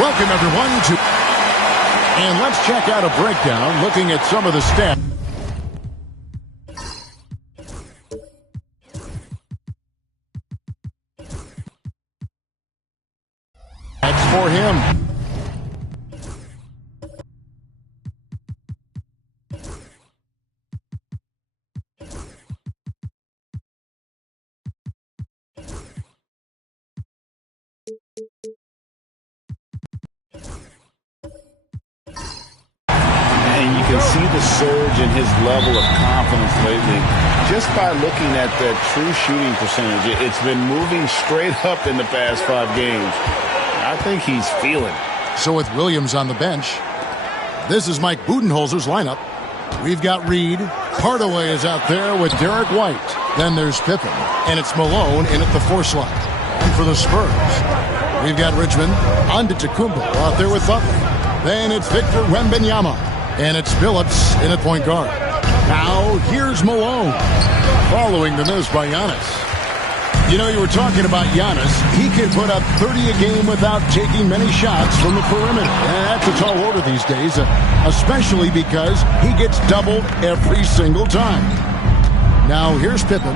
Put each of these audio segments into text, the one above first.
Welcome, everyone, to... And let's check out a breakdown looking at some of the stats. That's for him. And you can see the surge in his level of confidence lately just by looking at that true shooting percentage. It's been moving straight up in the past 5 games. I think he's feeling it. So with Williams on the bench, this is Mike Budenholzer's lineup. We've got Reed. Hardaway is out there with Derek White. Then there's Pippen. And it's Malone in at the 4 slot. And for the Spurs, we've got Richmond. Antetokounmpo out there with Butler. Then it's Victor Wembanyama. And it's Phillips in at point guard. Now, here's Malone. Following the miss by Giannis. You know, you were talking about Giannis. He can put up 30 a game without taking many shots from the perimeter. That's a tall order these days, especially because he gets doubled every single time. Now, here's Pippen.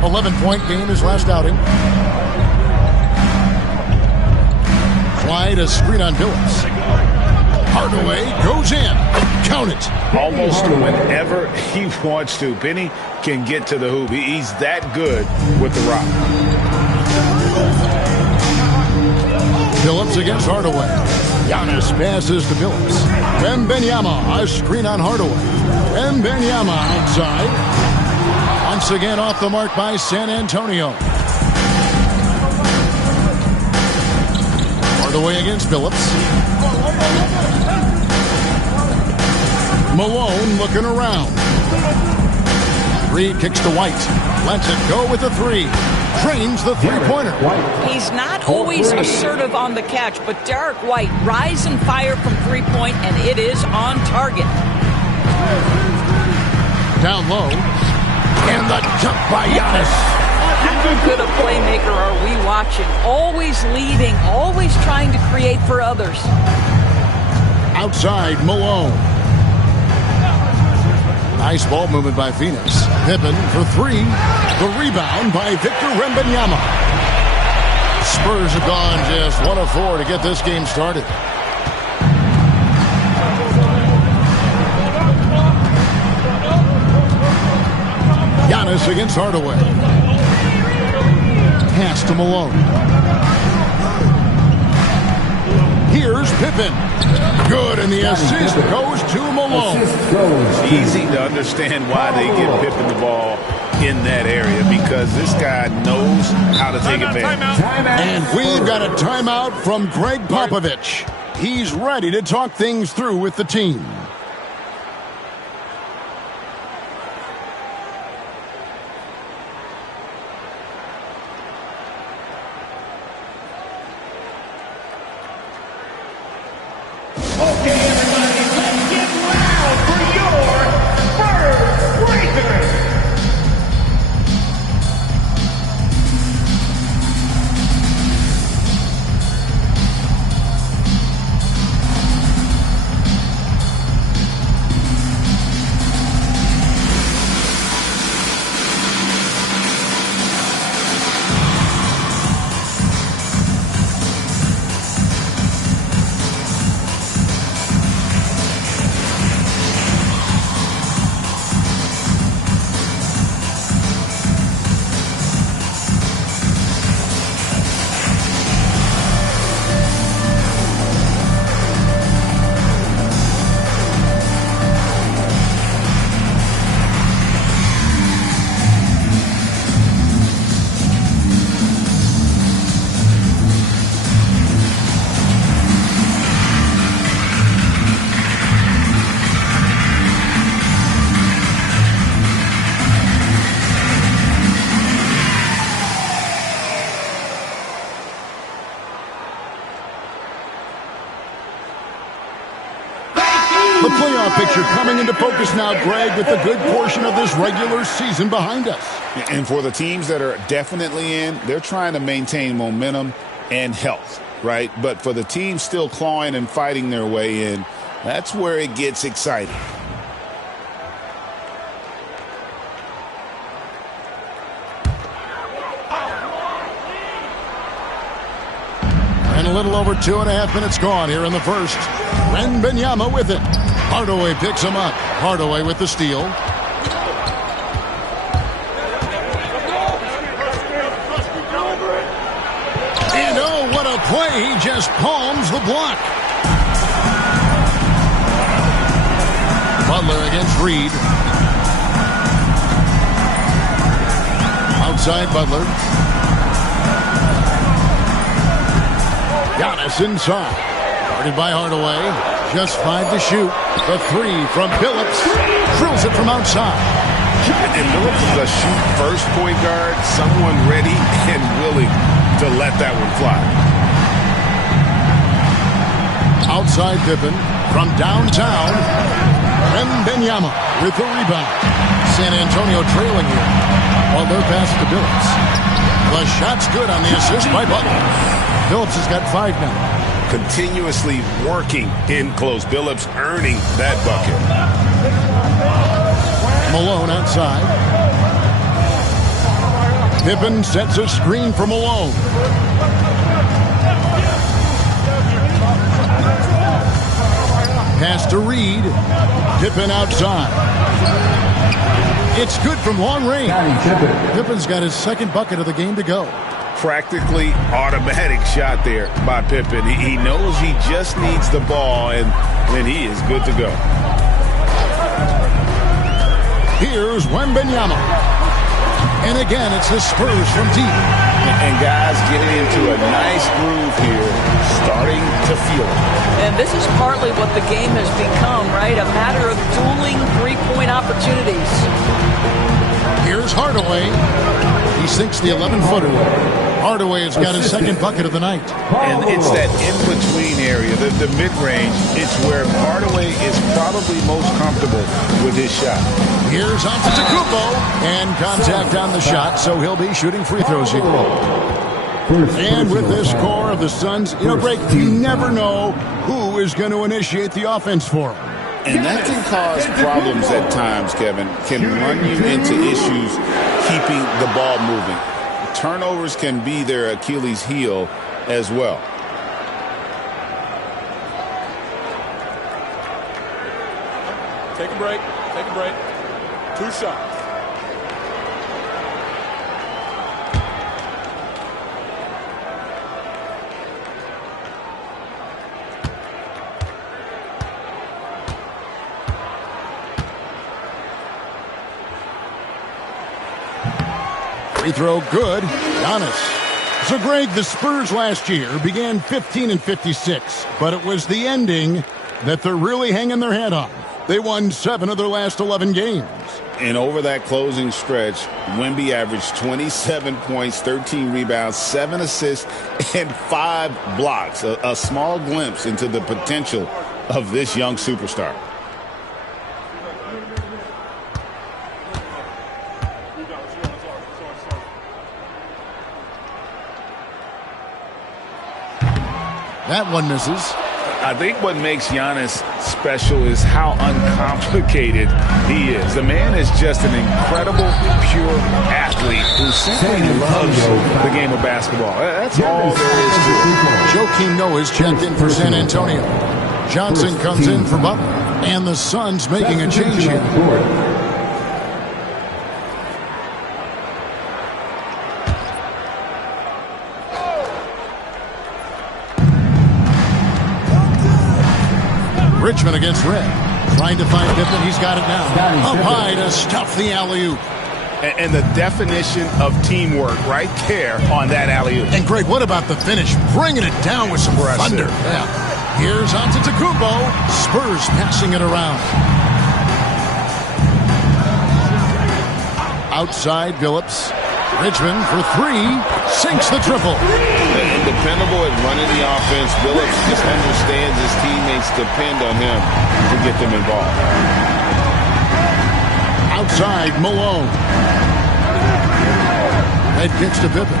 11-point game his last outing. Clyde, a screen on Phillips. Hardaway goes in. Count it. Almost whenever he wants to. Penny can get to the hoop. He's that good with the rock. Phillips against Hardaway. Giannis passes to Phillips. Wembanyama, a screen on Hardaway. Wembanyama outside. Once again off the mark by San Antonio. Hardaway against Phillips. Malone looking around. Reed kicks to White. Lets it go with the 3. Trains the 3-pointer. He's not always assertive on the catch, but Derek White rise and fire from 3-point, and it is on target. Down low. And the jump by Giannis. How good a playmaker are we watching? Always leading, always trying to create for others. Outside, Malone. Nice ball movement by Phoenix. Pippen for 3. The rebound by Victor Wembanyama. Spurs have gone just 1 of 4 to get this game started. Giannis against Hardaway. Pass to Malone. Here's Pippen. Good, and the assist goes to Malone. It's easy to understand why they give Pippen the ball in that area, because this guy knows how to take advantage. And we've got a timeout from Greg Popovich. He's ready to talk things through with the team. Okay, everybody, let's get loud for your Bird Breakers. The playoff picture coming into focus now, Greg, with a good portion of this regular season behind us. And for the teams that are definitely in, they're trying to maintain momentum and health. right? But for the team still clawing and fighting their way in, that's where it gets exciting. And a little over 2.5 minutes gone here in the first. Wembanyama with it. Hardaway picks him up. Hardaway with the steal. And oh, what a play. He just palms the block. Butler against Reed. Outside Butler. Giannis inside. Guarded by Hardaway. Just 5 to shoot. The 3 from Phillips. Drills it from outside. And Phillips is a shoot-first point guard. Someone ready and willing to let that one fly. Outside Pippen. From downtown. Wembanyama with the rebound. San Antonio trailing here. Butler passes to Phillips. The shot's good on the assist by Butler. Phillips has got 5 now. Continuously working in close. Phillips earning that bucket. Malone outside. Pippen sets a screen for Malone. Pass to Reed. Pippen outside. It's good from long range. Pippen's got his second bucket of the game to go. Practically automatic shot there by Pippen. He knows he just needs the ball, and then he is good to go. Here's Wembanyama. And again, it's the Spurs from deep. And guys getting into a nice groove here, starting to feel it. And this is partly what the game has become, right? A matter of dueling three-point opportunities. Here's Hardaway. He sinks the 11-footer. Hardaway has got his second bucket of the night. And it's that in-between area, the mid-range. It's where Hardaway is probably most comfortable with his shot. Here's Antetokounmpo. And contact on the shot, so he'll be shooting free throws here. And with this core of the Suns, Greg, you never know who is going to initiate the offense for him. And that can cause problems at times, Kevin. Can run you into issues keeping the ball moving. Turnovers can be their Achilles heel as well. Take a break. Take a break. 2 shots. Free throw good. Giannis. So, Greg, the Spurs last year began 15-56, but it was the ending that they're really hanging their head on. They won 7 of their last 11 games. And over that closing stretch, Wemby averaged 27 points, 13 rebounds, 7 assists, and 5 blocks. A small glimpse into the potential of this young superstar. That one misses. I think what makes Giannis special is how uncomplicated he is. The man is just an incredible, pure athlete who simply loves the game of basketball. That's all there is to it. Joakim Noah's checked in for San Antonio. Johnson comes in for Butler. And the Suns making a change here. Richmond against Red. Trying to find Pippen. He's got it now. Up high to stuff the alley-oop. And the definition of teamwork right there on that alley-oop. And Greg, what about the finish? Bringing it down with some thunder. Yeah. Here's Antetokounmpo. Spurs passing it around. Outside Phillips. Richmond for 3. Sinks the triple. And dependable at running the offense. Phillips just understands his teammates depend on him to get them involved. Outside Malone. Red kicks to Pippen.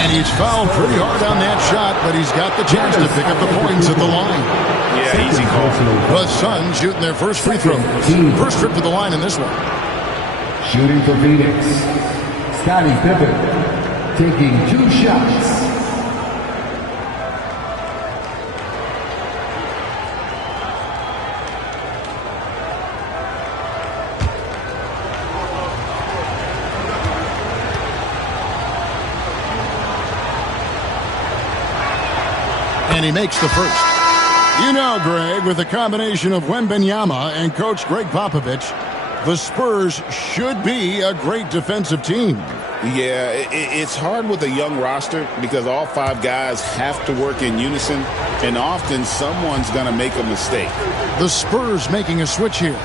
And he's fouled pretty hard on that shot, but he's got the chance to pick up the points at the line. Yeah, easy call. The Suns shooting their first free throws. First trip to the line in this one. Shooting for Phoenix, Scottie Pippen taking 2 shots. And he makes the first. You know, Greg, with the combination of Wembanyama and Coach Greg Popovich, the Spurs should be a great defensive team. Yeah, it's hard with a young roster because all 5 guys have to work in unison, and often someone's going to make a mistake. The Spurs making a switch here.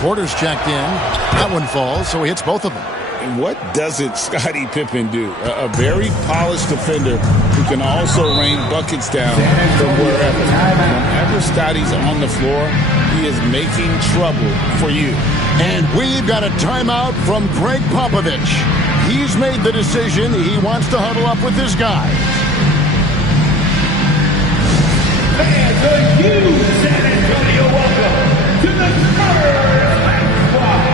Porter's checked in. That one falls, so he hits both of them. And what doesn't Scottie Pippen do? A very polished defender who can also rain buckets down from wherever. Whenever Scottie's on the floor, he is making trouble for you. And we've got a timeout from Greg Popovich. He's made the decision. He wants to huddle up with his guys. And the huge San Antonio welcome to the Spurs Black Squad.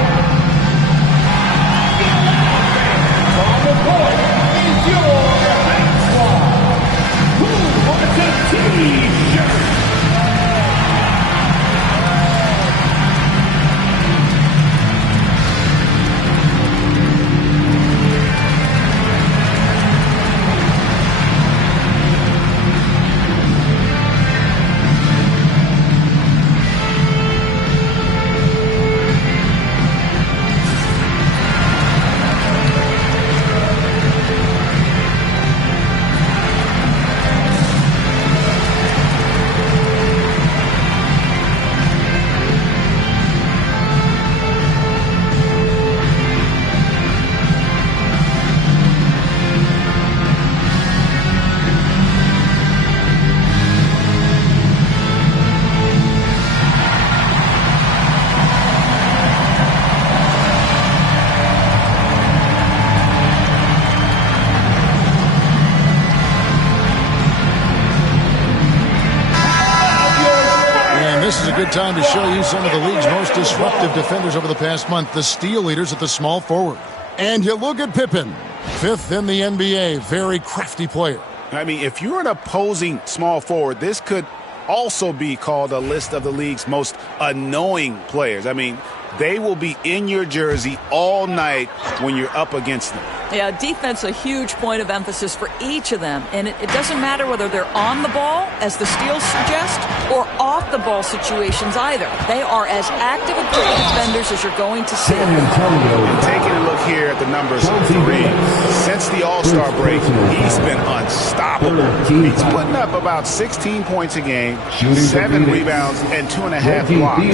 On the court is your Black Squad. Who wants a T-shirt? This is a good time to show you some of the league's most disruptive defenders over the past month, the steal leaders at the small forward. And you look at Pippen, 5th in the NBA, very crafty player. I mean, if you're an opposing small forward, this could also be called a list of the league's most annoying players. I mean, they will be in your jersey all night when you're up against them. Yeah, defense a huge point of emphasis for each of them. And it doesn't matter whether they're on the ball, as the steals suggest, or off the ball situations either. They are as active a group of defenders as you're going to see. San Antonio. Taking a look here at the numbers of 3. Since the All-Star break, he's been unstoppable. He's putting up about 16 points a game, 7 rebounds, and 2.5 blocks.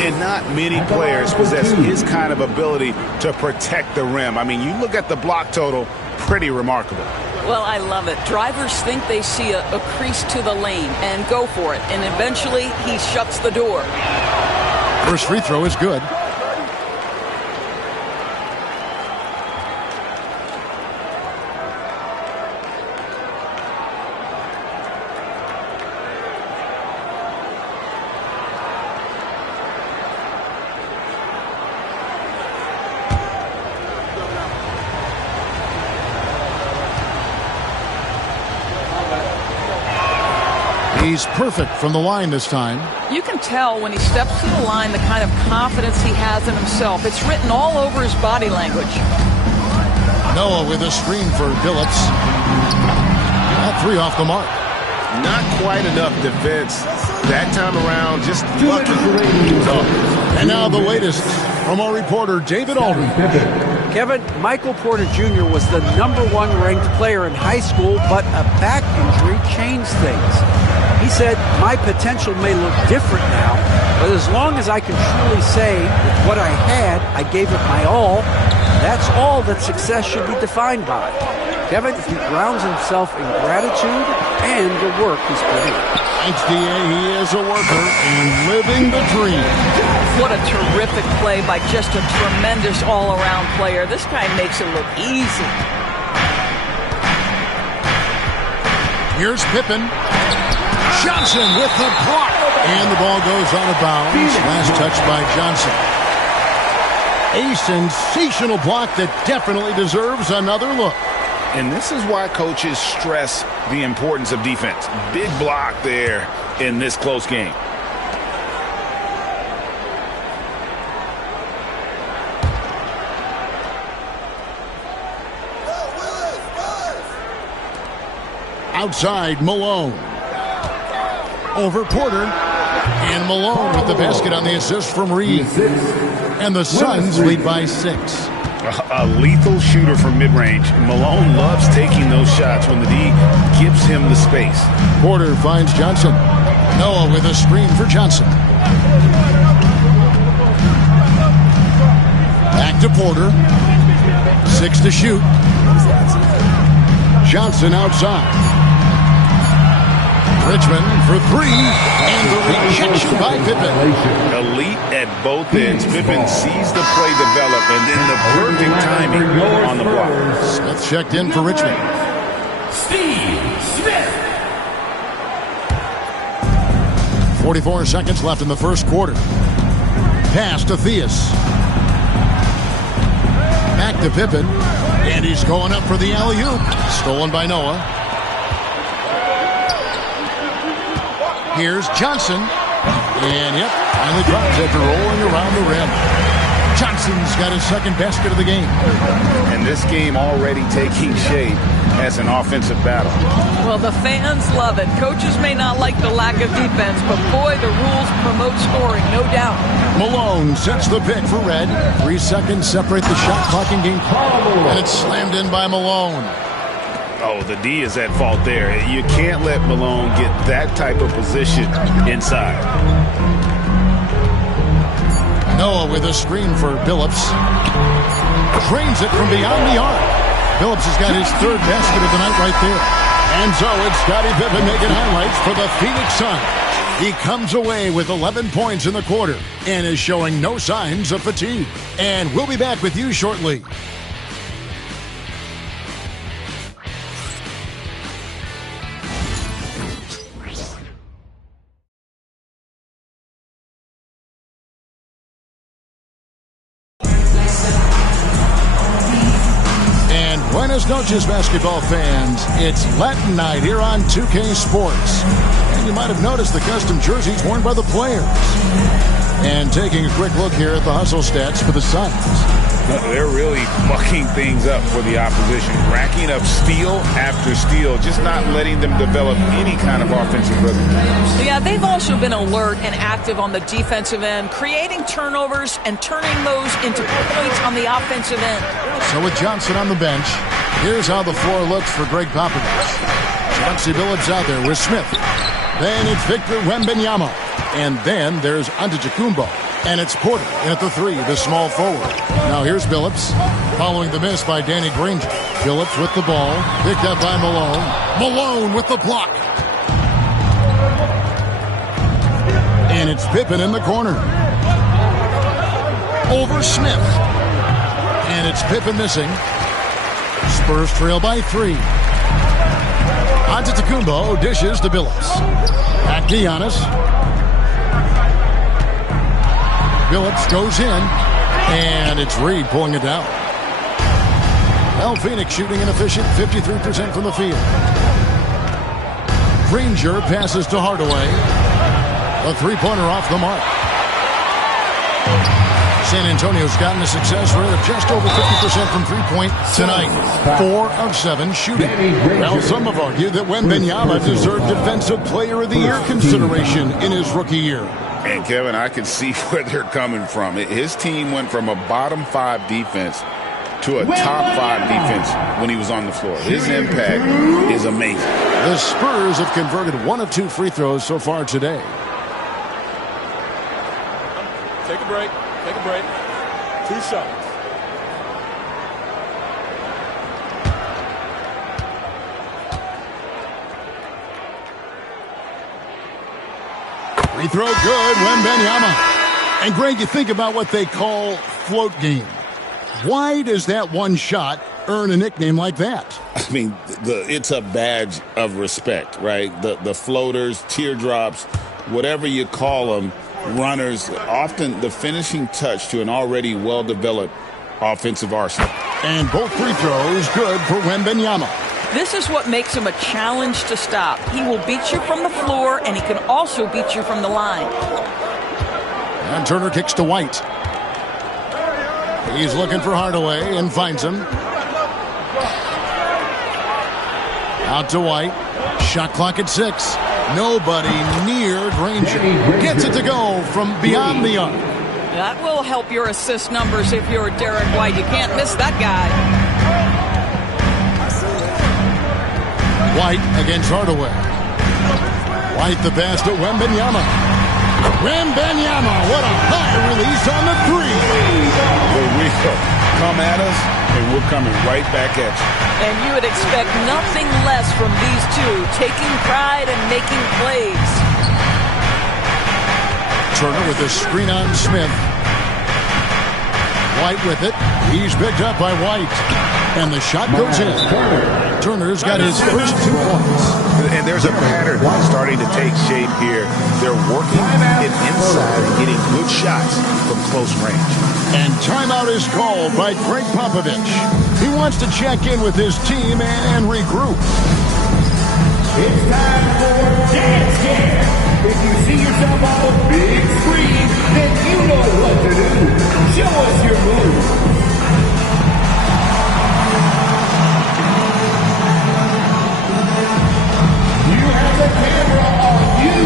And not many players possess his kind of ability to protect the rim. I mean, you look at the block total, pretty remarkable. Well, I love it. Drivers think they see a crease to the lane and go for it. And eventually, he shuts the door. First free throw is good. He's perfect from the line this time. You can tell when he steps to the line the kind of confidence he has in himself. It's written all over his body language. Noah with a screen for Billups. That 3 off the mark. Not quite enough defense that time around. Just lucky. And now the latest from our reporter, David Aldridge. Kevin, Michael Porter Jr. was the #1 ranked player in high school, but a back injury changed things. He said, my potential may look different now, but as long as I can truly say with what I had, I gave it my all, that's all that success should be defined by. Kevin, he grounds himself in gratitude and the work he's put in. Thanks, D.A. He is a worker and living the dream. What a terrific play by just a tremendous all-around player. This guy makes it look easy. Here's Pippen. Johnson with the block. And the ball goes out of bounds. Last touch by Johnson. A sensational block that definitely deserves another look. And this is why coaches stress the importance of defense. Big block there in this close game. Outside, Malone. Over Porter. And Malone with the basket on the assist from Reed. And the Suns lead by 6. A lethal shooter from mid-range. Malone loves taking those shots when the D gives him the space. Porter finds Johnson. Noah with a screen for Johnson. Back to Porter. 6 to shoot. Johnson outside. Richmond for 3, and the rejection by Pippen. Elite at both ends. Pippen sees the play develop, and then the perfect timing on the block. Smith checked in for Richmond. Steve Smith. 44 seconds left in the first quarter. Pass to Theus. Back to Pippen, and he's going up for the alley-oop. Stolen by Noah. Here's Johnson. And, yep, finally drops after rolling around the rim. Johnson's got his second basket of the game. And this game already taking shape as an offensive battle. Well, the fans love it. Coaches may not like the lack of defense, but boy, the rules promote scoring, no doubt. Malone sets the pick for Red. 3 seconds separate the shot clock and game clock. And it's slammed in by Malone. Oh, the D is at fault there. You can't let Malone get that type of position inside. Noah with a screen for Billups. Drains it from beyond the arc. Billups has got his third basket of the night right there. And so it's Scottie Pippen making highlights for the Phoenix Suns. He comes away with 11 points in the quarter and is showing no signs of fatigue. And we'll be back with you shortly. Buenas noches, basketball fans. It's Latin night here on 2K Sports. And you might have noticed the custom jerseys worn by the players. And taking a quick look here at the hustle stats for the Suns. They're really mucking things up for the opposition. Racking up steal after steal, just not letting them develop any kind of offensive rhythm. Yeah, they've also been alert and active on the defensive end, creating turnovers and turning those into points on the offensive end. So with Johnson on the bench, here's how the floor looks for Greg Popovich. Chauncey Billups out there with Smith. Then it's Victor Wembanyama. And then there's Antetokounmpo. And it's Porter in at the 3, the small forward. Now here's Billups, following the miss by Danny Granger. Billups with the ball, picked up by Malone. Malone with the block. And it's Pippen in the corner. Over Smith. And it's Pippen missing. Spurs trail by 3. Antetokounmpo dishes to Billups. Back to Giannis. Billups goes in, and it's Reed pulling it down. Well, Phoenix shooting an efficient 53% from the field. Granger passes to Hardaway. A three-pointer off the mark. San Antonio's gotten a success rate of just over 50% from three-point tonight. 4 of 7 shooting. Well, some have argued that Wembanyama deserved Defensive Player of the Year consideration in his rookie year. And, Kevin, I can see where they're coming from. His team went from a bottom 5 defense to a top 5 defense when he was on the floor. His impact is amazing. The Spurs have converted 1 of 2 free throws so far today. Take a break. Take a break. 2 shots. Free throw good, Wembanyama. And Greg, you think about what they call float game. Why does that one shot earn a nickname like that? I mean, it's a badge of respect, right? The floaters, teardrops, whatever you call them, runners, often the finishing touch to an already well-developed offensive arsenal. And both free throws good for Wembanyama. This is what makes him a challenge to stop. He will beat you from the floor, and he can also beat you from the line. And Turner kicks to White. He's looking for Hardaway and finds him. Out to White. Shot clock at 6. Nobody near Granger. Gets it to go from beyond the arc. That will help your assist numbers if you're Derek White. You can't miss that guy. White against Hardaway. White the pass to Wembanyama. Wembanyama, what a high release on the 3. Here we go. Come at us, and we're coming right back at you. And you would expect nothing less from these two, taking pride and making plays. Turner with the screen on Smith. White with it. He's picked up by White. And the shot goes in. Turner's got his first 2 points. And there's a pattern starting to take shape here. They're working it inside and getting good shots from close range. And timeout is called by Greg Popovich. He wants to check in with his team and regroup. It's time for Dance Camp. If you see yourself on the big screen, then you know what to do. Show us your move. You have the camera on you.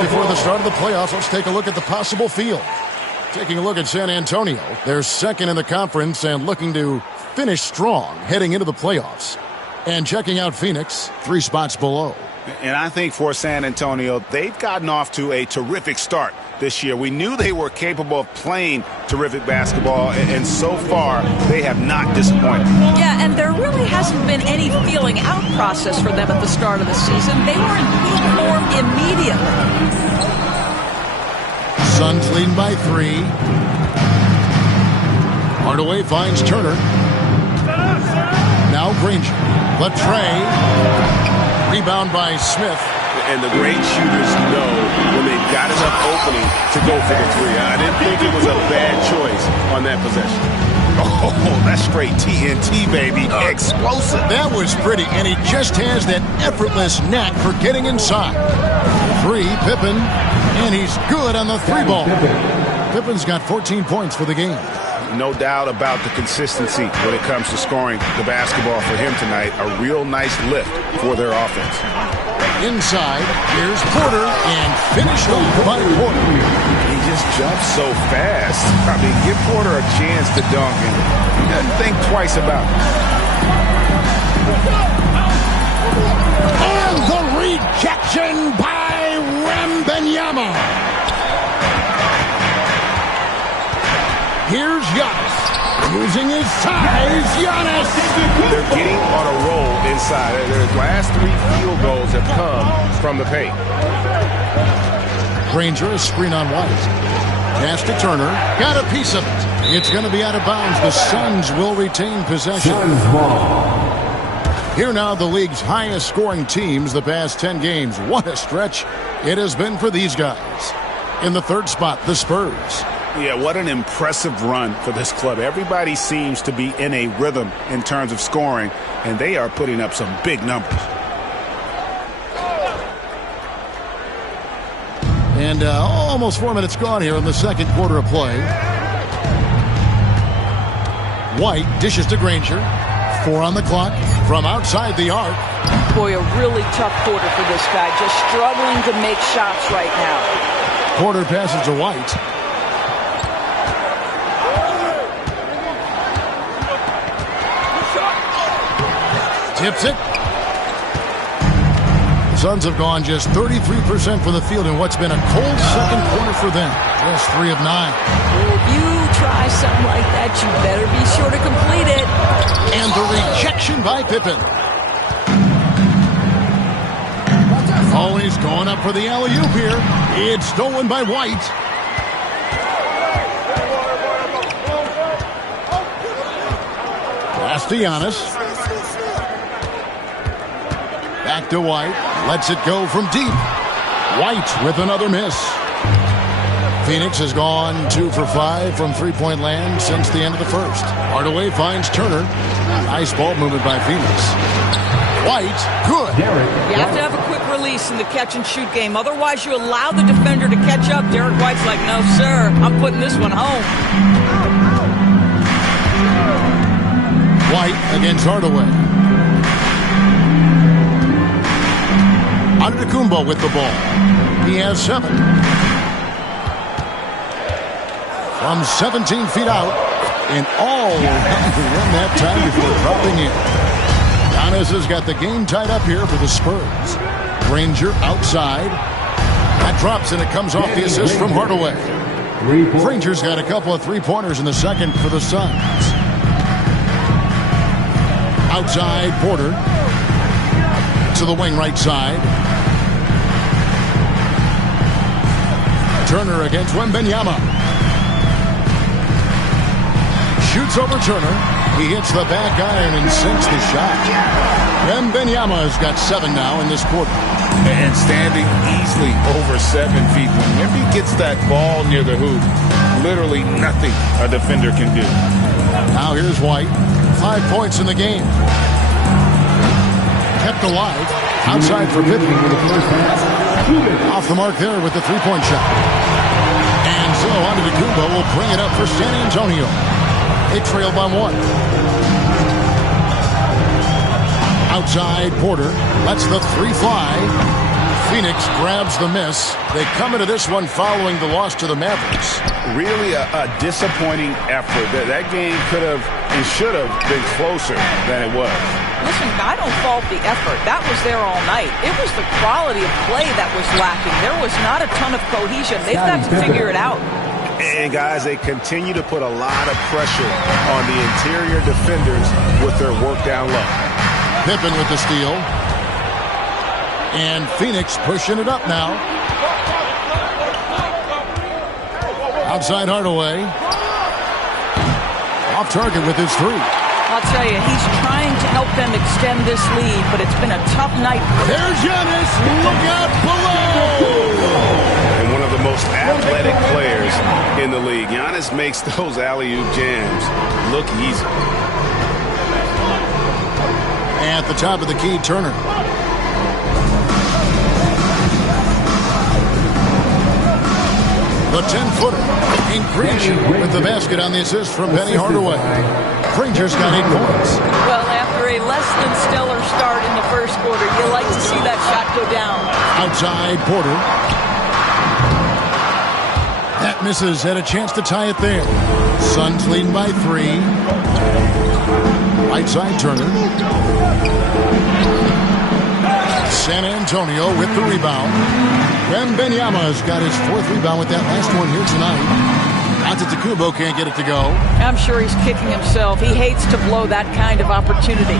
Before the start of the playoffs, let's take a look at the possible field. Taking a look at San Antonio, they're second in the conference and looking to finish strong heading into the playoffs. And checking out Phoenix, 3 spots below. And I think for San Antonio, they've gotten off to a terrific start this year. We knew they were capable of playing terrific basketball, and so far, they have not disappointed. Yeah, and there really hasn't been any feeling out process for them at the start of the season. They were in peak form immediately. Suns leading by 3. Hardaway finds Turner. Now Granger. Latrey. Rebound by Smith. And the great shooters know when they've got enough opening to go for the 3. I didn't think it was a bad choice on that possession. Oh, that's straight TNT, baby. Explosive. That was pretty, and he just has that effortless knack for getting inside. 3, Pippen, and he's good on the 3 ball. Pippen's got 14 points for the game. No doubt about the consistency when it comes to scoring the basketball for him tonight. A real nice lift for their offense. Inside, here's Porter, and finished off by Porter. He just jumps so fast. I mean, give Porter a chance to dunk, and he doesn't think twice about it. And the rejection by Wembanyama. Here's Giannis. Using his size, Giannis. They're getting on a roll inside. Their last 3 field goals have come from the paint. Granger, a screen on White. Pass to Turner. Got a piece of it. It's going to be out of bounds. The Suns will retain possession. Here now, the league's highest scoring teams the past 10 games. What a stretch it has been for these guys. In the 3rd spot, the Spurs. Yeah, what an impressive run for this club. Everybody seems to be in a rhythm in terms of scoring, and they are putting up some big numbers. And almost 4 minutes gone here in the second quarter of play. White dishes to Granger. 4 on the clock from outside the arc. Boy, a really tough quarter for this guy. Just struggling to make shots right now. Porter passes to White. Tips it. Suns have gone just 33% from the field in what's been a cold second quarter for them. Just 3 of 9. If you try something like that, you better be sure to complete it. And the rejection by Pippen. Always going up for the alley-oop here. It's stolen by White. Pass to Giannis. Back to White. Lets it go from deep. White with another miss. Phoenix has gone 2 for 5 from three-point land since the end of the first. Hardaway finds Turner. Nice ball movement by Phoenix. White, good. You have to have a quick release in the catch-and-shoot game. Otherwise, you allow the defender to catch up. Derek White's like, no, sir. I'm putting this one home. White against Hardaway. Antetokounmpo with the ball. He has 7. From 17 feet out. And all around the rim that time before dropping in. Giannis has got the game tied up here for the Spurs. Granger outside. That drops and it comes off the assist from Hardaway. Granger's got a couple of three-pointers in the second for the Suns. Outside Porter. To the wing right side. Turner against Wembanyama. Shoots over Turner. He hits the back iron and sinks the shot. Wembanyama has got 7 now in this quarter. And standing easily over 7 feet. Whenever he gets that ball near the hoop, literally nothing a defender can do. Now here's White. 5 points in the game. Kept alive. Outside for Pippen. Off the mark there with the three-point shot. And so Antetokounmpo will bring it up for San Antonio. They trail by 1. Outside Porter lets the 3 fly. Phoenix grabs the miss. They come into this one following the loss to the Mavericks. Really a disappointing effort. That game could have and should have been closer than it was. Listen, I don't fault the effort. That was there all night. It was the quality of play that was lacking. There was not a ton of cohesion. They've got to figure it out. And, guys, they continue to put a lot of pressure on the interior defenders with their work down low. Pippen with the steal. And Phoenix pushing it up now. Outside Hardaway. Off target with his 3. I'll tell you, he's trying to help them extend this lead, but it's been a tough night. There's Giannis. Look out below. And one of the most athletic players in the league. Giannis makes those alley-oop jams look easy. At the top of the key, Turner. The 10-footer. And Granger with the basket on the assist from Penny Hardaway. Granger's got 8 points. Well, after a less than stellar start in the first quarter, you like to see that shot go down. Outside Porter. That misses. Had a chance to tie it there. Suns leading by 3. Right side Turner. San Antonio with the rebound. Wembanyama's got his 4th rebound with that last one here tonight. Antetokounmpo can't get it to go. I'm sure he's kicking himself. He hates to blow that kind of opportunity.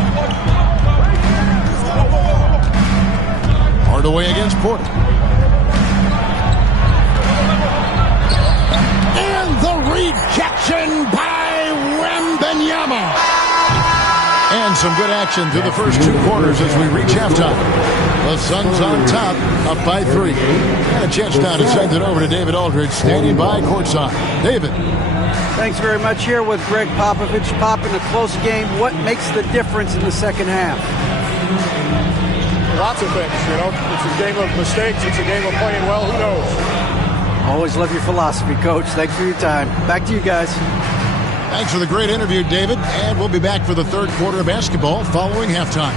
Hardaway against Porter. And the rejection by Wembanyama. And some good action through the first 2 quarters as we reach halftime. The Suns on top, up by 3. And a chance now to send it over to David Aldridge, standing by courtside. David. Thanks very much. Here with Greg Popovich. Pop, in a close game, what makes the difference in the second half? Lots of things, you know. It's a game of mistakes. It's a game of playing well. Who knows? Always love your philosophy, Coach. Thanks for your time. Back to you guys. Thanks for the great interview, David. And we'll be back for the third quarter of basketball following halftime.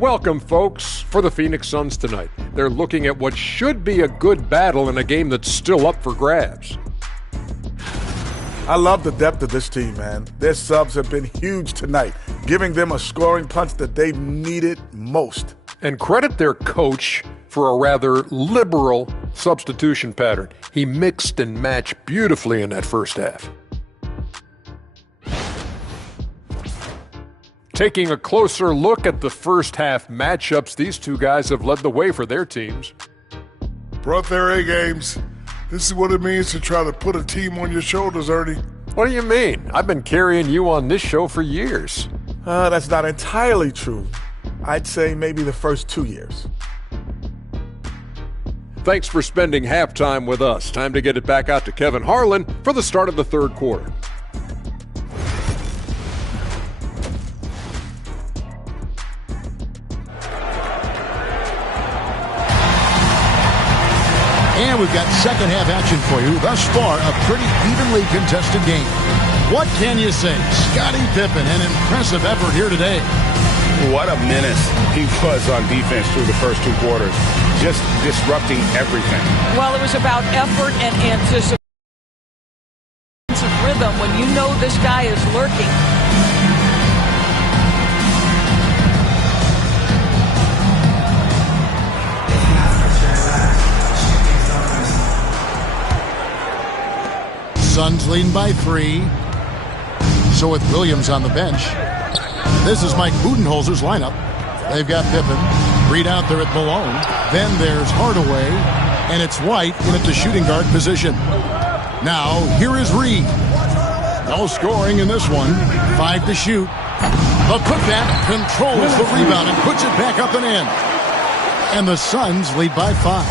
Welcome, folks, for the Phoenix Suns tonight. They're looking at what should be a good battle in a game that's still up for grabs. I love the depth of this team, man. Their subs have been huge tonight, giving them a scoring punch that they needed most. And credit their coach for a rather liberal substitution pattern. He mixed and matched beautifully in that first half. Taking a closer look at the first half matchups, these two guys have led the way for their teams. Brought their A games. This is what it means to try to put a team on your shoulders, Ernie. What do you mean? I've been carrying you on this show for years. That's not entirely true. I'd say maybe the first 2 years. Thanks for spending halftime with us. Time to get it back out to Kevin Harlan for the start of the third quarter. And we've got second half action for you. Thus far, a pretty evenly contested game. What can you say? Scottie Pippen, an impressive effort here today. What a menace he was on defense through the first 2 quarters. Just disrupting everything. Well, it was about effort and anticipation of rhythm when you know this guy is lurking. Suns leading by 3. So with Williams on the bench, this is Mike Budenholzer's lineup. They've got Pippen, Reed out there at Malone. Then there's Hardaway, and it's White in at the shooting guard position. Now, here is Reed. No scoring in this one. 5 to shoot. The putback controls the rebound and puts it back up and in. And the Suns lead by 5.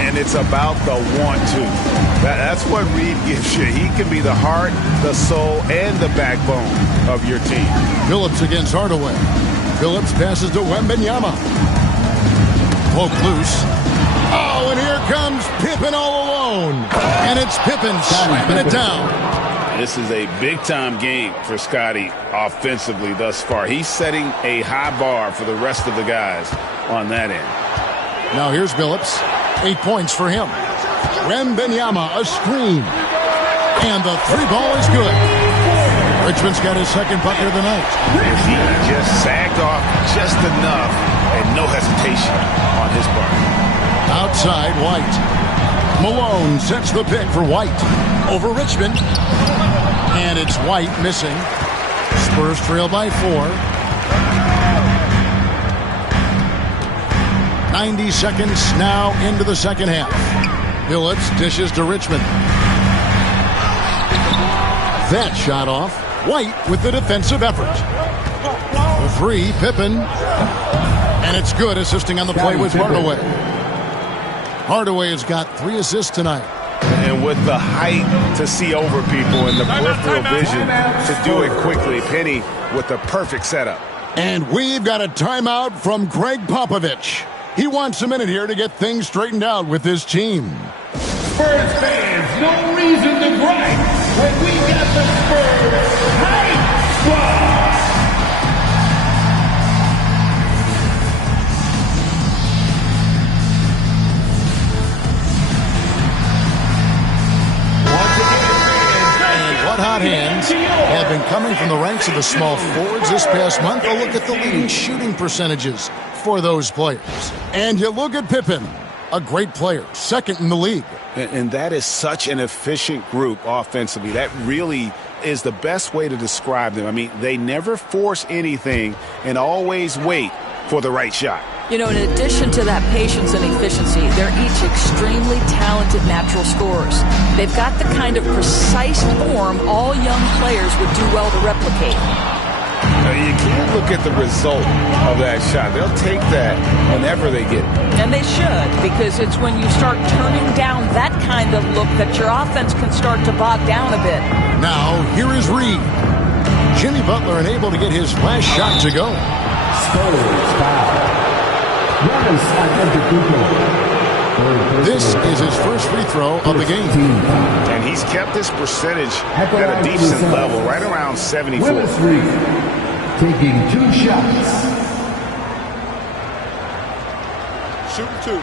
And it's about the want-to. That's what Reed gives you. He can be the heart, the soul, and the backbone of your team. Phillips against Hardaway. Phillips passes to Wembanyama. Poke loose. Oh, and here comes Pippen all alone. And it's Pippen slapping it down. This is a big-time game for Scottie offensively thus far. He's setting a high bar for the rest of the guys on that end. Now here's Phillips. 8 points for him. Wembanyama, a screen. And the 3-ball is good. Richmond's got his second bucket of the night. He just sagged off just enough and no hesitation on his part. Outside, White. Malone sets the pick for White. Over Richmond. And it's White missing. Spurs trail by 4. 90 seconds now into the second half. Phillips dishes to Richmond. That shot off. White with the defensive effort. The 3, Pippen. And it's good, assisting on the play with Hardaway. Hardaway has got 3 assists tonight. And with the height to see over people and the peripheral vision to do it quickly, Penny with the perfect setup. And we've got a timeout from Greg Popovich. He wants a minute here to get things straightened out with his team. Spurs fans, no reason to gripe when we got the Spurs Hype Squad. And what hot hands have been coming from the ranks of the small forwards this past month. A look at the leading shooting percentages for those players. And you look at Pippen, a great player, second in the league. And that is such an efficient group offensively. That really is the best way to describe them. I mean, they never force anything and always wait for the right shot. You know, in addition to that patience and efficiency, they're each extremely talented natural scorers. They've got the kind of precise form all young players would do well to replicate. You can't look at the result of that shot. They'll take that whenever they get it. And they should, because it's when you start turning down that kind of look that your offense can start to bog down a bit. Now, here is Reed. Jimmy Butler unable to get his last shot to go. Spurs foul. Giannis Antetokounmpo. This is his first free throw of the game. And he's kept this percentage at a decent level, right around 74. Willis Reed taking 2 shots. Shooting 2.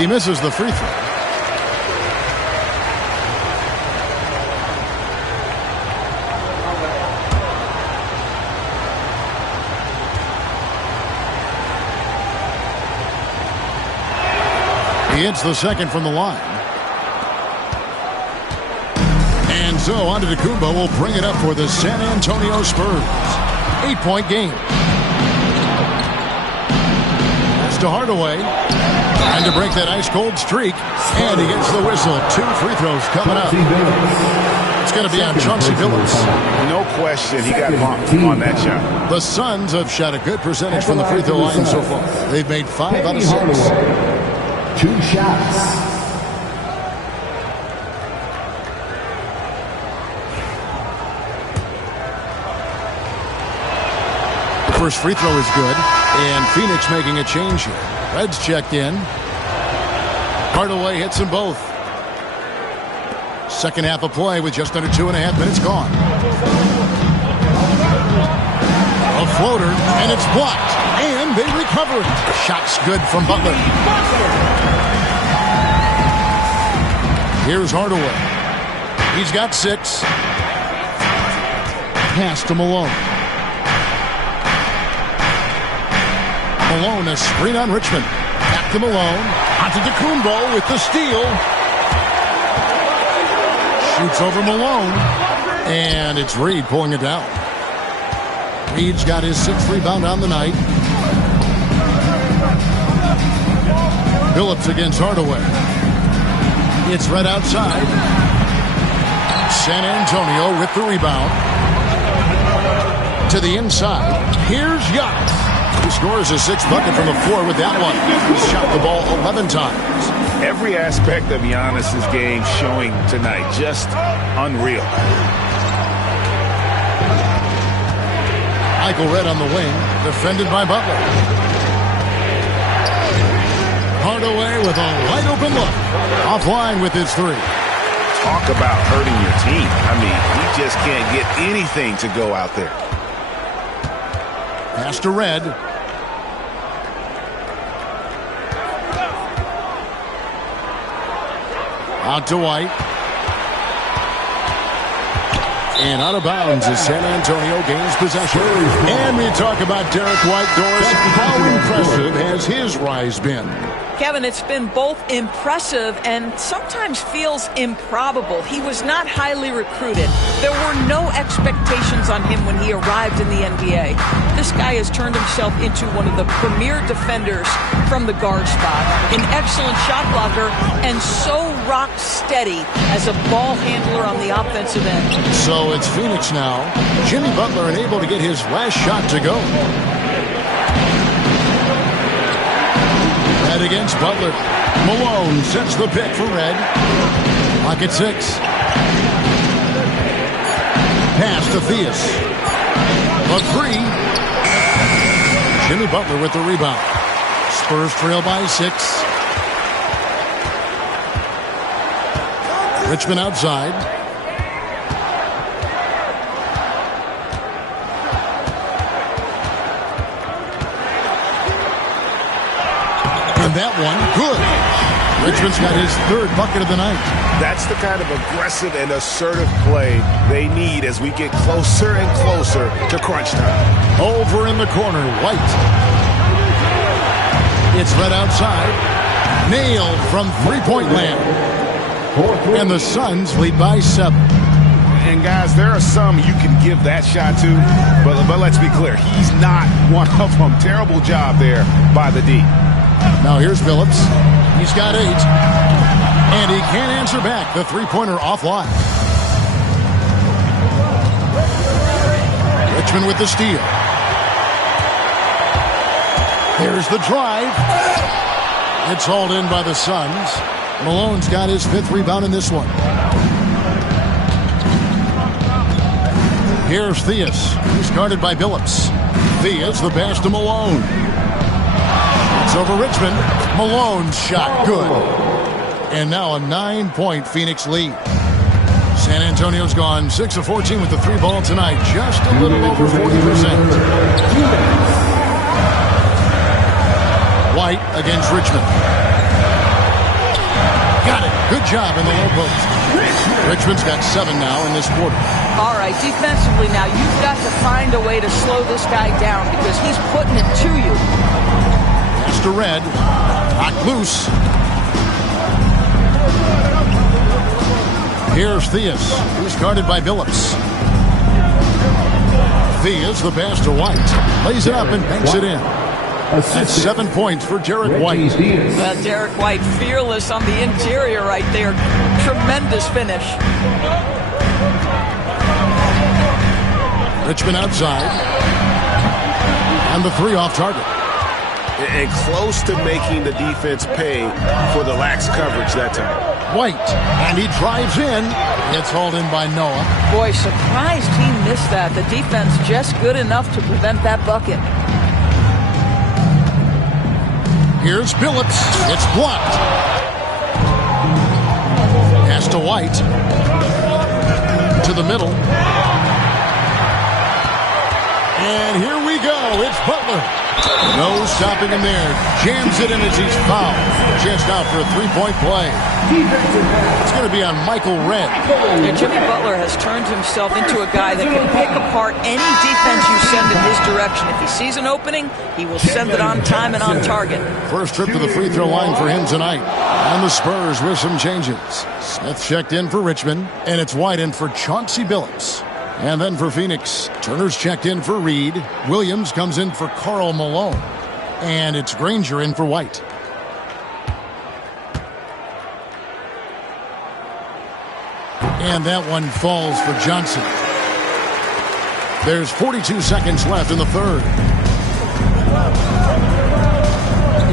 He misses the free throw. He hits the second from the line. And so Antetokounmpo will bring it up for the San Antonio Spurs. 8-point game. Pass to Hardaway. Trying to break that ice-cold streak. And he gets the whistle. 2 free throws coming up. It's going to be on Chauncey Billups. No question he got bumped on that shot. The Suns have shot a good percentage from the free throw line so far. They've made 5 out of 6. 2 shots. First free throw is good, and Phoenix making a change here. Reds checked in. Hardaway hits them both. Second half of play with just under 2.5 minutes gone. A floater, and it's blocked, and they recover it. Shot's good from Butler. Here's Hardaway. He's got 6. Pass to Malone. Malone, a screen on Richmond. Back to Malone. Antetokounmpo with the steal. Shoots over Malone. And it's Reed pulling it down. Reed's got his 6th rebound on the night. Billups against Hardaway. It's right outside. San Antonio with the rebound. To the inside. Here's Giannis. He scores his 6th bucket from the floor with that one. He's shot the ball 11 times. Every aspect of Giannis' game showing tonight. Just unreal. Michael Redd on the wing. Defended by Butler. Hardaway with a wide open look. Offline with his 3. Talk about hurting your team. I mean, you just can't get anything to go out there. Pass to Redd. Out to White. And out of bounds as San Antonio gains possession. And we talk about Derek White, Doris. How impressive has his rise been? Kevin, it's been both impressive and sometimes feels improbable. He was not highly recruited. There were no expectations on him when he arrived in the NBA. This guy has turned himself into one of the premier defenders from the guard spot, an excellent shot blocker, and so rock steady as a ball handler on the offensive end. So it's Phoenix now. Jimmy Butler unable to get his last shot to go. Head against Butler. Malone sets the pick for Redd. Clock at 6. Pass to Theus. A 3. Jimmy Butler with the rebound. Spurs trail by 6. Richmond outside. And that one, good. Richmond's got his 3rd bucket of the night. That's the kind of aggressive and assertive play they need as we get closer and closer to crunch time. Over in the corner, White. It's right outside. Nailed from three-point land. And the Suns lead by 7. And guys, there are some you can give that shot to, but let's be clear, he's not one of them. Terrible job there by the D. Now here's Phillips. He's got 8. And he can't answer back. The three-pointer offline. Richmond with the steal. Here's the drive. It's hauled in by the Suns. Malone's got his 5th rebound in this one. Here's Theus. He's guarded by Billups. Theus, the pass to Malone. It's over Richmond. Malone's shot good. And now a 9-point Phoenix lead. San Antonio's gone 6 of 14 with the 3 ball tonight. Just a little over 40%. White against Richmond. Got it. Good job in the low post. Richmond's got 7 now in this quarter. All right, defensively now, you've got to find a way to slow this guy down because he's putting it to you. Pass to Red. Knocked loose. Here's Theus. He's guarded by Billups. Theus, the pass to White. Lays it up and banks it in. That's 7 points for Derek White. Derek White, fearless on the interior right there. Tremendous finish. Richmond outside. And the 3 off target. And close to making the defense pay for the lax coverage that time. White, and he drives in. It's hauled in by Noah. Boy, surprised he missed that. The defense just good enough to prevent that bucket. Here's Billups. It's blocked. Pass to White. To the middle. And here we go. It's Butler. No stopping him there. Jams it in as he's fouled. Chance now for a 3-point play. It's going to be on Michael Red. Yeah, Jimmy Butler has turned himself into a guy that can pick apart any defense you send in his direction. If he sees an opening, he will send it on time and on target. First trip to the free throw line for him tonight. And the Spurs with some changes. Smith checked in for Richmond, and it's White in for Chauncey Billups. And then for Phoenix, Turner's checked in for Reed. Williams comes in for Karl Malone. And it's Granger in for White. And that one falls for Johnson. There's 42 seconds left in the third.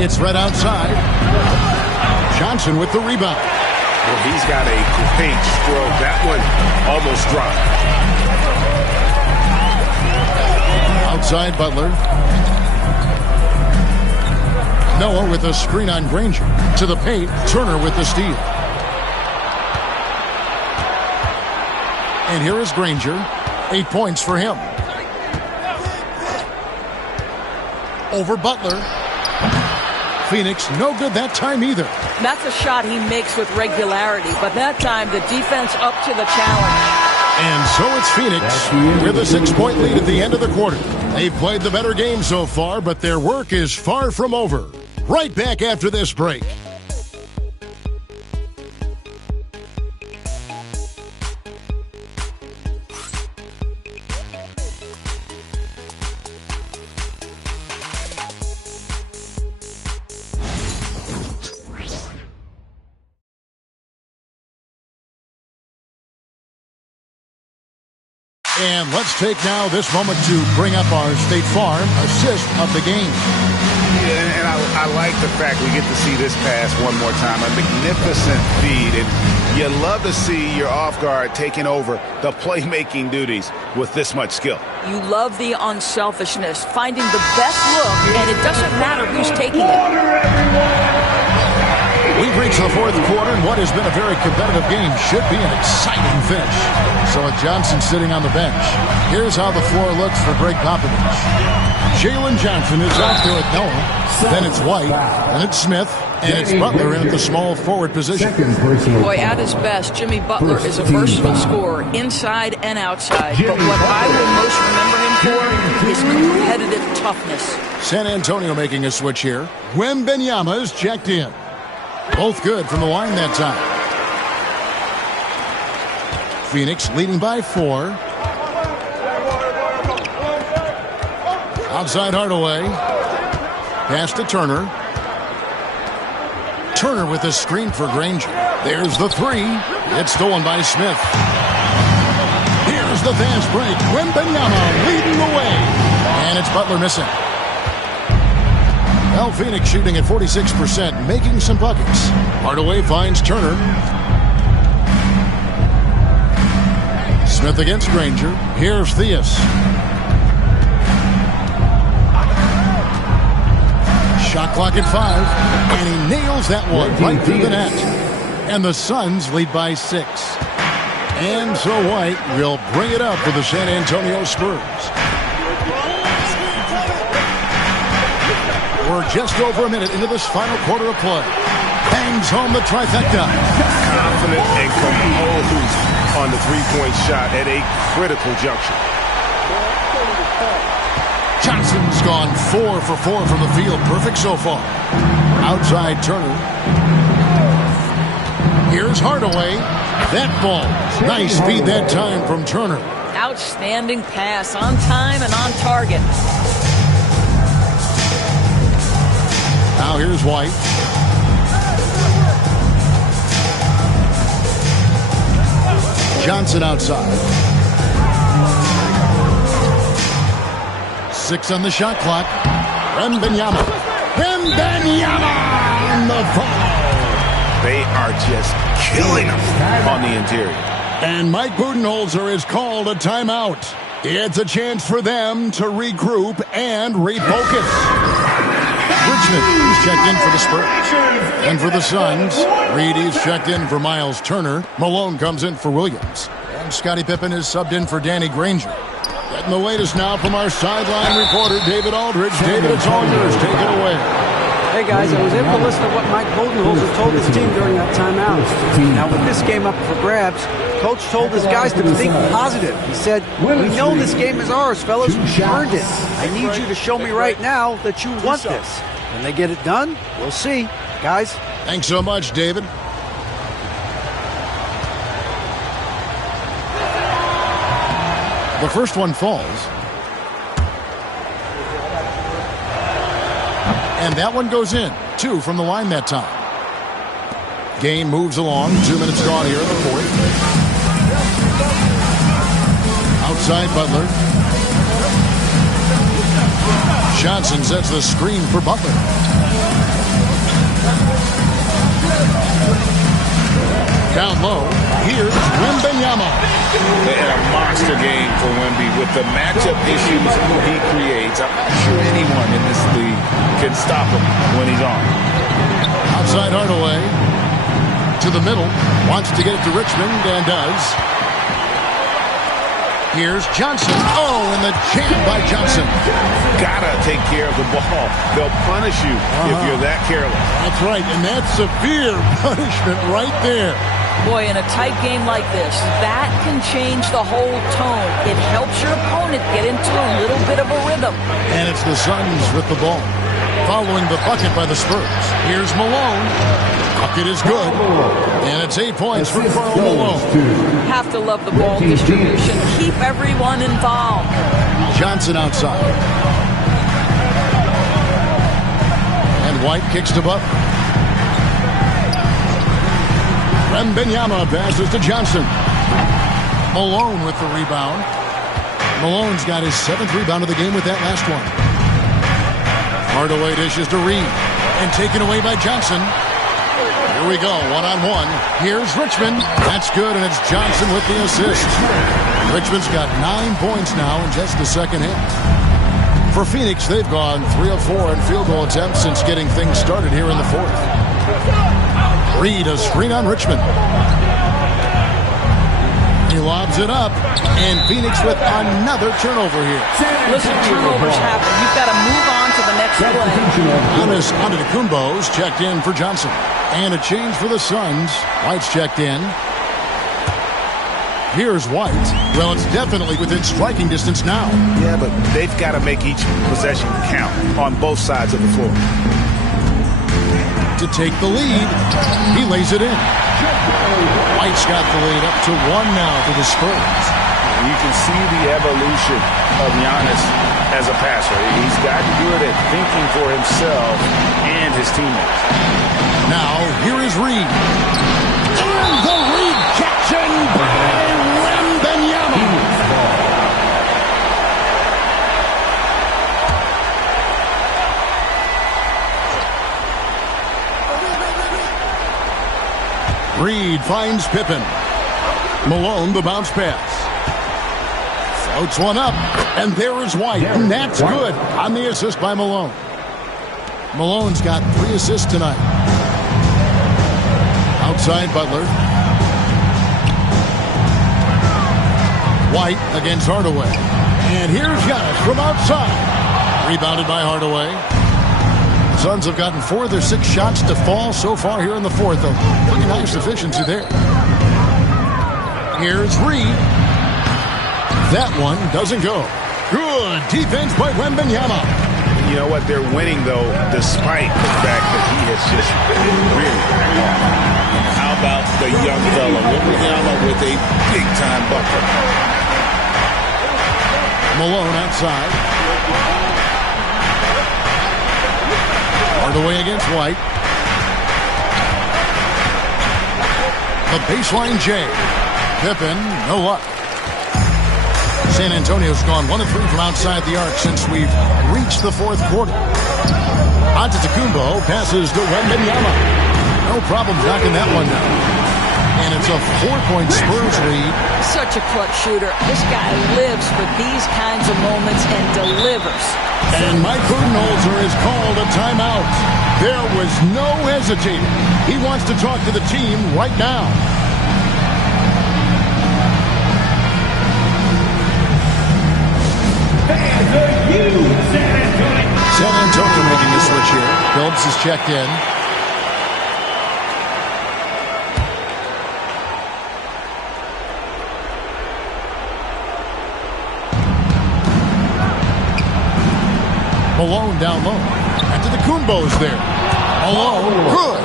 It's Red outside. Johnson with the rebound. Well, he's got a great stroke. That one almost dropped. Outside Butler. Noah with a screen on Granger. To the paint, Turner with the steal. And here is Granger. 8 points for him. Over Butler. Phoenix, no good that time either. That's a shot he makes with regularity, but that time the defense up to the challenge. And so it's Phoenix with a 6-point lead at the end of the quarter. They've played the better game so far, but their work is far from over. Right back after this break. And let's take now this moment to bring up our State Farm assist of the game. Yeah, and I like the fact we get to see this pass one more time. A magnificent feed. And you love to see your off guard taking over the playmaking duties with this much skill. You love the unselfishness, finding the best look, and it doesn't matter who's taking it. We've reached the fourth quarter, and what has been a very competitive game should be an exciting finish. So with Johnson sitting on the bench, here's how the floor looks for Greg Popovich. Jalen Johnson is out there at Noah. Then it's White, then it's Smith, and it's Butler in at the small forward position. Boy, at his best, Jimmy Butler is a versatile scorer, inside and outside. But what I will most remember him for is competitive toughness. San Antonio making a switch here. Wembanyama is checked in. Both good from the line that time. Phoenix leading by 4. Outside Hardaway. Pass to Turner. Turner with a screen for Granger. There's the 3. It's stolen by Smith. Here's the fast break. Wembanyama leading the way. And it's Butler missing. Well, Phoenix shooting at 46%, making some buckets. Hardaway finds Turner. Smith against Granger. Here's Theus. Shot clock at 5, and he nails that one right through the net. And the Suns lead by 6. And so White will bring it up for the San Antonio Spurs. We're just over a minute into this final quarter of play. Bangs home the trifecta. Confident and composed on the three-point shot at a critical juncture. Johnson's gone 4 for 4 from the field. Perfect so far. Outside Turner. Here's Hardaway. That ball. Nice speed that time from Turner. Outstanding pass. On time and on target. Now here's White. Johnson outside. 6 on the shot clock. Wembanyama. Wembanyama on the foul. They are just killing them on the interior. And Mike Budenholzer has called a timeout. It's a chance for them to regroup and refocus. Richmond is checked in for the Spurs. And for the Suns, Reed is checked in for Miles Turner. Malone comes in for Williams. And Scottie Pippen is subbed in for Danny Granger. Getting the latest now from our sideline reporter, David Aldridge. David, it's all yours. Take it away. Hey, guys, I was able to listen to what Mike Budenholzer told his team during that timeout. Now, with this game up for grabs, Coach told his guys to think positive. He said, we know this game is ours, fellas. We earned it. I need you to show me right now that you want this. When they get it done, we'll see. Guys. Thanks so much, David. The first one falls. And that one goes in. 2 from the line that time. Game moves along. 2 minutes gone here in the fourth. Outside Butler. Johnson sets the screen for Butler. Down low. Here's Wembanyama. They had a monster game for Wemby with the matchup issues he creates. I'm not sure anyone in this league can stop him when he's on. Outside Hardaway. To the middle. Wants to get it to Richmond and does. Here's Johnson. Oh, and the jam by Johnson. Gotta take care of the ball. They'll punish you if you're that careless. That's right, and that's severe punishment right there. Boy, in a tight game like this, that can change the whole tone. It helps your opponent get into a little bit of a rhythm. And it's the Suns with the ball. Following the bucket by the Spurs. Here's Malone. Bucket is good. And it's 8 points for Karl Malone. Have to love the ball distribution. Keep everyone involved. Johnson outside. And White kicks to Butler. Wembanyama passes to Johnson. Malone with the rebound. Malone's got his 7th rebound of the game with that last one. Hardaway dishes to Reed. And taken away by Johnson. Here we go, one-on-one. Here's Richmond. That's good, and it's Johnson with the assist. Richmond's got 9 points now in just the second half. For Phoenix, they've gone 3 of 4 in field goal attempts since getting things started here in the fourth. Reed, a screen on Richmond. He lobs it up, and Phoenix with another turnover here. Listen, turnovers happen. You've got to move on to the next play. Giannis Antetokounmpo's checked in for Johnson. And a change for the Suns. White's checked in. Here's White. Well, it's definitely within striking distance now. Yeah, but they've got to make each possession count on both sides of the floor. to take the lead. He lays it in. White's got the lead up to 1 now for the Spurs. You can see the evolution of Giannis as a passer. He's gotten good at thinking for himself and his teammates. Now, here is Reed. And the rejection by Wembanyama. Reed finds Pippen. Malone the bounce pass. Floats one up, and there is White, and that's good on the assist by Malone. Malone's got 3 assists tonight. Outside Butler. White against Hardaway. And here's Giannis from outside. Rebounded by Hardaway. Suns have gotten 4 of their 6 shots to fall so far here in the 4th. A pretty nice efficiency there. Here's Reed. That one doesn't go. Good defense by Wembanyama. You know what? They're winning, though, despite the fact that he has just been really off. How about the young fella, Wembanyama, with a big-time bucket? Malone outside. Hardaway against White. The baseline J. Pippen, no luck. San Antonio's gone 1 of 3 from outside the arc since we've reached the 4th quarter. Antetokounmpo passes to Wembanyama. No problem knocking that one down. And it's a 4-point Spurs lead. Such a clutch shooter. This guy lives for these kinds of moments and delivers. And Mike Budenholzer has called a timeout. There was no hesitating. He wants to talk to the team right now. San Antonio making the switch here. Phillips is checked in. Malone down low. Antetokounmpo's there. Malone, good.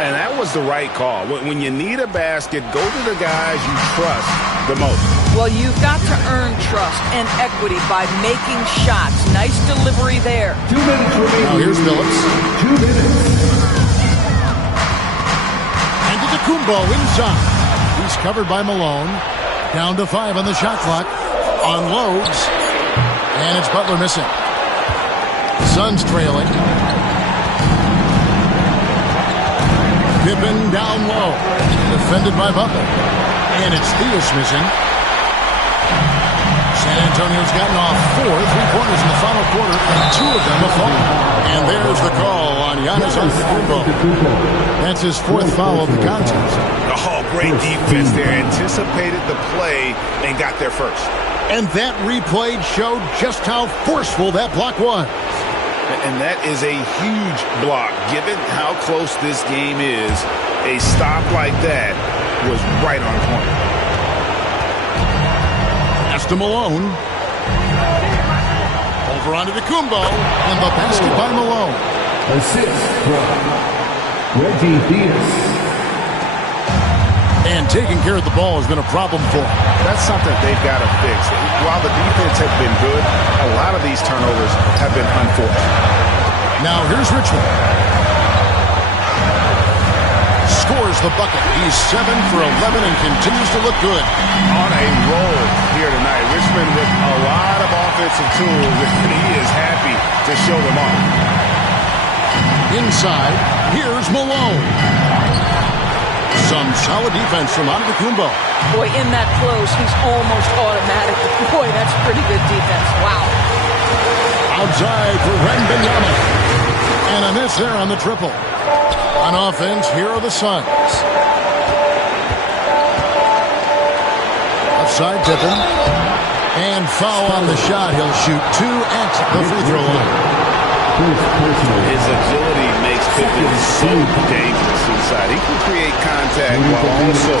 And that was the right call. When you need a basket, go to the guys you trust the most. Well, you've got to earn trust and equity by making shots. Nice delivery there. 2 minutes remaining. Now here's Phillips. 2 minutes. Antetokounmpo inside. He's covered by Malone. Down to 5 on the shot clock. Unloads. And it's Butler missing. Suns trailing. Pippen down low. Defended by Butler. And it's Theus missing. San Antonio's gotten off 4 3-pointers in the final quarter, and 2 of them have fallen. And there's the call on Giannis Antetokounmpo. That's his 4th foul of the contest. Oh, great defense there. Anticipated the play and got there first. And that replay showed just how forceful that block was. And that is a huge block. Given how close this game is, a stop like that was right on point. Pass to Malone. Over onto Antetokounmpo. And the basket by Malone. Assist from Reggie Theus. And taking care of the ball has been a problem for him. That's something they've got to fix. While the defense has been good, a lot of these turnovers have been unforced. Now here's Richmond. Scores the bucket. He's 7 for 11 and continues to look good. On a roll here tonight. Richmond with a lot of offensive tools, and he is happy to show them off. Inside, here's Malone. Some solid defense from Antetokounmpo. Boy, in that close, he's almost automatic. Boy, that's pretty good defense. Wow. Outside for Wembanyama. And a miss there on the triple. On offense, here are the Suns. Outside Pippen. And foul on the shot. He'll shoot 2 at the free throw line. His agility makes Pippen so dangerous inside. He can create contact while also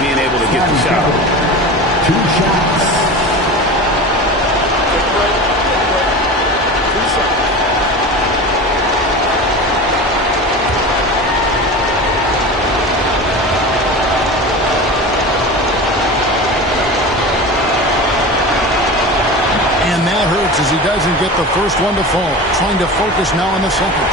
being able to get the shot. 2 shots. get the first one to fall. Trying to focus now on the second.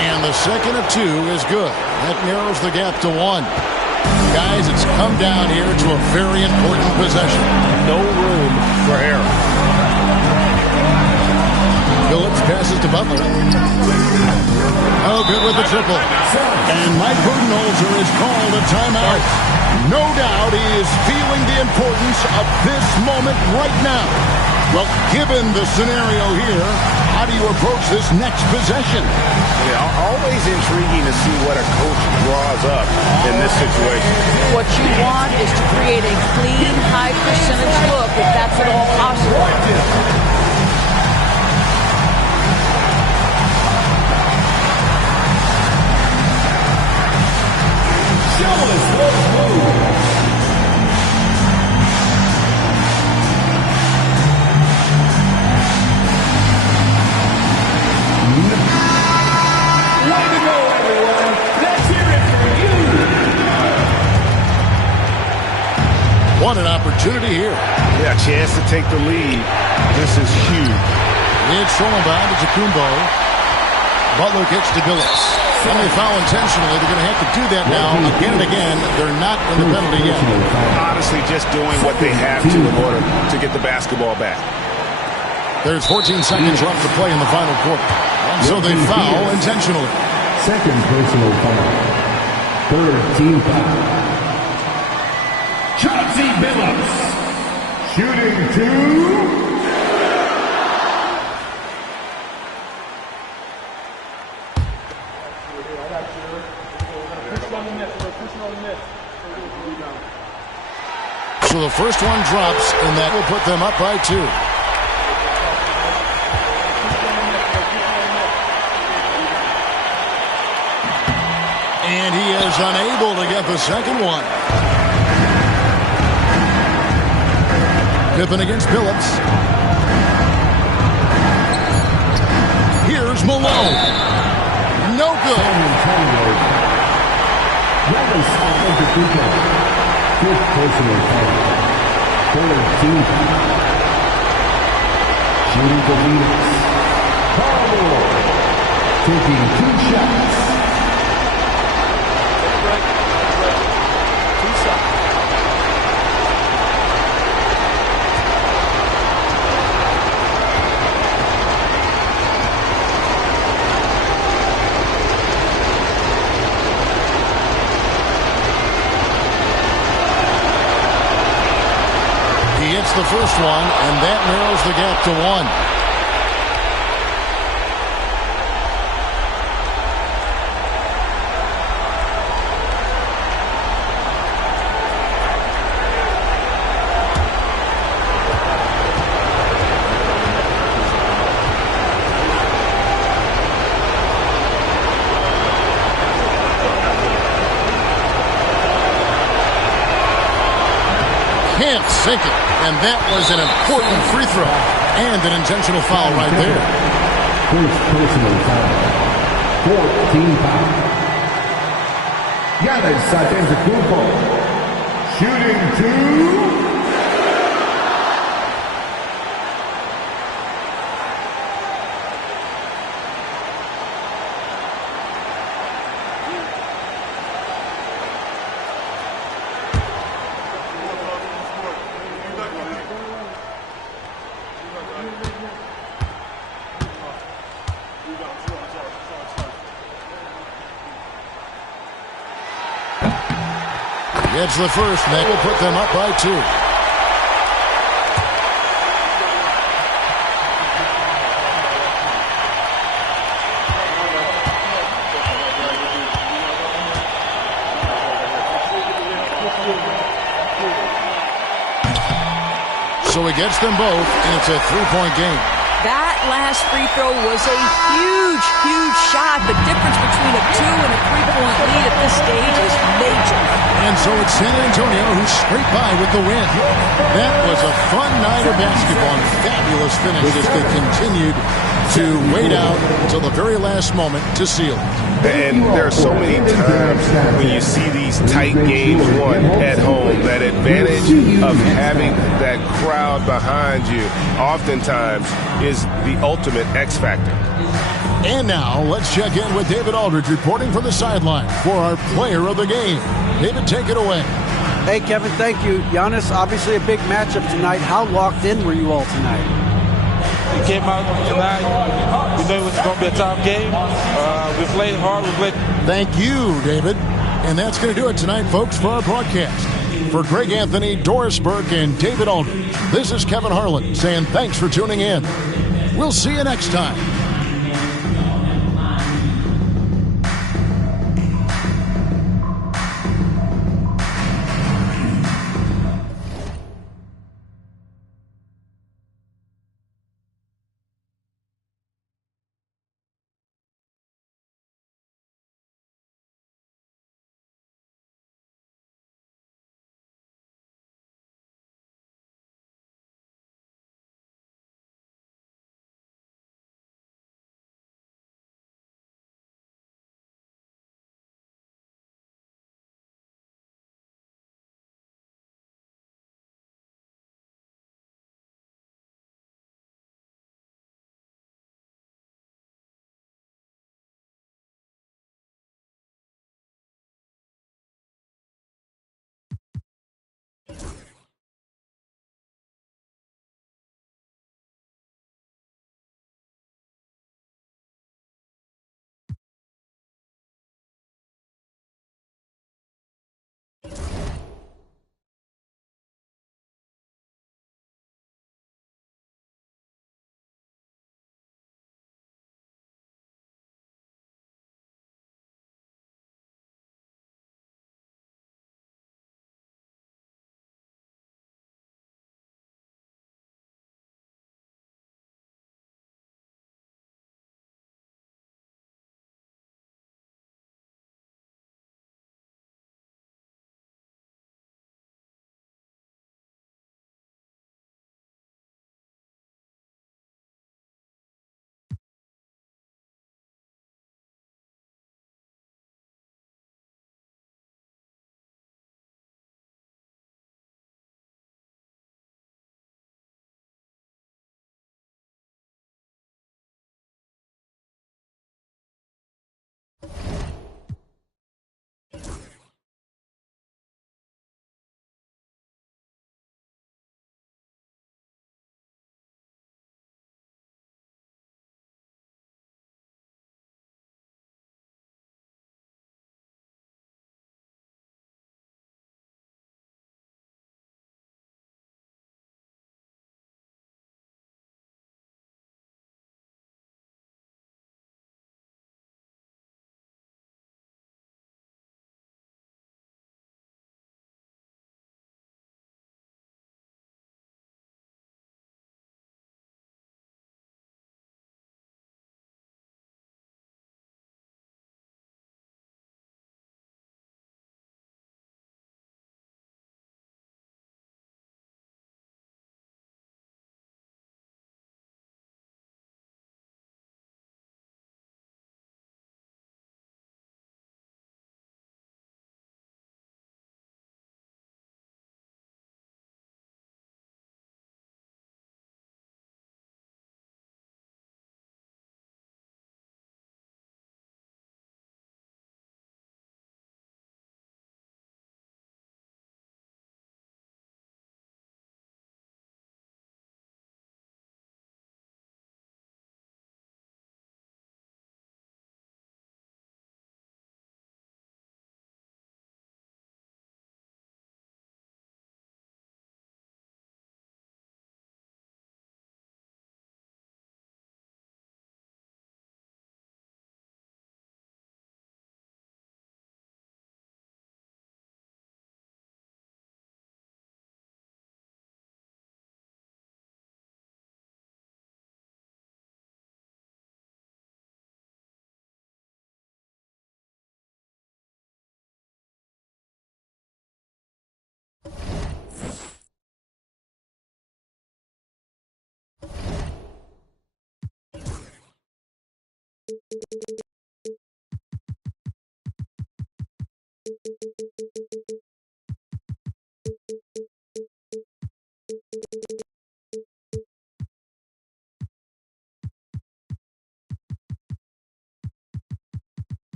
And the second of two is good. That narrows the gap to one. Guys, it's come down here to a very important possession. No room for error. Phillips passes to Butler. Oh, good with the triple. And Mike Budenholzer is called a timeout. No doubt he is feeling the importance of this moment right now. Well, given the scenario here, how do you approach this next possession? Yeah, always intriguing to see what a coach draws up in this situation. What you want is to create a clean, high percentage look if that's at all possible. Show us those moves. Way to go, everyone. Let's hear it for you. What an opportunity here. Yeah, a chance to take the lead. This is huge. It's Solomon to Kumbo. Butler gets to Billups. When they foul intentionally, they're going to have to do that now again and again. They're not in the penalty yet. Honestly, just doing what they have to in order to get the basketball back. There's 14 seconds left to play in the final quarter. So they foul intentionally. Second personal foul. Third team foul. Chauncey Billups. Shooting two. So the first one drops, and that will put them up by 2. And he is unable to get the second one. Pippen against Billups. Here's Malone. No good. Fifth personal foul. Third team foul. Shooting for Phoenix. Paul taking 2 shots. The first one, and that narrows the gap to 1. Can't sink it. And that was an important free throw and an intentional foul right there. First personal foul. Fourth team foul. Giannis Antetokounmpo. Shooting two. Gets the first, and that will put them up by 2. So he gets them both, and it's a 3-point game. That last free throw was a huge, huge shot. The difference between a 2 and a 3-point lead at this stage is major. And so it's San Antonio who scraped by with the win. That was a fun night of basketball and a fabulous finish as they continued to wait out until the very last moment to seal it. And there are so many times when you see these tight games won at home, that advantage of having that crowd behind you oftentimes is the ultimate X factor. And now let's check in with David Aldridge reporting from the sideline for our player of the game. David, take it away. Hey, Kevin, thank you. Giannis, obviously a big matchup tonight. How locked in were you all tonight? We came out tonight. We knew it was going to be a tough game. We played hard. Thank you, David. And that's going to do it tonight, folks, for our broadcast. For Greg Anthony, Doris Burke, and David Aldridge, this is Kevin Harlan saying thanks for tuning in. We'll see you next time.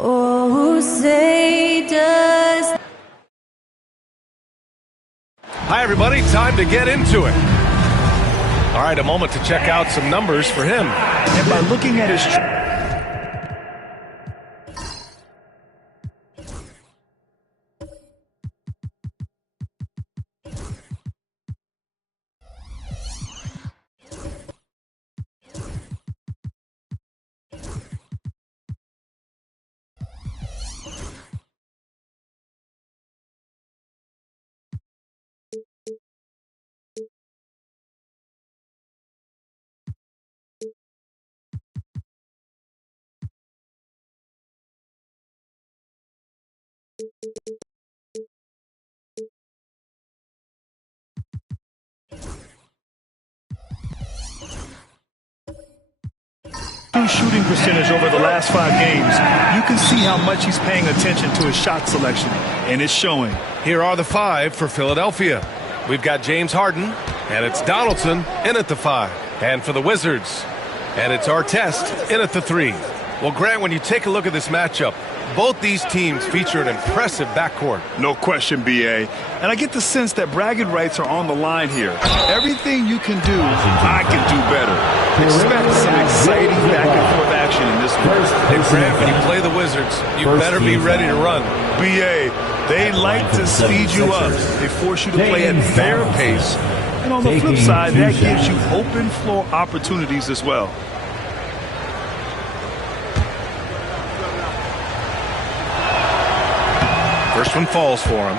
Oh, say does. Hi, everybody. Time to get into it. All right, a moment to check out some numbers for him. And by looking at his... Shooting percentage over the last 5 games, you can see how much he's paying attention to his shot selection, and it's showing. Here are the 5 for Philadelphia. We've got James Harden, and it's Donaldson in at the 5. And for the Wizards, and it's Artest in at the 3. Well, Grant, when you take a look at this matchup, both these teams feature an impressive backcourt. No question, B.A. And I get the sense that bragging rights are on the line here. Everything you can do, I can do better. Expect some exciting back-and-forth action in this one. Hey, Grant, when you play the Wizards, you better be ready to run. B.A., they like to speed you up. They force you to play at their pace. And on the flip side, that gives you open floor opportunities as well. First one falls for him.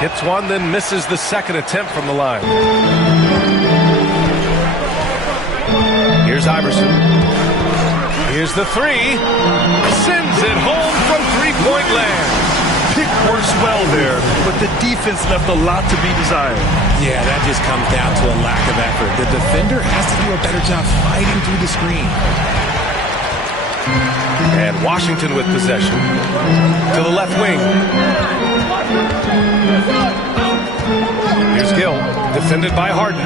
Hits one, then misses the second attempt from the line. Here's Iverson. Here's the 3. Sends it home from three-point land. Pick works well there, but the defense left a lot to be desired. Yeah, that just comes down to a lack of effort. The defender has to do a better job fighting through the screen. And Washington with possession. To the left wing. Here's Gill, defended by Harden.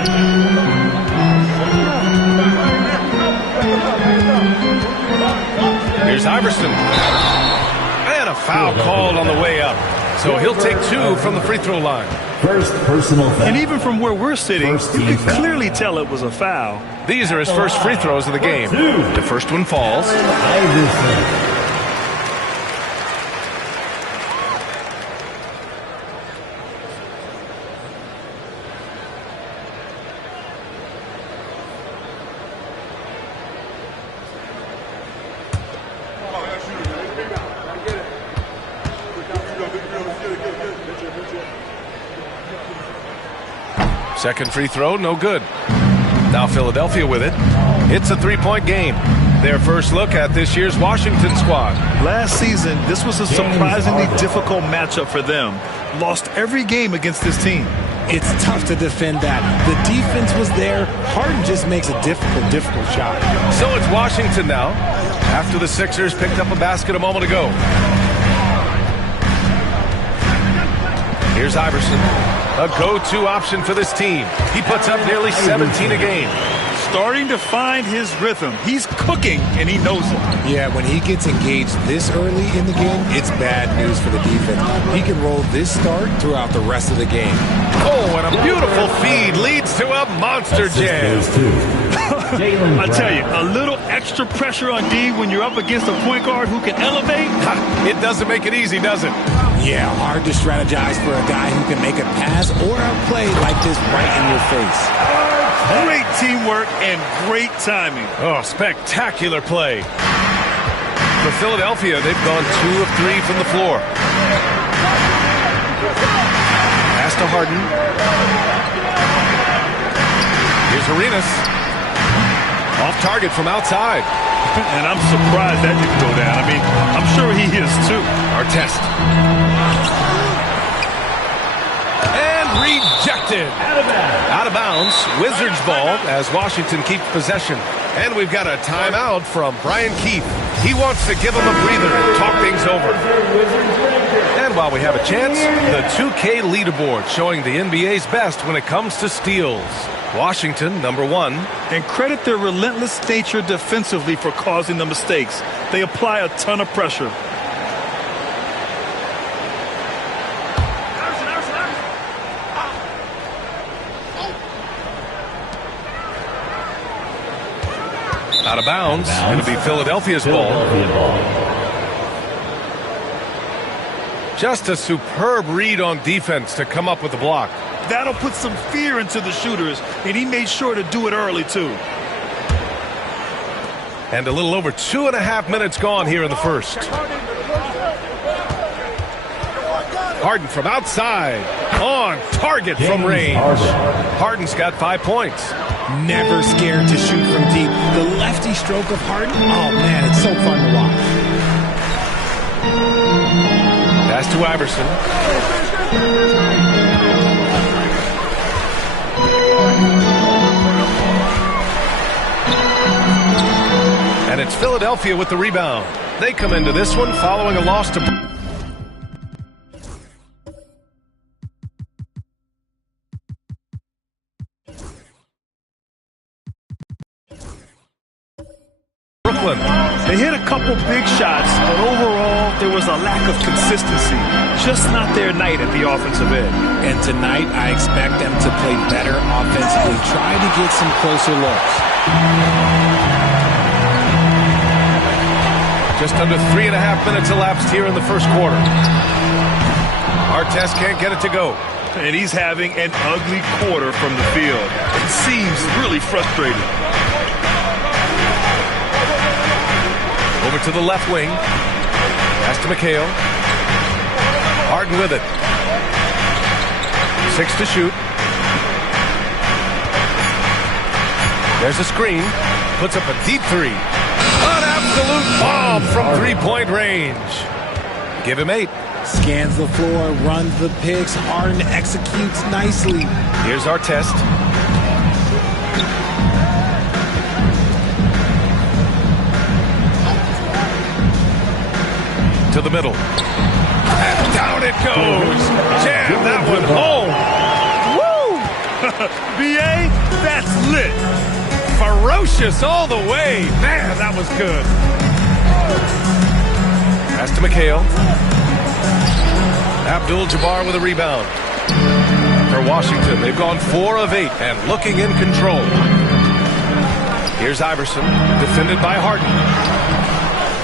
Here's Iverson. And a foul called on the way up. So he'll take 2 from the free throw line. First personal foul. And even from where we're sitting, you can clearly tell it was a foul. These are his first free throws of the game. The first one falls. Iverson. Second free throw, no good. Now Philadelphia with it. It's a 3-point game. Their first look at this year's Washington squad. Last season, this was a surprisingly difficult matchup for them. Lost every game against this team. It's tough to defend that. The defense was there. Harden just makes a difficult shot. So it's Washington now, after the Sixers picked up a basket a moment ago. Here's Iverson. A go-to option for this team. He puts up nearly 17 a game. Starting to find his rhythm. He's cooking, and he knows it. Yeah, when he gets engaged this early in the game, it's bad news for the defense. He can roll this start throughout the rest of the game. Oh, and a beautiful feed leads to a monster jam. I tell you, a little extra pressure on D when you're up against a point guard who can elevate. It doesn't make it easy, does it? Yeah, hard to strategize for a guy who can make a pass or a play like this right in your face. Great teamwork and great timing. Oh, spectacular play. For Philadelphia, they've gone 2 of 3 from the floor. Pass to Harden. Here's Arenas. Off target from outside. And I'm surprised that didn't go down. I mean, I'm sure he is too. Artest. And rejected. Out of bounds. Wizards ball as Washington keeps possession. And we've got a timeout from Brian Keith. He wants to give him a breather and talk things over. And while we have a chance, the 2K leaderboard showing the NBA's best when it comes to steals. Washington, number 1. And credit their relentless nature defensively for causing the mistakes. They apply a ton of pressure. Out of bounds. It'll be Philadelphia's ball. Just a superb read on defense to come up with the block. That'll put some fear into the shooters, and he made sure to do it early, too. And a little over 2.5 minutes gone here in the first. Harden from outside, on target from range. Harden's got 5 points. Never scared to shoot from deep. The lefty stroke of Harden, oh man, it's so fun to watch. Pass to Iverson. And it's Philadelphia with the rebound. They come into this one following a loss to Brooklyn. They hit a couple big shots, but overall there was a lack of consistency. Just not their night at the offensive end. And tonight I expect them to play better offensively. Try to get some closer looks. Just under 3.5 minutes elapsed here in the first quarter. Artest can't get it to go. And he's having an ugly quarter from the field. It seems really frustrating. Over to the left wing. Pass to McHale. Harden with it. 6 to shoot. There's a screen. Puts up a deep three. An absolute bomb from three-point range. Give him 8. Scans the floor, runs the picks. Harden executes nicely. Here's our test. To the middle. And down it goes. Jam that one home. Woo! B.A., that's lit. Ferocious all the way. Man, that was good. Pass to McHale. Abdul-Jabbar with a rebound. For Washington, they've gone 4 of 8 and looking in control. Here's Iverson, defended by Harden.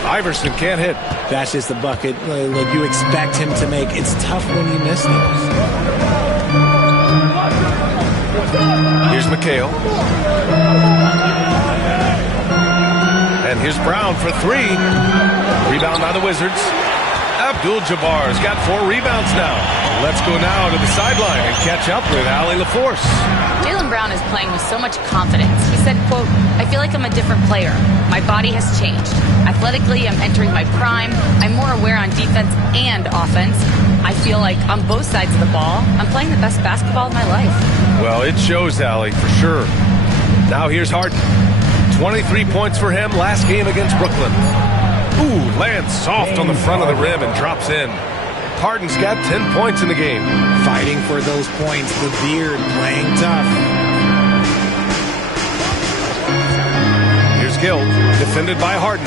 Iverson can't hit. That's just the bucket. Look, you expect him to make. It's tough when you miss those. Here's McHale. And here's Brown for 3. Rebound by the Wizards. Abdul-Jabbar's got 4 rebounds now. Let's go now to the sideline and catch up with Allie LaForce. Jaylen Brown is playing with so much confidence. He said, quote, "I feel like I'm a different player. My body has changed. Athletically, I'm entering my prime. I'm more aware on defense and offense. I feel like on both sides of the ball, I'm playing the best basketball of my life." Well, it shows, Allie, for sure. Now here's Harden. 23 points for him last game against Brooklyn. Ooh, lands soft on the front of the rim and drops in. Harden's got 10 points in the game. Fighting for those points, the beard playing tough. Here's Gill, defended by Harden.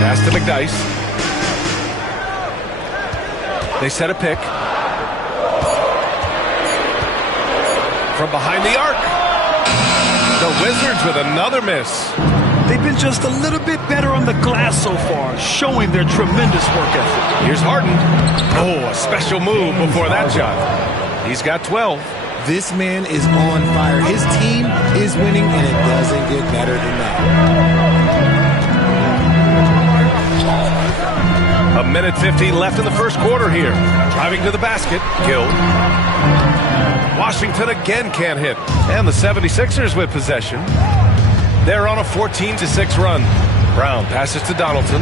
Pass to McDyess. They set a pick. From behind the arc. The Wizards with another miss. They've been just a little bit better on the glass so far, showing their tremendous work ethic. Here's Harden. Oh, a special move before that shot. He's got 12. This man is on fire. His team is winning, and it doesn't get better than that. 1:15 left in the first quarter here. Driving to the basket. Gill. Washington again can't hit. And the 76ers with possession. They're on a 14-6 run. Brown passes to Donaldson.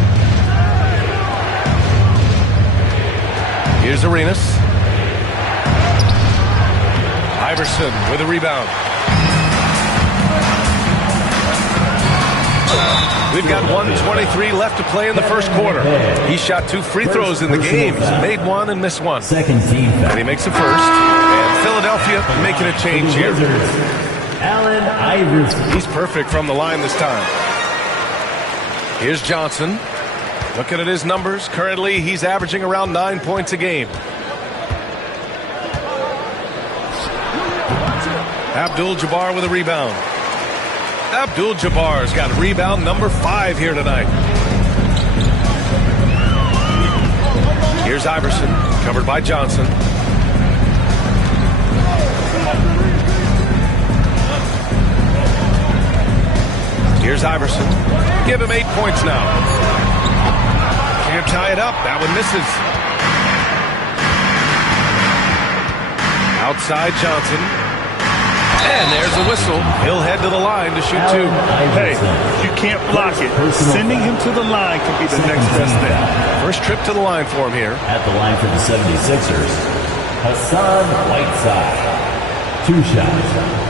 Here's Arenas. Iverson with a rebound. We've got 1:23 left to play in the first quarter. He shot 2 free throws in the game. He's made 1 and missed 1. Second team. And he makes the first. And Philadelphia making a change here. Allen Iverson. He's perfect from the line this time. Here's Johnson. Looking at his numbers, currently he's averaging around 9 points a game. Abdul-Jabbar with a rebound. Abdul-Jabbar's got rebound number 5 here tonight. Here's Iverson, covered by Johnson. Here's Iverson. Give him 8 points now. Can't tie it up. That one misses. Outside Johnson. And there's a whistle. He'll head to the line to shoot 2. Hey, you can't block it. Sending him to the line could be the next best thing. First trip to the line for him here. At the line for the 76ers, Hassan Whiteside. 2 shots.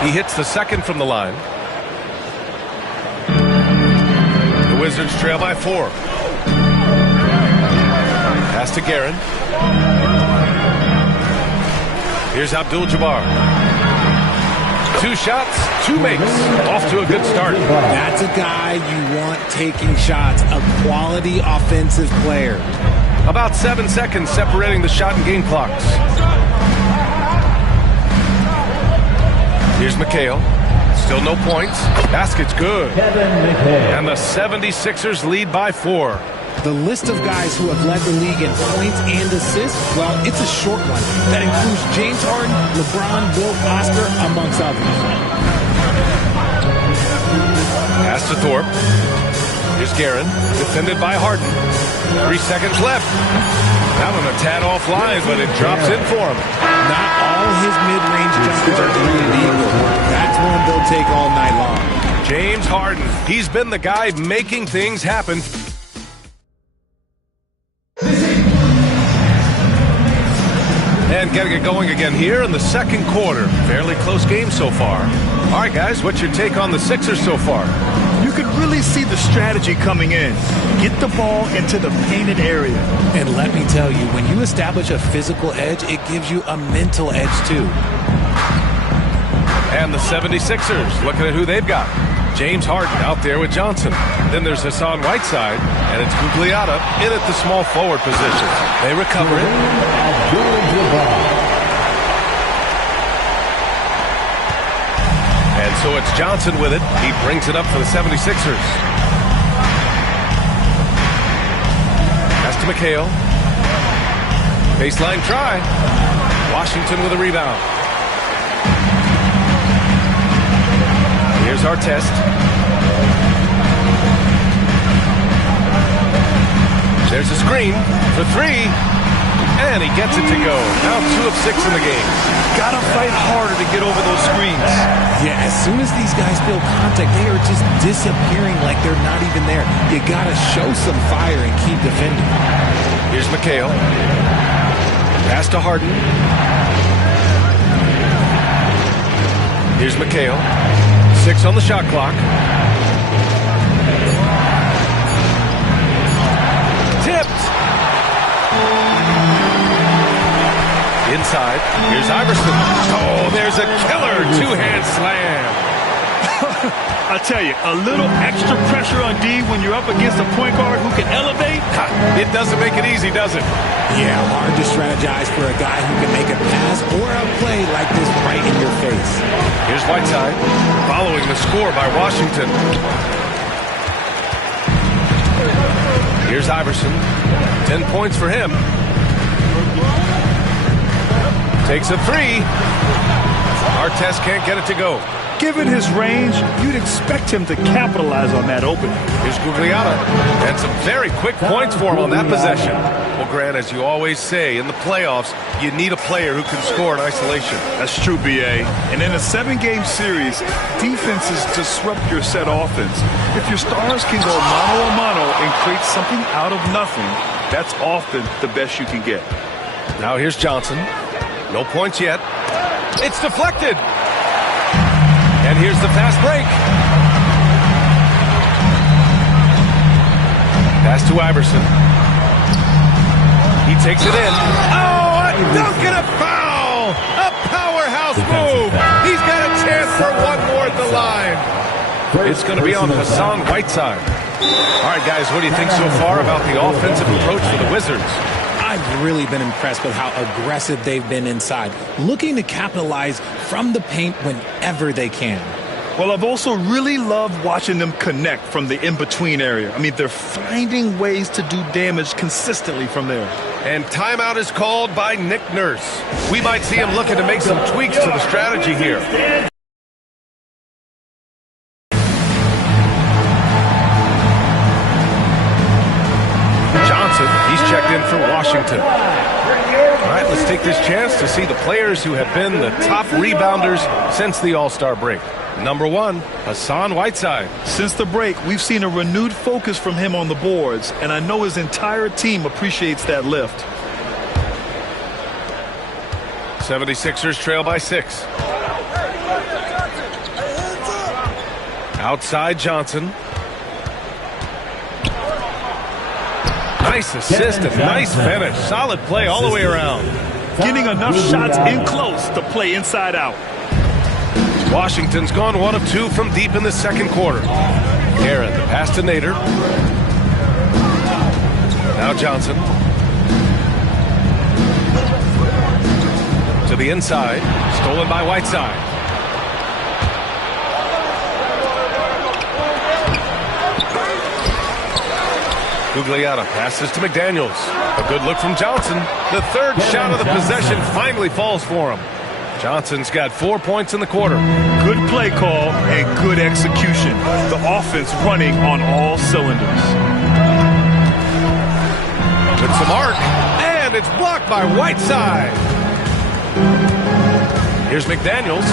He hits the second from the line. The Wizards trail by 4. Pass to Guerin. Here's Abdul-Jabbar. 2 shots, 2 makes. Off to a good start. That's a guy you want taking shots, a quality offensive player. About 7 seconds separating the shot and game clocks. Here's McHale. Still no points. Basket's good. And the 76ers lead by 4. The list of guys who have led the league in points and assists, well, it's a short one. That includes James Harden, LeBron, Bill Oscar, amongst others. Pass to Thorpe. Here's Guerin. Defended by Harden. 3 seconds left. That one a tad offline, but it drops in for him. Not all his mid-range jumpers are created equal. That's one they'll take all night long. James Harden. He's been the guy making things happen. And getting it going again here in the second quarter. Fairly close game so far. All right, guys, what's your take on the Sixers so far? You could really see the strategy coming in. Get the ball into the painted area. And let me tell you, when you establish a physical edge, it gives you a mental edge too. And the 76ers, looking at who they've got. James Harden out there with Johnson. Then there's Hassan Whiteside, and it's Gugliotta in at the small forward position. They recover it. And so it's Johnson with it. He brings it up for the 76ers. Pass to McHale. Baseline try. Washington with a rebound. Here's Artest. There's a screen for 3. And he gets it to go. Now 2 of 6 in the game. Gotta fight harder to get over those screens. Yeah, as soon as these guys feel contact, they are just disappearing like they're not even there. You gotta show some fire and keep defending. Here's McHale. Pass to Harden. Here's McHale. 6 on the shot clock. Tipped. Inside. Here's Iverson. Oh, there's a killer 2-hand slam. I tell you, a little extra pressure on D when you're up against a point guard who can elevate. It doesn't make it easy, does it? Yeah, hard to strategize for a guy who can make a pass or a play like this right in your face. Here's Whiteside following the score by Washington. Here's Iverson. 10 points for him. Takes a 3. Artest can't get it to go. Given his range, you'd expect him to capitalize on that opening. Here's Gugliotta. And some very quick points for him on that possession. Well, Grant, as you always say, in the playoffs, you need a player who can score in isolation. That's true, B.A. And in a 7-game series, defenses disrupt your set offense. If your stars can go mano-a-mano and create something out of nothing, that's often the best you can get. Now here's Johnson. No points yet. It's deflected. And here's the fast break. Pass to Iverson. He takes it in. Oh, a dunk and a foul! A powerhouse move. He's got a chance for one more at the line. It's going to be on Hassan Whiteside. All right, guys, what do you think so far about the offensive approach for the Wizards? I've really been impressed with how aggressive they've been inside, looking to capitalize from the paint whenever they can. Well, I've also really loved watching them connect from the in-between area. I mean, they're finding ways to do damage consistently from there. And timeout is called by Nick Nurse. We might see him looking to make some tweaks to the strategy here. Johnson, he's checked in for Washington. All right, let's take this chance to see the players who have been the top rebounders since the All-Star break. Number 1, Hassan Whiteside. Since the break, we've seen a renewed focus from him on the boards, and I know his entire team appreciates that lift. 76ers trail by 6. Outside Johnson. Nice assist and nice finish. Solid play all the way around. Getting enough shots in close to play inside out. Washington's gone 1 of 2 from deep in the second quarter. Aaron, the pass to Nader. Now Johnson. To the inside. Stolen by Whiteside. Gugliotta passes to McDaniels. A good look from Johnson. The third shot of the possession finally falls for him. Johnson's got 4 points in the quarter. Good play call and good execution. The offense running on all cylinders. With some arc, and it's blocked by Whiteside. Here's McDaniels.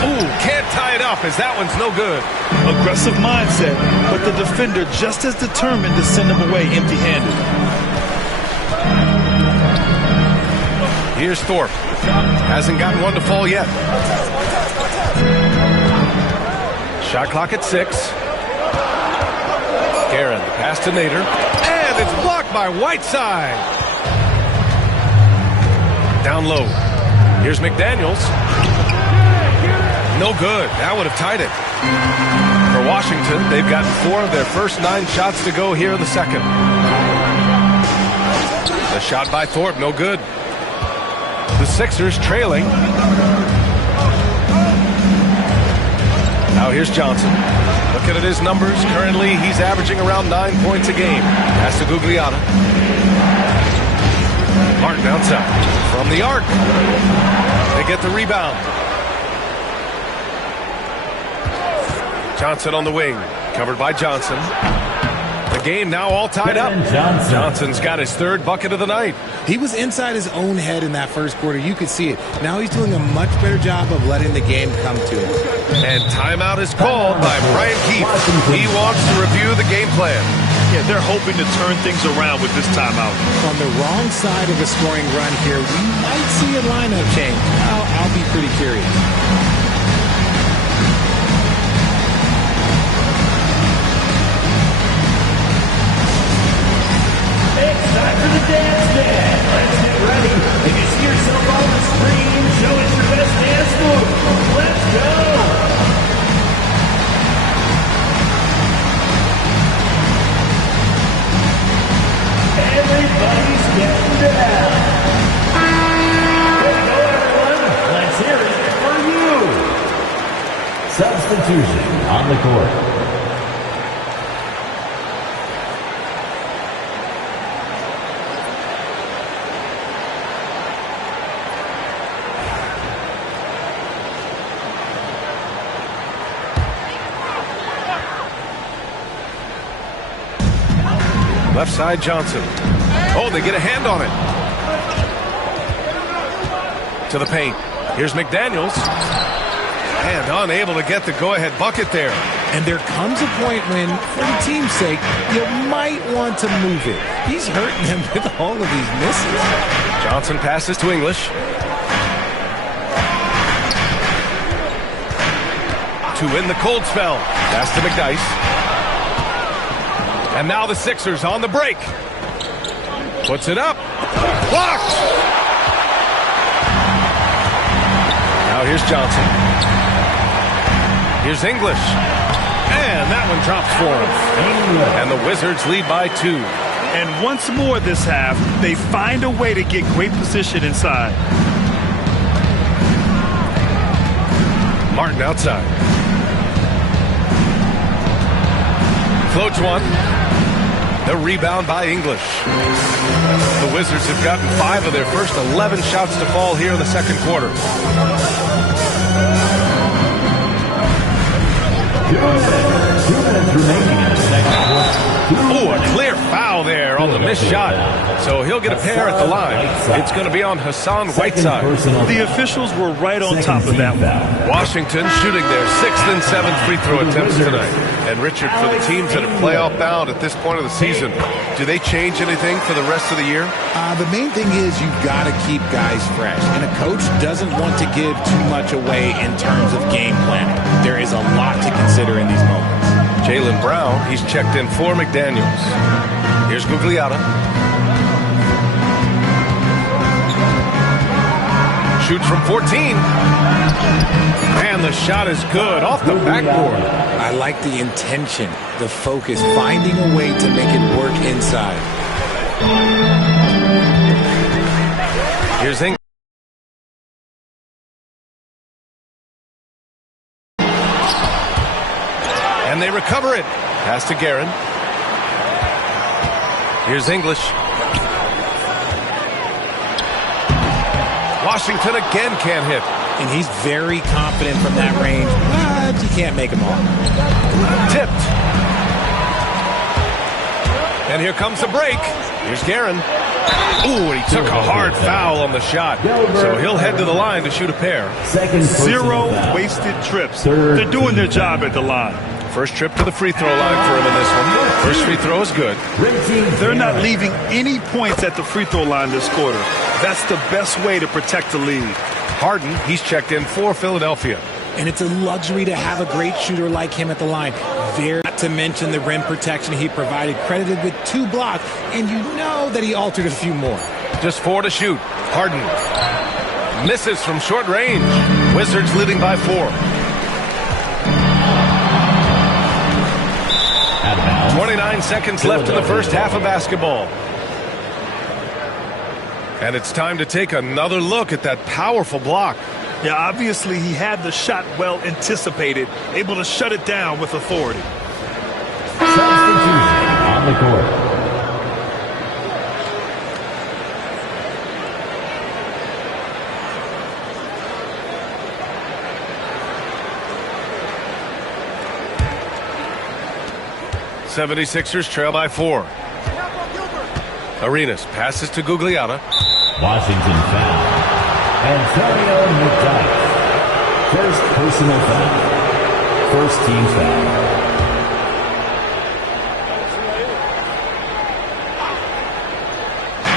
Ooh, can't tie it up as that one's no good. Aggressive mindset, but the defender just as determined to send him away empty-handed. Here's Thorpe. Hasn't gotten one to fall yet. Shot clock at 6. Guerin, the pass to Nader. And it's blocked by Whiteside. Down low. Here's McDaniels. No good. That would have tied it. For Washington, they've gotten 4 of their first 9 shots to go here in the second. The shot by Thorpe, no good. The Sixers trailing. Now here's Johnson. Looking at his numbers. Currently, he's averaging around 9 points a game. Pass to Gugliotta. Martin outside. From the arc. They get the rebound. Johnson on the wing. Covered by Johnson. The game now all tied up. Johnson's got his 3rd bucket of the night. He was inside his own head in that first quarter. You could see it. Now he's doing a much better job of letting the game come to him. And timeout is called by Brian Keefe. He wants to review the game plan. Yeah, they're hoping to turn things around with this timeout. On the wrong side of a scoring run here, we might see a lineup change. I'll be pretty curious. It's time for the dance dance. Let's get ready. If you see yourself on the screen, show us your best dance move. Let's go. Everybody's getting down. Let's go, everyone. Let's hear it for you. Substitution on the court. Left side Johnson. Oh, they get a hand on it. To the paint. Here's McDaniels. And unable to get the go-ahead bucket there. And there comes a point when, for the team's sake, you might want to move it. He's hurting them with all of these misses. Johnson passes to English. To win the cold spell. Pass to McDyess. And now the Sixers on the break. Puts it up. Blocked! Now here's Johnson. Here's English. And that one drops for him. And the Wizards lead by 2. And once more this half, they find a way to get great position inside. Martin outside. Floats one. The rebound by English. The Wizards have gotten 5 of their first 11 shots to fall here in the second quarter. 2 minutes remaining in the second quarter. Oh, a clear foul there on the missed shot. So he'll get a pair at the line. It's going to be on Hassan Whiteside. The officials were right on top of that one. Washington shooting their 6th and 7th free throw attempts tonight. And Richard, for the teams that are playoff bound at this point of the season, do they change anything for the rest of the year? The main thing is you've got to keep guys fresh. And a coach doesn't want to give too much away in terms of game planning. There is a lot to consider in these moments. Jaylen Brown, he's checked in for McDaniels. Here's Gugliotta. Shoots from 14. And the shot is good off the backboard. I like the intention, the focus, finding a way to make it work inside. Here's English. And they recover it. Pass to Guerin. Here's English. Washington again can't hit. And he's very confident from that range, but you can't make him all. Tipped. And here comes the break. Here's Guerin. Ooh, and he took a hard foul on the shot. So he'll head to the line to shoot a pair. 0 wasted trips. They're doing their job at the line. First trip to the free throw line for him in this one. First free throw is good. They're not leaving any points at the free throw line this quarter. That's the best way to protect the lead. Harden, he's checked in for Philadelphia. And it's a luxury to have a great shooter like him at the line. Not to mention the rim protection he provided, credited with 2 blocks, and you know that he altered a few more. Just 4 to shoot. Harden misses from short range. Wizards leading by 4. 29 seconds left in the first half of basketball. And it's time to take another look at that powerful block. Yeah, obviously he had the shot well anticipated, able to shut it down with authority. Substitution on the court. '76ers trail by 4. Arenas passes to Gugliotta. Washington foul. Antonio McDyke. First personal foul. First team foul.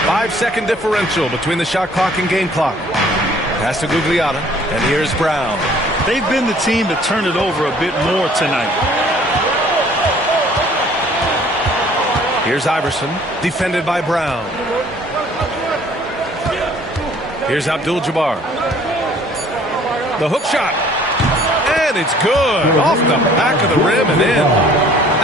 Five-second differential between the shot clock and game clock. Pass to Gugliotta, and here's Brown. They've been the team to turn it over a bit more tonight. Here's Iverson, defended by Brown. Here's Abdul-Jabbar. The hook shot. And it's good. Off the back of the rim and in.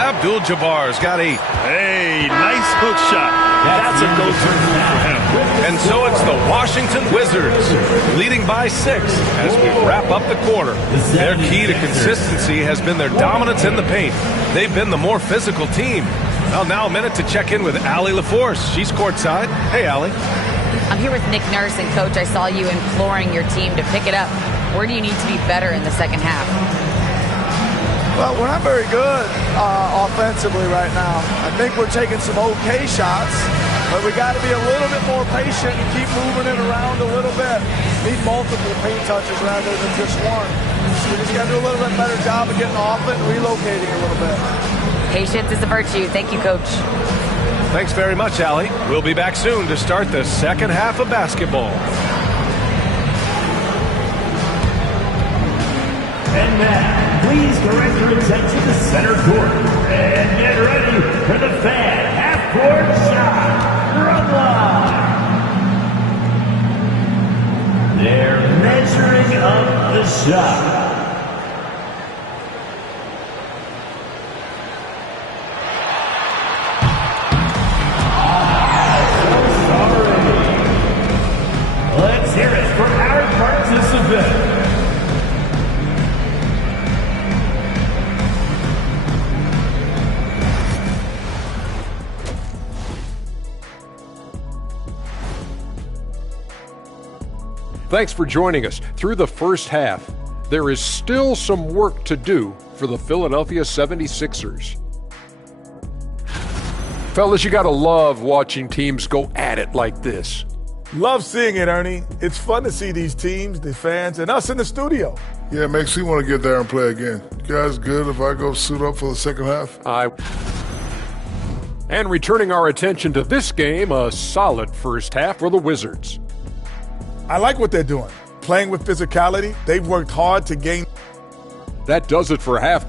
Abdul-Jabbar's got 8. Hey, nice hook shot. That's a go-to for him. And so it's the Washington Wizards leading by 6 as we wrap up the quarter. Their key to consistency has been their dominance in the paint. They've been the more physical team. Well, now a minute to check in with Allie LaForce. She's courtside. Hey, Allie. I'm here with Nick Nurse, and Coach, I saw you imploring your team to pick it up. Where do you need to be better in the second half? Well, we're not very good offensively right now. I think we're taking some okay shots, but we got to be a little bit more patient and keep moving it around a little bit. Need multiple paint touches rather than just one. So we just got to do a little bit better job of getting off it and relocating a little bit. Patience is a virtue. Thank you, Coach. Thanks very much, Allie. We'll be back soon to start the second half of basketball. And now, please direct your attention to center court. And get ready for the fan half-court shot run line. They're measuring up the shot. Let's hear it for our participant. Thanks for joining us. Through the first half, there is still some work to do for the Philadelphia 76ers. Fellas, you gotta love watching teams go at it like this. Love seeing it, Ernie. It's fun to see these teams, the fans, and us in the studio. Yeah, it makes me want to get there and play again. You guys good if I go suit up for the second half? And returning our attention to this game, a solid first half for the Wizards. I like what they're doing. Playing with physicality, they've worked hard to gain. That does it for half.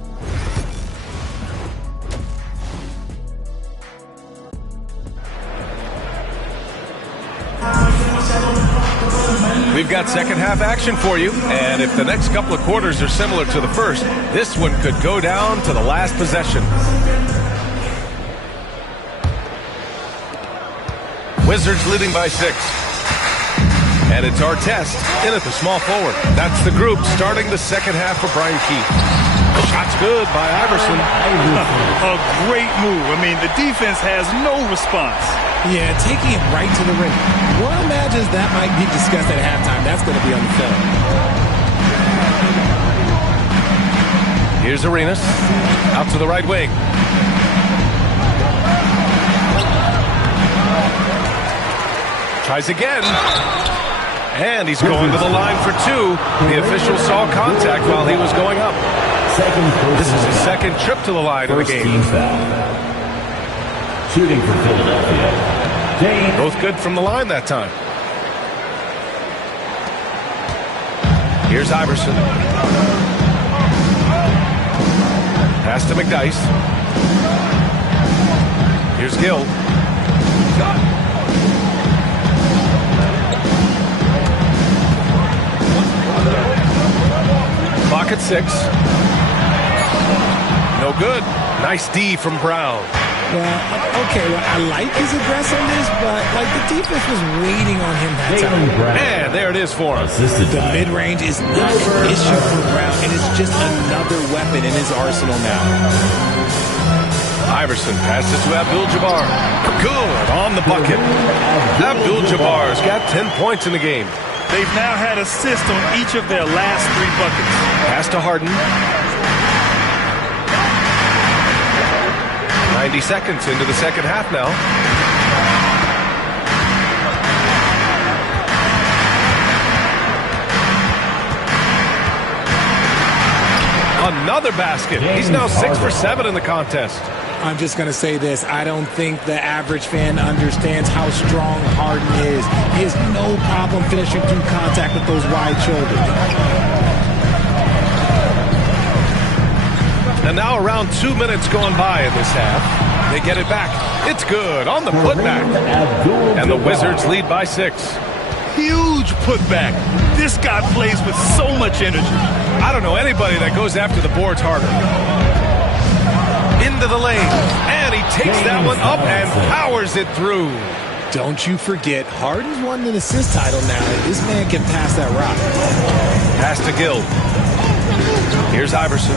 We've got second half action for you, and if the next couple of quarters are similar to the first, this one could go down to the last possession. Wizards leading by 6. And it's Artest in at the small forward. That's the group starting the second half for Brian Keefe. Shot's good by Iverson. A great move. I mean, the defense has no response. Yeah, taking it right to the rim. One imagines that might be discussed at halftime. That's going to be on the film. Here's Arenas out to the right wing. Tries again. And he's going to the line for 2. The official saw contact while he was going up. This is his second trip to the line of the game. Shooting for Philadelphia. Both good from the line that time. Here's Iverson. Pass to McDyess. Here's Gill. Clock at 6. No good. Nice D from Brown. I like his aggressiveness, but the defense was waiting on him that time. And there it is for him. The mid-range is not an issue for Brown, and it's just another weapon in his arsenal now. Iverson passes to Abdul-Jabbar. Good on the bucket. Abdul-Jabbar's got 10 points in the game. They've now had assists on each of their last 3 buckets. Pass to Harden. 90 seconds into the second half now. Another basket. He's now 6 for 7 in the contest. I'm just going to say this. I don't think the average fan understands how strong Harden is. He has no problem finishing through contact with those wide shoulders. And now around 2 minutes gone by in this half. They get it back. It's good on the putback. And the Wizards lead by 6. Huge putback. This guy plays with so much energy. I don't know anybody that goes after the boards harder. Into the lane. And he takes that one up and powers it through. Don't you forget, Harden's won an assist title now. This man can pass that rock. Pass to Gill. Here's Iverson.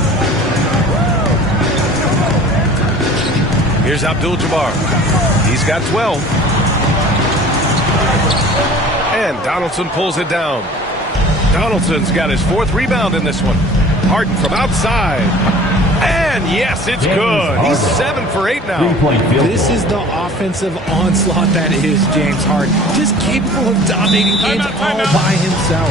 Here's Abdul-Jabbar. He's got 12. And Donaldson pulls it down. Donaldson's got his 4th rebound in this one. Harden from outside. And yes, it's good. He's 7 for 8 now. This is the offensive onslaught that is James Harden. Just capable of dominating games all by himself.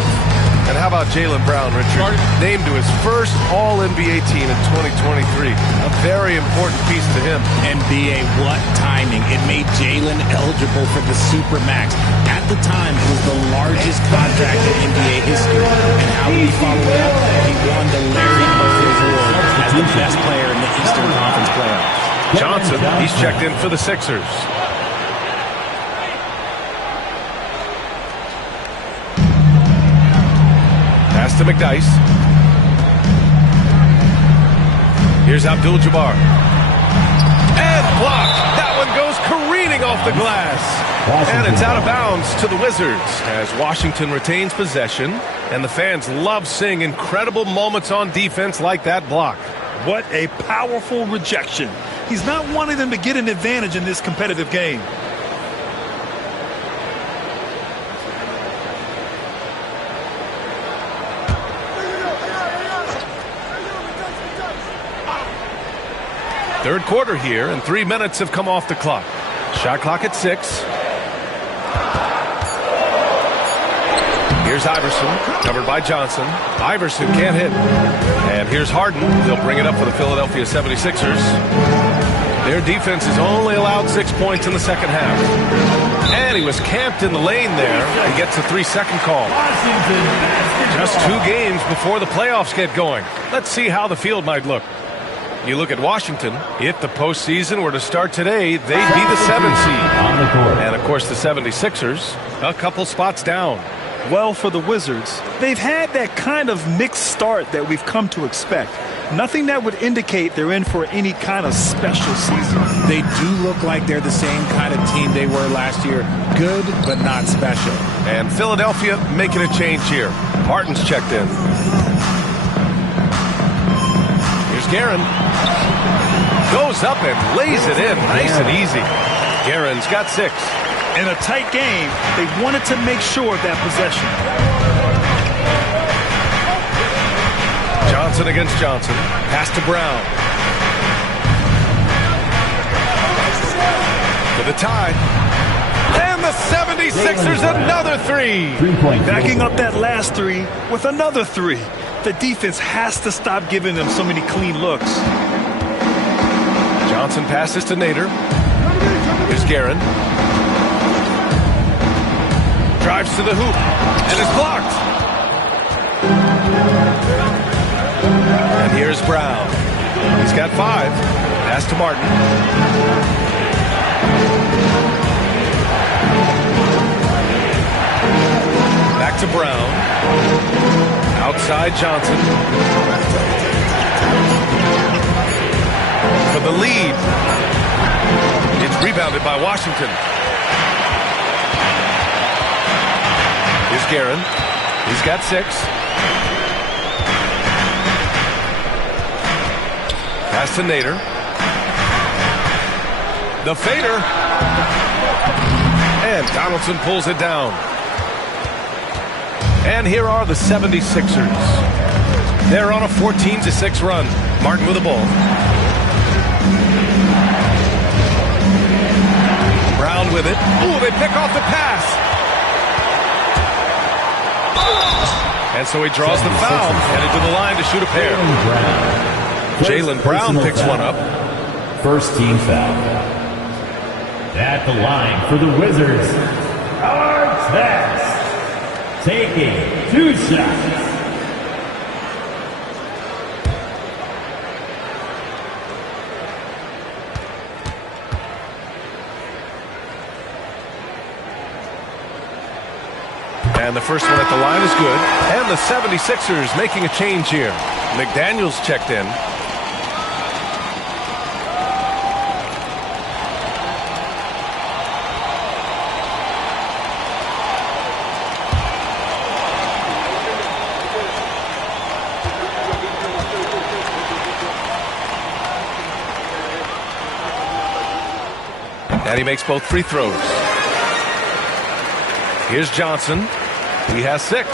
And how about Jaylen Brown, Richard? Named to his first All-NBA team in 2023. A very important piece to him. NBA, what timing. It made Jaylen eligible for the Supermax. At the time, it was the largest contract in NBA history. And how did he follow it up? He won the Larry Bird Award as the best player in the Eastern Conference playoffs. Johnson, he's checked in for the Sixers. Pass to McDyess. Here's Abdul-Jabbar. And blocked. That one goes careening off the glass. And it's out of bounds to the Wizards as Washington retains possession. And the fans love seeing incredible moments on defense like that block. What a powerful rejection. He's not wanting them to get an advantage in this competitive game. Third quarter here, and 3 minutes have come off the clock. Shot clock at 6. Here's Iverson, covered by Johnson. Iverson can't hit. And here's Harden. He'll bring it up for the Philadelphia 76ers. Their defense has only allowed 6 points in the second half. And he was camped in the lane there. He gets a 3-second call. Just 2 games before the playoffs get going. Let's see how the field might look. You look at Washington. If the postseason were to start today, they'd be the 7th seed. And, of course, the 76ers, a couple spots down. Well, for the Wizards, they've had that kind of mixed start that we've come to expect. Nothing that would indicate they're in for any kind of special season. They do look like they're the same kind of team they were last year. Good, but not special. And Philadelphia making a change here. Harden's checked in. Here's Guerin. Goes up and lays it in nice and easy. Guerin's got 6. In a tight game, they wanted to make sure of that possession. Johnson against Johnson. Pass to Brown. For the tie. And the 76ers another 3. Backing up that last 3 with another 3. The defense has to stop giving them so many clean looks. Johnson passes to Nader. Here's Guerin. Drives to the hoop and is blocked. And here's Brown. He's got 5. Pass to Martin. Back to Brown. Outside Johnson. For the lead. It's rebounded by Washington. Here's Guerin. He's got 6. Pass to Nader. The fader. And Donaldson pulls it down. And here are the 76ers. They're on a 14-6 run. Martin with the ball. Brown with it. Ooh, they pick off the pass. And so he draws the foul, headed to the line to shoot a pair. Jaylen Brown picks one up. First team foul. At the line for the Wizards, Artest taking 2 shots. And the first one at the line is good. And the 76ers making a change here. McDaniels checked in. And he makes both free throws. Here's Johnson. He has 6.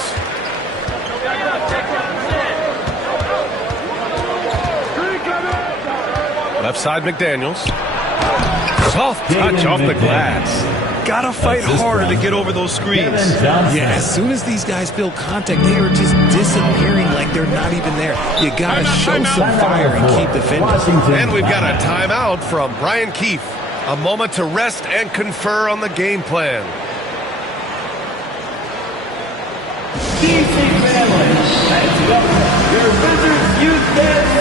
Left side McDaniels. Soft touch off the glass. Gotta fight harder to get over those screens. Yeah, as soon as these guys feel contact, they are just disappearing like they're not even there. You gotta show some fire and keep defending. And we've got a timeout from Brian Keefe. A moment to rest and confer on the game plan. DC family, let's welcome your Wizards youth dance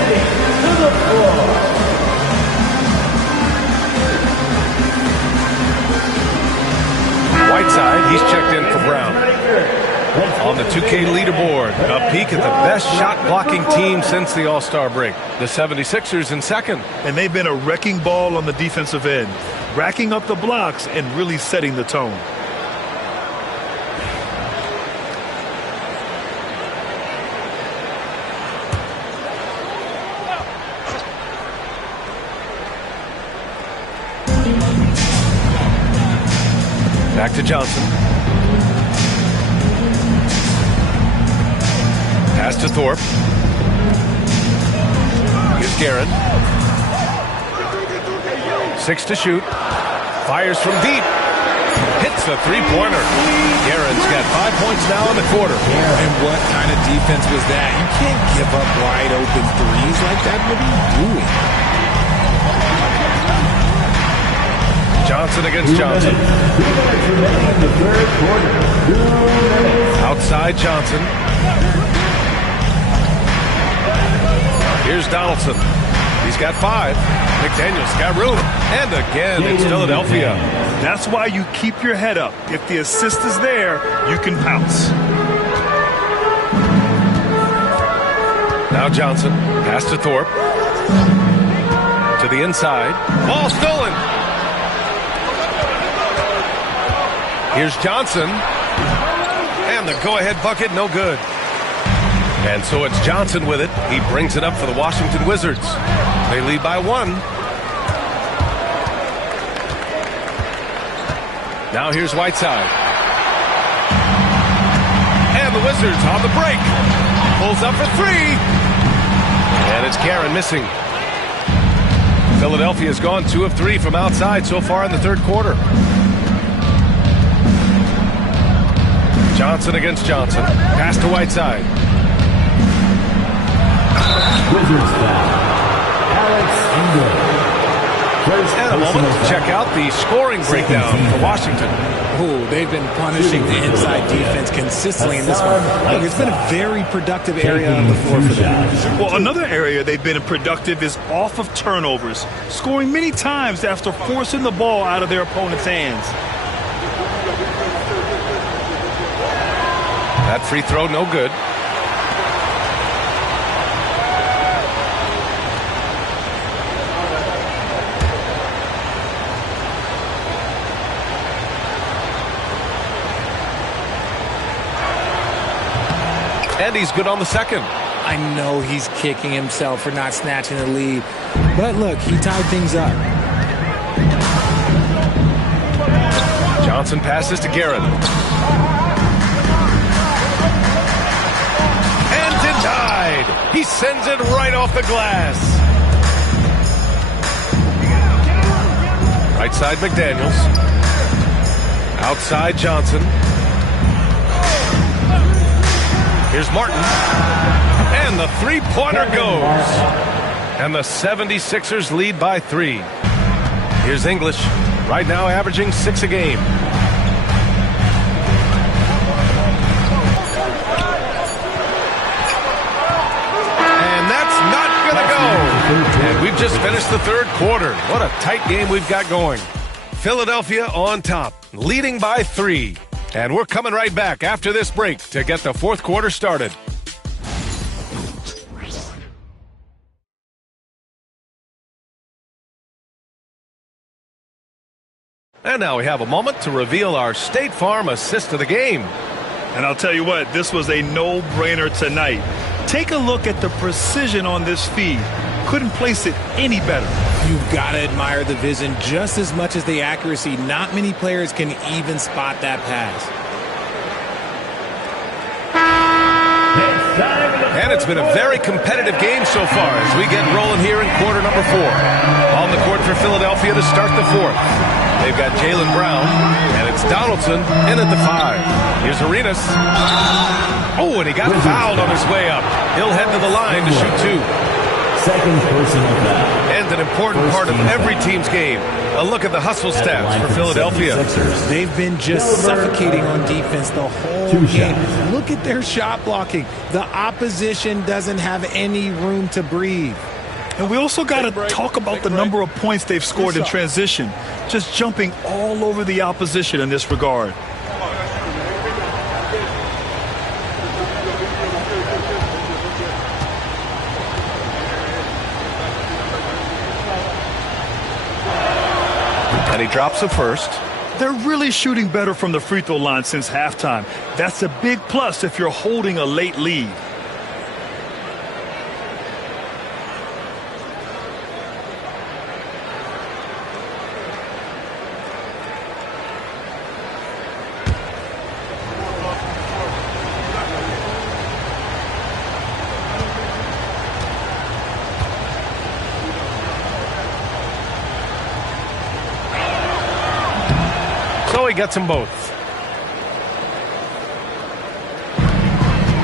to the floor. Whiteside, he's checked in for Brown. On the 2K leaderboard, a peek at the best shot-blocking team since the All-Star break. The 76ers in second. And they've been a wrecking ball on the defensive end, racking up the blocks and really setting the tone. Back to Johnson. Pass to Thorpe. Here's Guerin. 6 to shoot. Fires from deep. Hits the three-pointer. Guerin's got 5 points now in the quarter. And what kind of defense was that? You can't give up wide open threes like that. What are you doing? Johnson against Johnson. Outside Johnson. Here's Donaldson. He's got 5. McDaniel's got room. And again, it's Philadelphia. That's why you keep your head up. If the assist is there, you can pounce. Now Johnson. Pass to Thorpe. To the inside. Ball stolen. Here's Johnson. And the go-ahead bucket, no good. And so it's Johnson with it. He brings it up for the Washington Wizards. They lead by 1. Now here's Whiteside. And the Wizards on the break. Pulls up for 3. And it's Guerin missing. Philadelphia's gone 2 of 3 from outside so far in the third quarter. Johnson against Johnson. Pass to Whiteside. Wizards foul. Alex Ingram. And a moment to check out the scoring breakdown for Washington. Oh, they've been punishing the inside defense consistently in this one. Look, it's been a very productive area of the floor for them. Well, another area they've been productive is off of turnovers, scoring many times after forcing the ball out of their opponent's hands. That free throw, no good. And he's good on the second. I know he's kicking himself for not snatching the lead. But look, he tied things up. Johnson passes to Guerin. And denied. He sends it right off the glass. Right side McDaniels. Outside Johnson. Here's Martin. And the three-pointer goes. And the 76ers lead by 3. Here's English. Right now averaging 6 a game. And that's not going to go. And we've just finished the third quarter. What a tight game we've got going. Philadelphia on top, leading by 3. And we're coming right back after this break to get the fourth quarter started. And now we have a moment to reveal our State Farm assist of the game. And I'll tell you what, this was a no-brainer tonight. Take a look at the precision on this feed. Couldn't place it any better. You've got to admire the vision just as much as the accuracy. Not many players can even spot that pass. And it's been a very competitive game so far as we get rolling here in quarter number 4. On the court for Philadelphia to start the fourth. They've got Jaylen Brown, and it's Donaldson in at the 5. Here's Arenas. Oh, and he got fouled on his way up. He'll head to the line to shoot 2. Second personal foul. And an important part of every team's game. A look at the hustle stats for Philadelphia. They've been just suffocating on defense the whole game. Look at their shot blocking. The opposition doesn't have any room to breathe. And we also got to talk about the number of points they've scored in transition. Just jumping all over the opposition in this regard. And he drops the first. They're really shooting better from the free throw line since halftime. That's a big plus if you're holding a late lead. So he gets them both.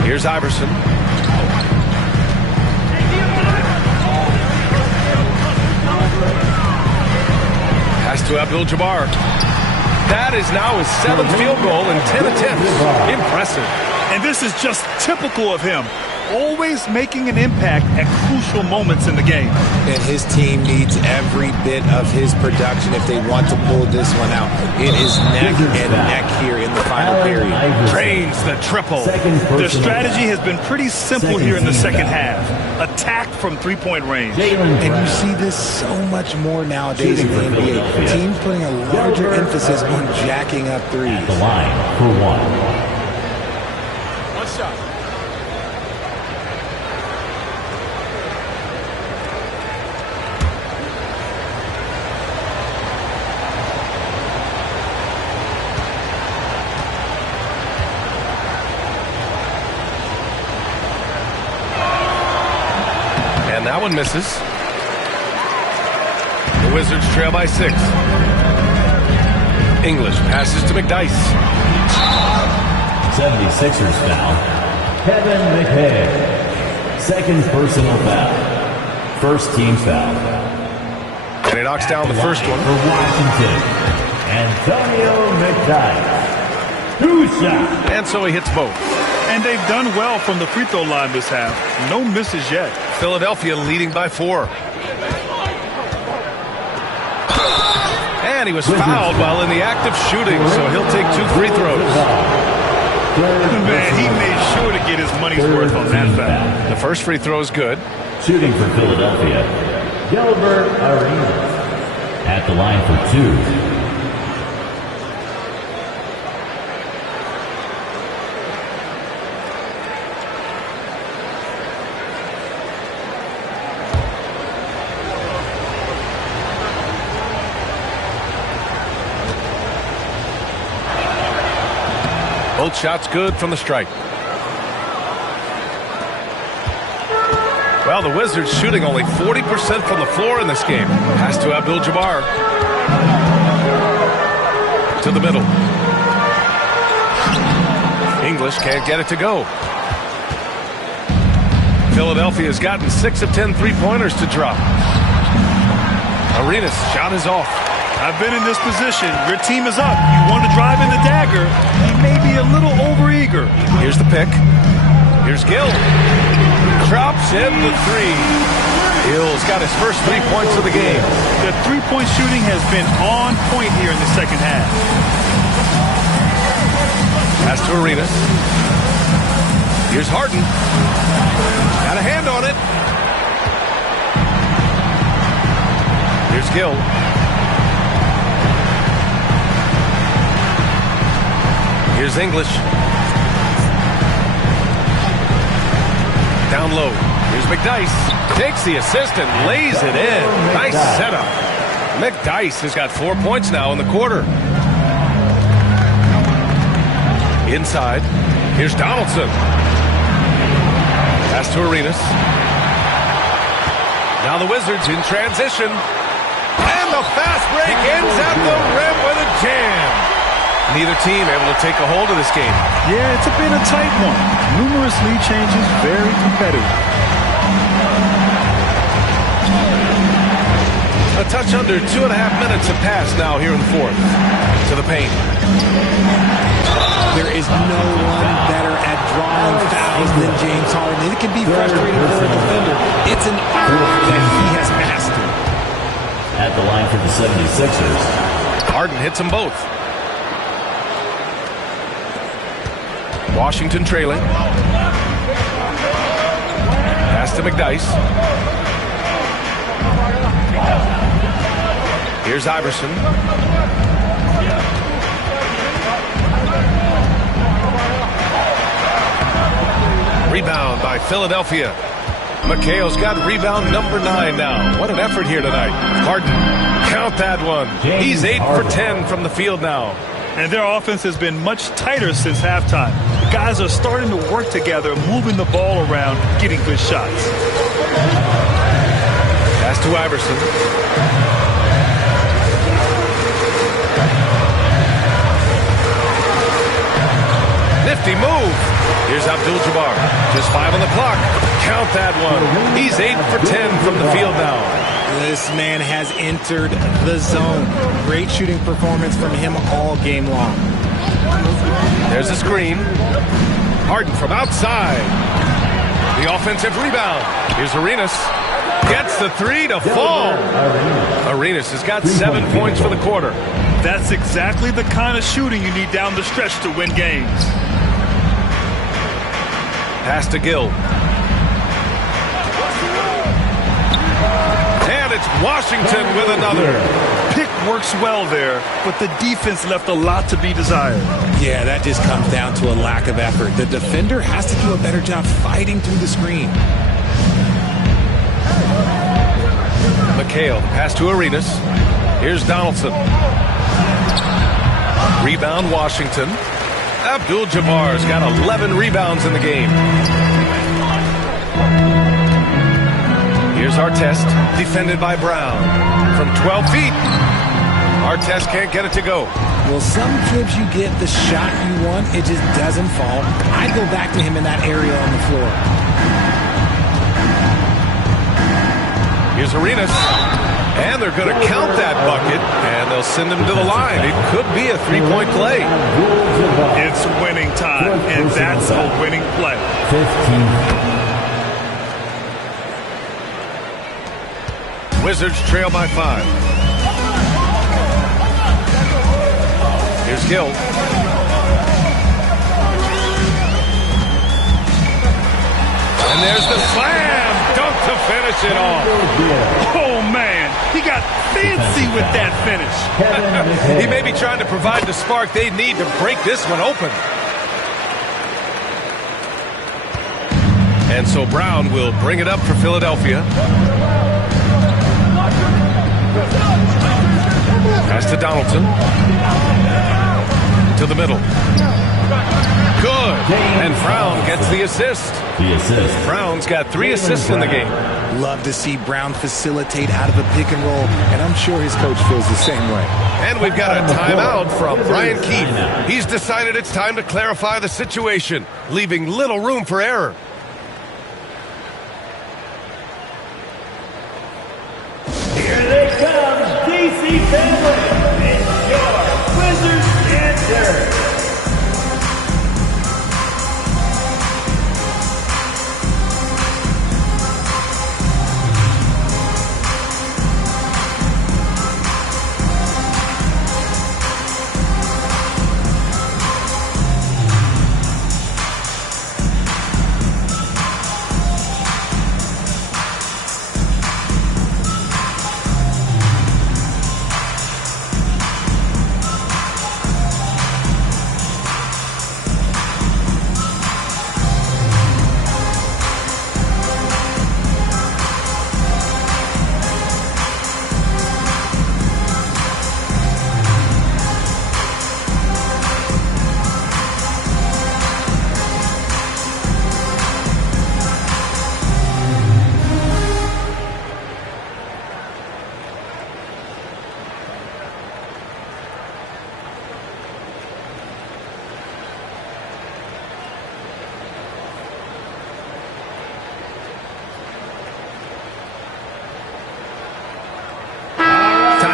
Here's Iverson. Pass to Abdul-Jabbar. That is now his 7th field goal in 10 attempts. Impressive. And this is just typical of him. Always making an impact at crucial moments in the game. And his team needs every bit of his production if they want to pull this one out. It is neck and neck here in the final period. Drains the triple. Their strategy has been pretty simple here in the second half. Attack from three-point range. And you see this so much more nowadays in the NBA. Teams putting a larger emphasis on jacking up threes. At the line for one. One shot. And that one misses. The Wizards trail by 6. English passes to McDyess. 76ers foul. Kevin McHale. Second personal foul. First team foul. And he knocks down the first one. For Washington, Antonio McDyess. 2 shots. And so he hits both. And they've done well from the free throw line this half. No misses yet. Philadelphia leading by 4. And he was fouled while in the act of shooting, so he'll take 2 free throws. Man, he made sure to get his money's worth on that foul. The first free throw is good. Shooting for Philadelphia, Gilbert Arenas. At the line for 2. Both shots good from the stripe. Well, the Wizards shooting only 40% from the floor in this game. Pass to Abdul-Jabbar. To the middle. English can't get it to go. Philadelphia's gotten 6 of 10 three-pointers to drop. Arenas' shot is off. I've been in this position. Your team is up. You want to drive in the dagger. He may be a little overeager. Here's the pick. Here's Gill. Drops in the 3. Gill's got his first 3 points of the game. The three-point shooting has been on point here in the second half. Pass to Arenas. Here's Harden. Got a hand on it. Here's Gill. Here's English. Down low. Here's McDyess. Takes the assist and lays it in. Nice setup. McDyess has got 4 points now in the quarter. Inside. Here's Donaldson. Pass to Arenas. Now the Wizards in transition. And the fast break ends at the rim with a jam. Neither team able to take a hold of this game. Yeah, it's been a tight one. Numerous lead changes, very competitive. A touch under 2.5 minutes have passed now here in the fourth. To the paint. There is no one better at drawing fouls than James Harden. It can be frustrating for a defender. It's an art that he has mastered. At the line for the 76ers. Harden hits them both. Washington trailing. Pass to McDyess. Here's Iverson. Rebound by Philadelphia. McHale's got rebound number 9 now. What an effort here tonight. Harden, count that one. He's 8 for 10 from the field now. And their offense has been much tighter since halftime. Guys are starting to work together, moving the ball around, getting good shots. Pass to Iverson. nifty move. Here's Abdul-Jabbar. Just 5 on the clock. Count that one. He's 8 for 10 from the field now. This man has entered the zone. Great shooting performance from him all game long. There's a screen. Harden from outside. The offensive rebound. Here's Arenas. Gets the 3 to fall. Arenas has got 7 points for the quarter. That's exactly the kind of shooting you need down the stretch to win games. Pass to Gill. And it's Washington with another. Pick works well there, but the defense left a lot to be desired. Yeah, that just comes down to a lack of effort. The defender has to do a better job fighting through the screen. McHale, pass to Arenas. Here's Donaldson. Rebound Washington. Abdul-Jabbar's got 11 rebounds in the game. Here's Artest, defended by Brown. From 12 feet. Artest can't get it to go. Well, some trips you get the shot you want, it just doesn't fall. I'd go back to him in that area on the floor. Here's Arenas. And they're going to count that bucket, and they'll send him to the line. It could be a three-point play. It's winning time, and that's a winning play. 15. Wizards trail by 5. Here's Gill. And there's the slam. Dunk to finish it off. Oh, man. He got fancy with that finish. He may be trying to provide the spark they need to break this one open. And so Brown will bring it up for Philadelphia. Pass to Donaldson. To the middle. Good. And Brown gets the assist. Brown's got 3 assists in the game. Love to see Brown facilitate out of a pick and roll, and I'm sure his coach feels the same way. And we've got a timeout from Brian Keefe. He's decided it's time to clarify the situation, leaving little room for error. Here they come, DC family. It's your Wizards answer.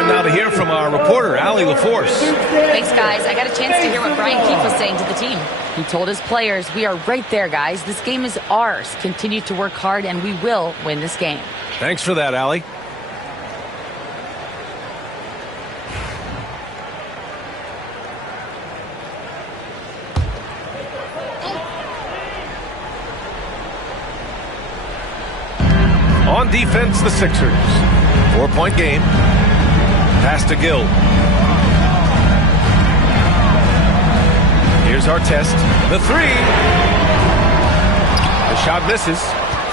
Now to hear from our reporter, Allie LaForce. Thanks, guys. I got a chance to hear what Brian Keefe was saying to the team. He told his players, we are right there, guys. This game is ours. Continue to work hard, and we will win this game. Thanks for that, Allie. On defense, the Sixers. 4-point game. Pass to Gill. Here's Artest. The 3. The shot misses.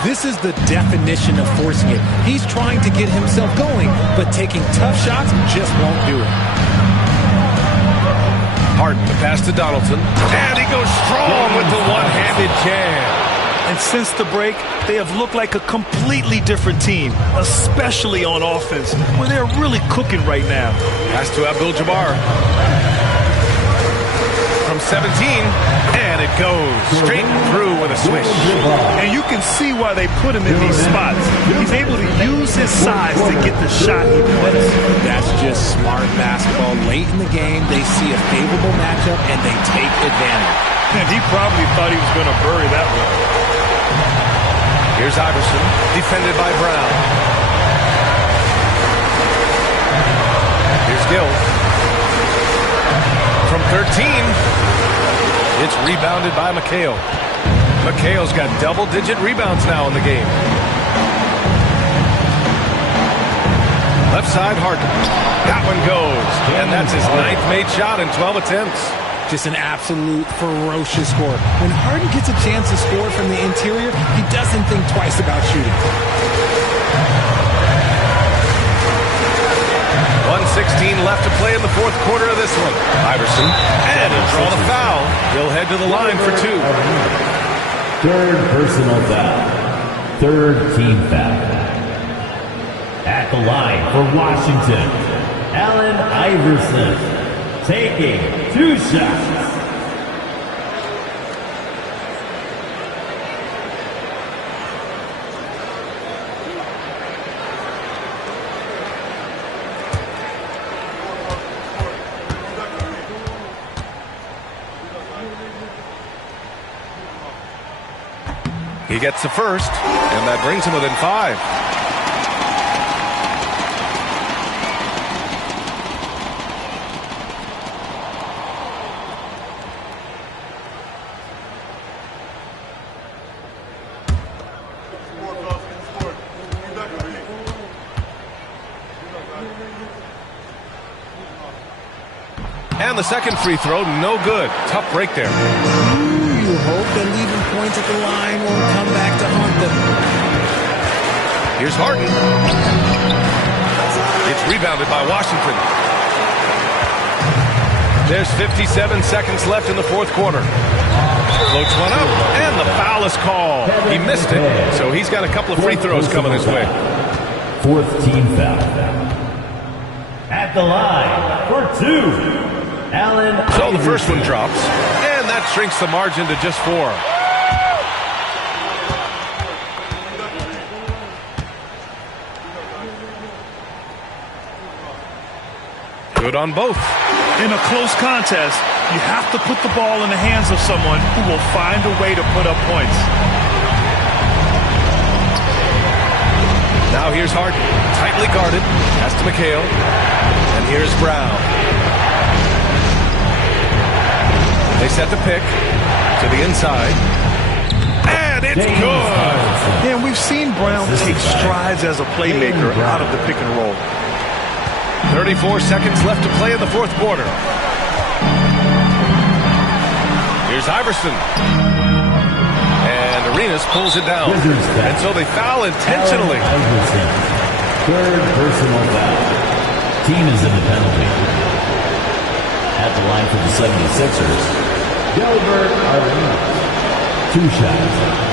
This is the definition of forcing it. He's trying to get himself going, but taking tough shots just won't do it. Harden, the pass to Donaldson. And he goes strong with the one-handed jam. And since the break, they have looked like a completely different team, especially on offense, where they're really cooking right now. Pass to Abdul-Jabbar. From 17, and And it goes straight through with a swish. And you can see why they put him in these spots. He's able to use his size to get the shot he wants. That's just smart basketball. Late in the game, they see a favorable matchup, and they take advantage. And he probably thought he was going to bury that one. Here's Iverson, defended by Brown. Here's Gill. From 13, it's rebounded by McHale. McHale's got double-digit rebounds now in the game. Left side, Harden. That one goes, and that's his 9th made shot in 12 attempts. Just an absolute ferocious score. When Harden gets a chance to score from the interior, he doesn't think twice about shooting. 1:16 left to play in the fourth quarter of this one. Iverson, and he'll draw the foul. He'll head to the line for 2. Third personal foul. Third team foul. At the line for Washington, Allen Iverson, taking 2 shots. He gets the first, and that brings him within 5. And the second free throw, no good. Tough break there. You hope that leaving points at the line won't come back to haunt them. Here's Harden. It's rebounded by Washington. There's 57 seconds left in the fourth quarter. Floats one up, and the foul is called. He missed it, so he's got a couple of free throws coming his way. Fourth team foul. At the line for 2. Allen So the first one drops, and that shrinks the margin to just 4. Good on both. In a close contest, you have to put the ball in the hands of someone who will find a way to put up points. Now here's Harden, tightly guarded, pass to McHale, and here's Brown. They set the pick to the inside, and it's good. Yeah, we've seen Brown take strides as a playmaker out of the pick and roll. 34 seconds left to play in the fourth quarter. Here's Iverson. And Arenas pulls it down. And so they foul intentionally. Third personal foul. Team is in the penalty. At the line for the 76ers, Gilbert Arenas. 2 shots.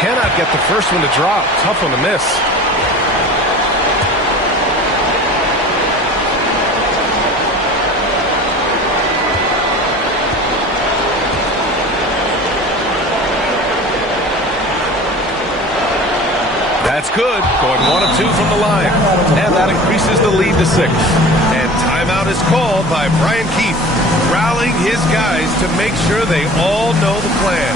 Cannot get the first one to drop. Tough one to miss. That's good. Going 1 of 2 from the line. And that increases the lead to 6. And timeout is called by Brian Keefe, rallying his guys to make sure they all know the plan.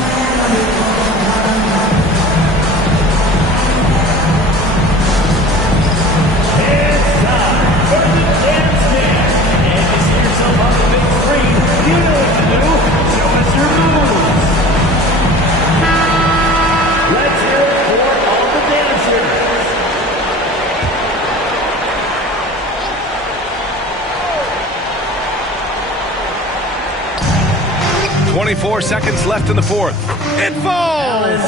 Let's hear it for all the dancers. 24 4 seconds left in the fourth. It falls!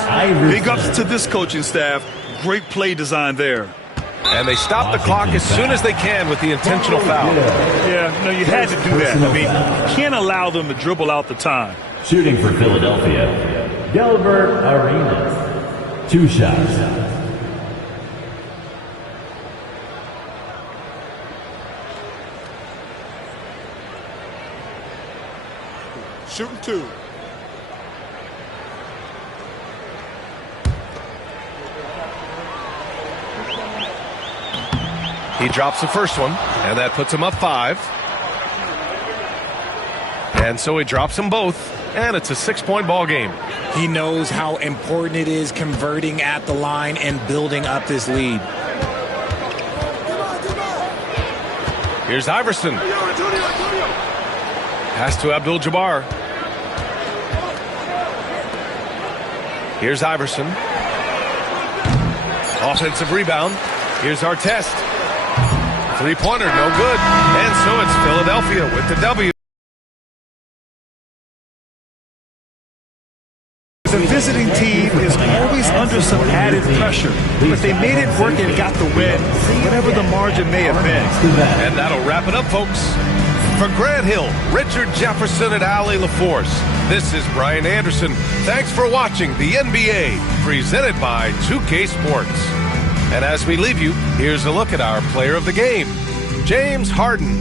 Big ups to this coaching staff. Great play design there. And they stop the clock as soon as they can with the intentional foul. Yeah, no, you had to do that. I mean, you can't allow them to dribble out the time. Shooting for Philadelphia, Gilbert Arenas. 2 shots. Shooting 2. He drops the first one, and that puts him up 5. And so he drops them both, and it's a 6-point ball game. He knows how important it is converting at the line and building up this lead. Here's Iverson. Pass to Abdul-Jabbar. Here's Iverson. Offensive rebound. Here's Artest. Three-pointer, no good. And so it's Philadelphia with the W. The visiting team is always under some added pressure, but they made it work and got the win, whatever the margin may have been. And that'll wrap it up, folks. For Grant Hill, Richard Jefferson, and Allie LaForce, this is Brian Anderson. Thanks for watching the NBA, presented by 2K Sports. And as we leave you, here's a look at our player of the game, James Harden.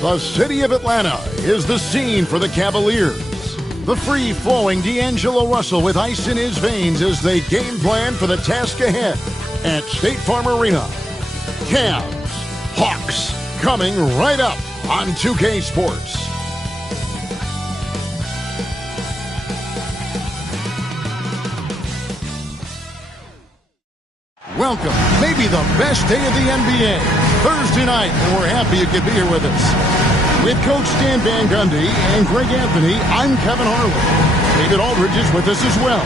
The city of Atlanta is the scene for the Cavaliers. The free-flowing D'Angelo Russell with ice in his veins as they game plan for the task ahead at State Farm Arena. Cavs, Hawks, coming right up on 2K Sports. Welcome, maybe the best day of the NBA, Thursday night, and we're happy you could be here with us. With Coach Stan Van Gundy and Greg Anthony, I'm Kevin Harlan. David Aldridge is with us as well.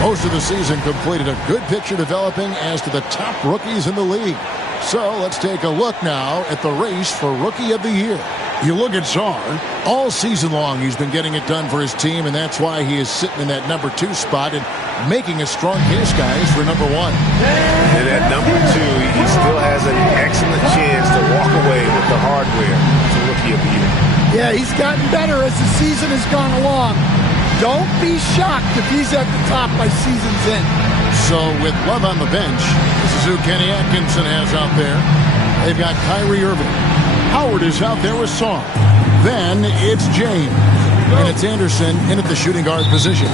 Most of the season completed, a good picture developing as to the top rookies in the league. So let's take a look now at the race for Rookie of the Year. You look at Czar, all season long he's been getting it done for his team, and that's why he is sitting in that number 2 spot and making a strong case, guys, for number 1. And at number 2, he still has an excellent chance to walk away with the hardware to Rookie of the Year. Yeah, he's gotten better as the season has gone along. Don't be shocked if he's at the top by season's end. So with Love on the bench, this is who Kenny Atkinson has out there. They've got Kyrie Irving. Howard is out there with Song. Then it's James. And it's Anderson in at the shooting guard position.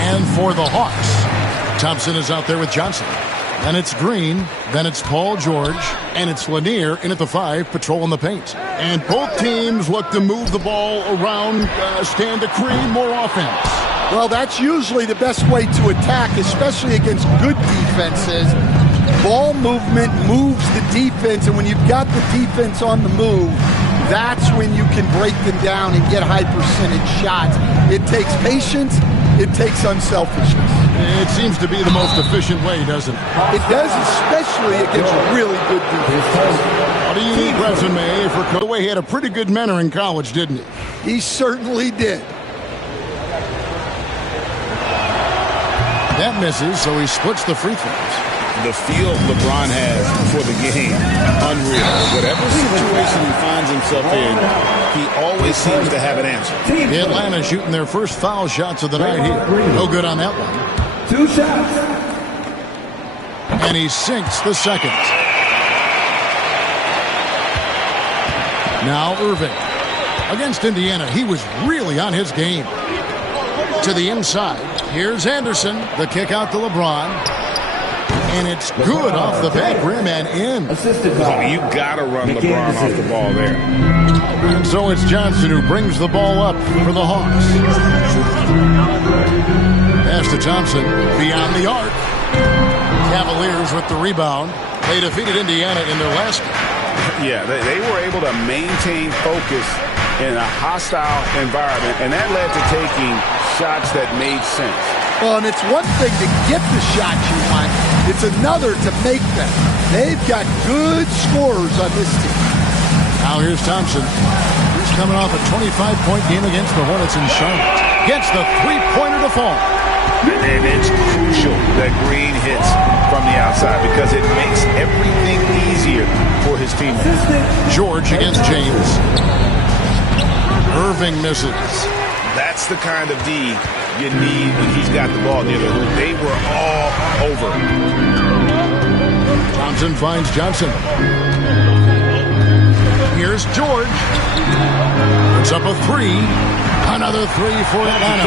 And for the Hawks, Thompson is out there with Johnson. Then it's Green, then it's Paul George, and it's Lanier in at the 5, patrolling the paint. And both teams look to move the ball around, stand to create more offense. Well, that's usually the best way to attack, especially against good defenses. Ball movement moves the defense, and when you've got the defense on the move, that's when you can break them down and get high percentage shots. It takes patience. It takes unselfishness. It seems to be the most efficient way, doesn't it? It does, especially against really good defense. What a unique resume for Kobe. He had a pretty good mentor in college, didn't he? He certainly did. That misses, so he splits the free throws. The feel LeBron has for the game, unreal. Whatever situation he finds himself in, he always seems to have an answer. Atlanta shooting their first foul shots of the night here. No good on that one. 2 shots. And he sinks the second. Now Irving. Against Indiana, he was really on his game. To the inside, here's Anderson. The kick out to LeBron. And it's good off the back rim and in. You got to run LeBron off the ball there. And so it's Johnson who brings the ball up for the Hawks. Pass to Thompson beyond the arc. Cavaliers with the rebound. They defeated Indiana in their last game. Yeah, they were able to maintain focus in a hostile environment, and that led to taking shots that made sense. Well, and it's one thing to get the shots you want. It's another to make them. They've got good scorers on this team. Now here's Thompson. He's coming off a 25-point game against the Hornets in Charlotte. Gets the three-pointer to fall. And it's crucial that Green hits from the outside because it makes everything easier for his team. George against James. Irving misses. That's the kind of D you need when he's got the ball near the hoop. They were all over. Thompson finds Johnson. Here's George. Puts up a three. Another three for Atlanta.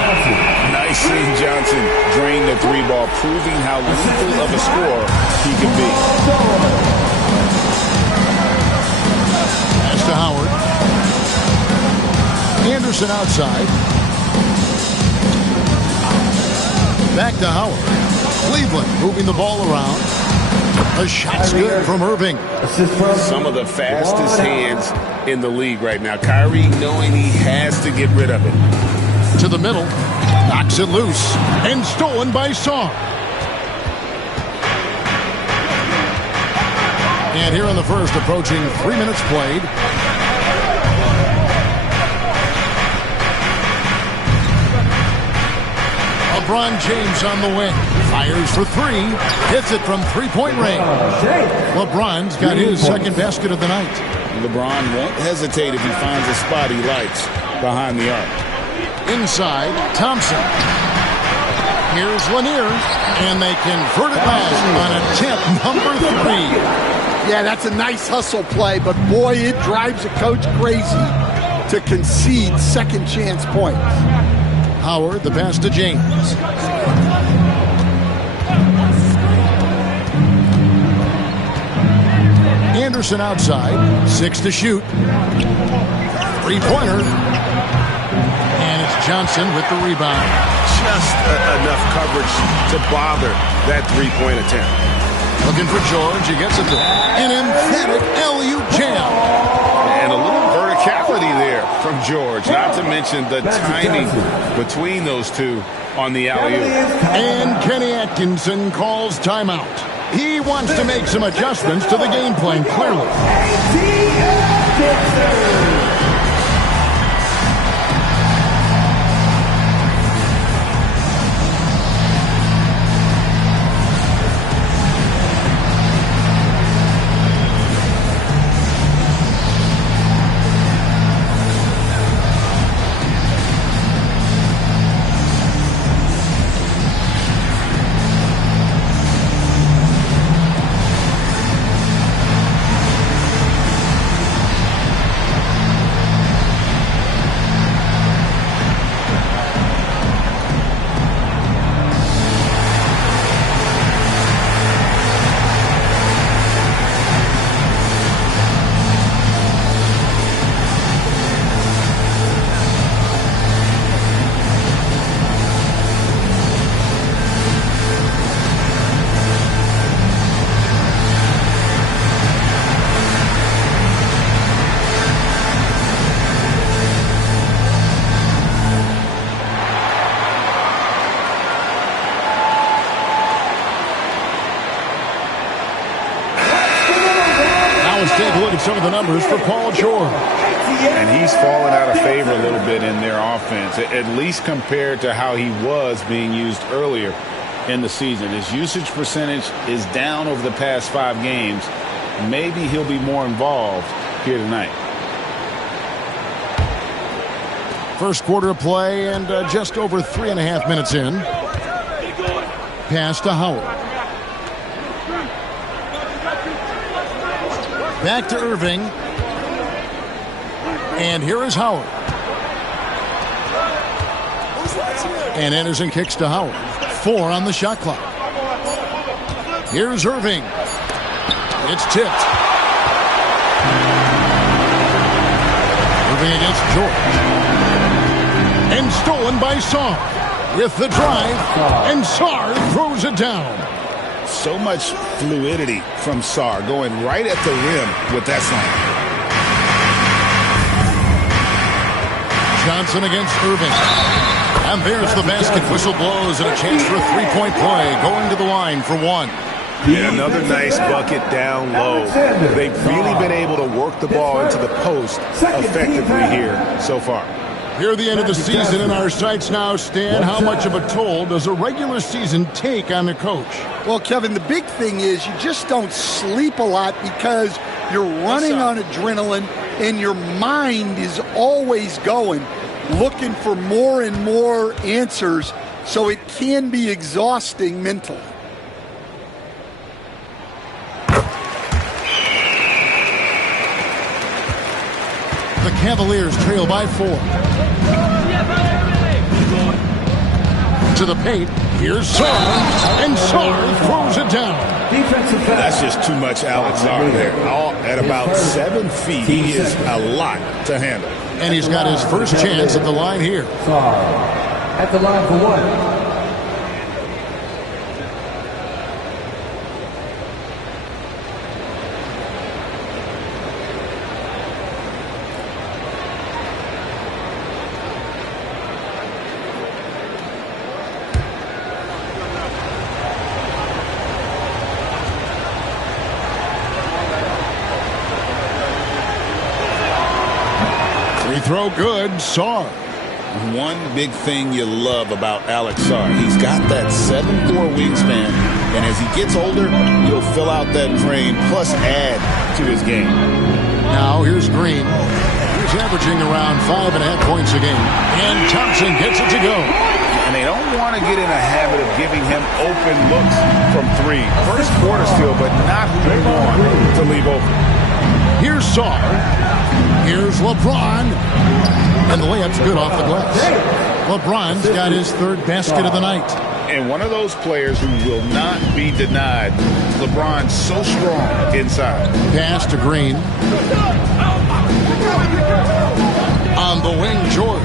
Nice seeing Johnson drain the three ball, proving how lethal of a scorer he can be. Pass to Howard. Anderson outside. Back to Howard. Cleveland moving the ball around. A shot's good from Irving. Some of the fastest hands in the league right now. Kyrie knowing he has to get rid of it. To the middle. Knocks it loose. And stolen by Song. And here in the first, approaching 3 minutes played. LeBron James on the wing. Fires for three. Hits it from three-point range. LeBron's got his second basket of the night. LeBron won't hesitate if he finds a spot he likes behind the arc. Inside, Thompson. Here's Lanier. And they convert it back on attempt number three. Yeah, that's a nice hustle play, but boy, it drives a coach crazy to concede second chance points. Howard, the pass to James. Anderson outside. 6 to shoot. Three-pointer. And it's Johnson with the rebound. Just enough coverage to bother that three-point attempt. Looking for George. He gets it there. An emphatic LU jam. And a little verticality there from George, not to mention the timing between those two on the alley-oop. And Kenny Atkinson calls timeout. He wants to make some adjustments to the game plan, clearly. Take a look at some of the numbers for Paul George. And he's fallen out of favor a little bit in their offense, at least compared to how he was being used earlier in the season. His usage percentage is down over the past 5 games. Maybe he'll be more involved here tonight. First quarter of play and just over 3.5 minutes in. Pass to Howard. Back to Irving. And here is Howard. And Anderson kicks to Howard. 4 on the shot clock. Here's Irving. It's tipped. Irving against George. And stolen by Sarr. With the drive, and Sarr throws it down. So much fluidity from Sarr, going right at the rim with that slam. Johnson against Irving. And there's the basket. Whistle blows and a chance for a three-point play. Going to the line for one. And another nice bucket down low. They've really been able to work the ball into the post effectively here so far. Here at the end of the season in our sights now, Stan, how much of a toll does a regular season take on the coach? Well, Kevin, the big thing is you just don't sleep a lot because you're running on adrenaline and your mind is always going, looking for more and more answers, so it can be exhausting mentally. The Cavaliers trail by 4. To the paint. Here's Sarr. And Sarr throws it down. That's just too much Alex Sarr there. All at about 7 feet. He is a lot to handle. And he's got his first chance at the line here. Sarr at the line for one. Throw good, Sarr. One big thing you love about Alex Sarr, he's got that 7'4" wingspan, and as he gets older, he'll fill out that frame plus add to his game. Now here's Green. He's averaging around 5.5 points a game, and Thompson gets it to go. And they don't want to get in a habit of giving him open looks from 3. First quarter still, but not who they want to leave open. Here's Sarr. Here's LeBron. And the layup's good off the glass. LeBron's got his third basket of the night. And one of those players who will not be denied. LeBron's so strong inside. Pass to Green. On the wing, George.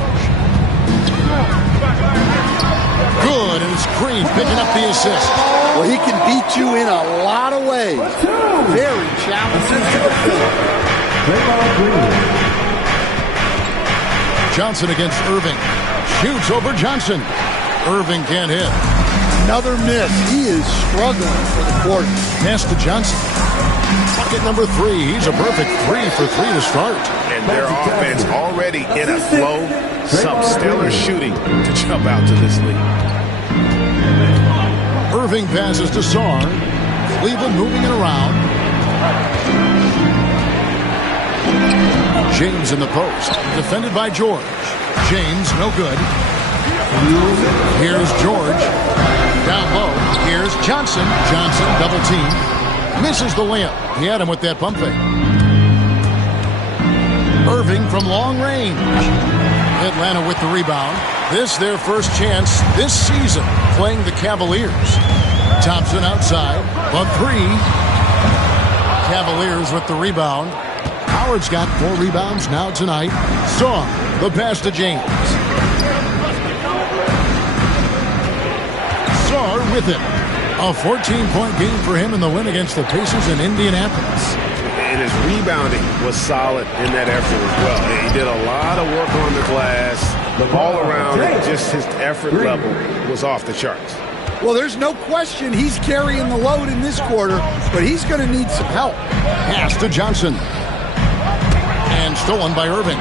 Good, and it's Green picking up the assist. Well, he can beat you in a lot of ways. Very challenging to defend. Johnson against Irving. Shoots over Johnson. Irving can't hit. Another miss. He is struggling for the quarter. Pass to Johnson. Bucket number 3. He's a perfect 3 for 3 to start. And their offense already in a flow. Some stellar shooting to jump out to this lead. Irving passes to Sarr. Cleveland moving it around. James in the post. Defended by George. James, no good. Here's George. Down low. Here's Johnson. Johnson, double team. Misses the layup. He had him with that pump fake. Irving from long range. Atlanta with the rebound. This their first chance this season playing the Cavaliers. Thompson outside. But 3. Cavaliers with the rebound. Howard's got 4 rebounds now tonight. Sarr, the pass to James. Sarr with it. A 14-point game for him in the win against the Pacers in Indianapolis. And his rebounding was solid in that effort as well. He did a lot of work on the glass. All around, just his effort level was off the charts. Well, there's no question he's carrying the load in this quarter, but he's going to need some help. Pass to Johnson. And stolen by Irving.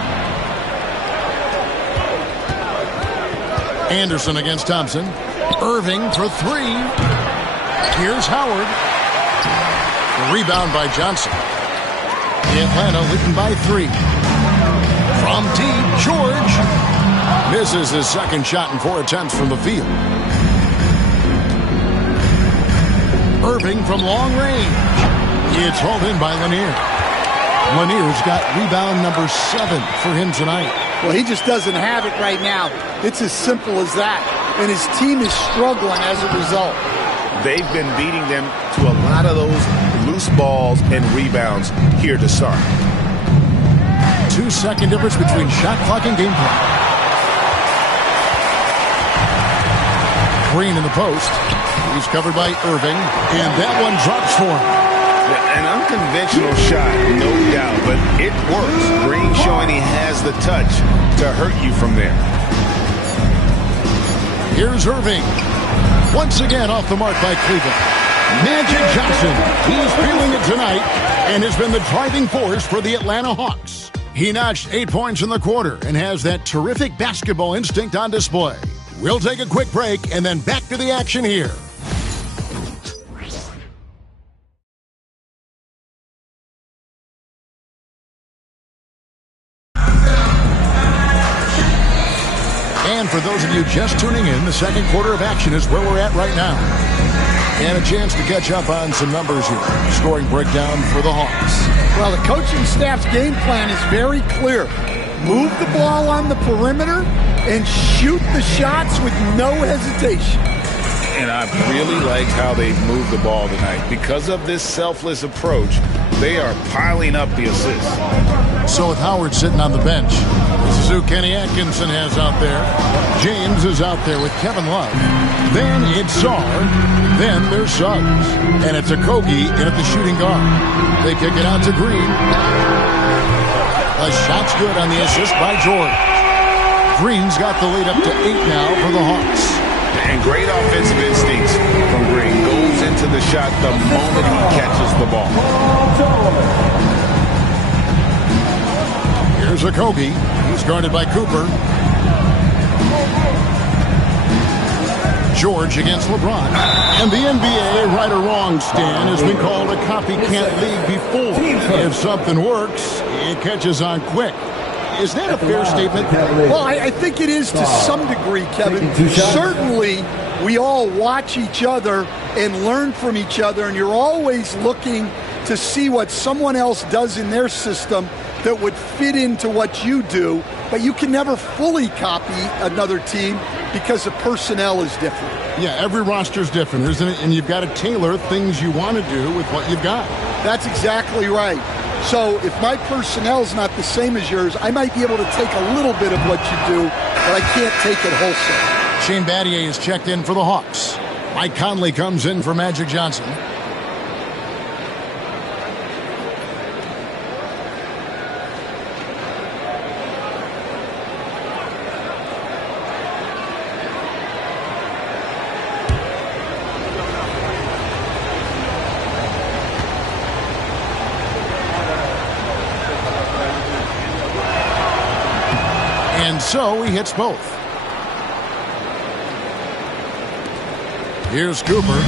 Anderson against Thompson. Irving for 3. Here's Howard. The rebound by Johnson. Atlanta leading by 3. From deep, George misses his second shot in 4 attempts from the field. Irving from long range. It's hauled in by Lanier. Lanier's got rebound number 7 for him tonight. Well, he just doesn't have it right now. It's as simple as that. And his team is struggling as a result. they've been beating them to a lot of those loose balls and rebounds here to start. 2-second difference between shot clock and game clock. Green in the post. He's covered by Irving, and that one drops for him. An unconventional shot, no doubt, but it works. Green showing he has the touch to hurt you from there. Here's Irving. Once again off the mark by Cleveland. Magic Johnson. He's feeling it tonight and has been the driving force for the Atlanta Hawks. He notched 8 points in the quarter and has that terrific basketball instinct on display. We'll take a quick break and then back to the action here. And for those of you just tuning in, the second quarter of action is where we're at right now. And a chance to catch up on some numbers here. Scoring breakdown for the Hawks. Well, the coaching staff's game plan is very clear. Move the ball on the perimeter and shoot the shots with no hesitation. And I really like how they've moved the ball tonight. Because of this selfless approach, they are piling up the assists. So with Howard sitting on the bench, this is who Kenny Atkinson has out there. James is out there with Kevin Love. Then it's Sarr. Then there's Suggs. And it's Okogie in at the shooting guard. They kick it out to Green. A shot's good on the assist by George. Green's got the lead up to 8 now for the Hawks. And great offensive instincts from Green. Goes into the shot the moment he catches the ball. Here's Okogie. He's guarded by Cooper. George against LeBron. And the NBA, right or wrong, Stan, has been called a copycat league before. If something works, it catches on quick. Is that a fair statement? Well, I think it is to some degree, Kevin. Certainly, we all watch each other and learn from each other, and you're always looking to see what someone else does in their system that would fit into what you do, but you can never fully copy another team because the personnel is different. Yeah, every roster's different, isn't it? And you've got to tailor things you want to do with what you've got. That's exactly right. So if my personnel's not the same as yours, I might be able to take a little bit of what you do, but I can't take it wholesale. Shane Battier is checked in for the Hawks. Mike Conley comes in for Magic Johnson. And so he hits both. Here's Cooper.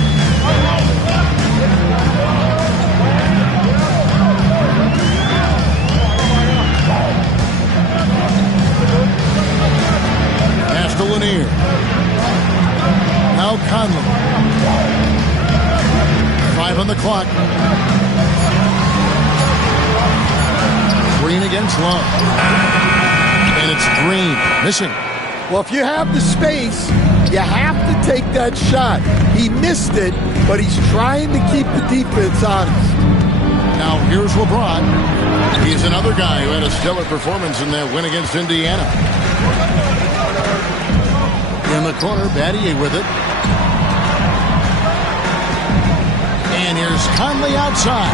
Pass to Lanier. Now Conley. 5 on the clock. Green against Love. And it's Green missing. Well, if you have the space, you have to take that shot. He missed it, but he's trying to keep the defense honest. Now here's LeBron. He's another guy who had a stellar performance in that win against Indiana. In the corner, Battier with it. And here's Conley outside.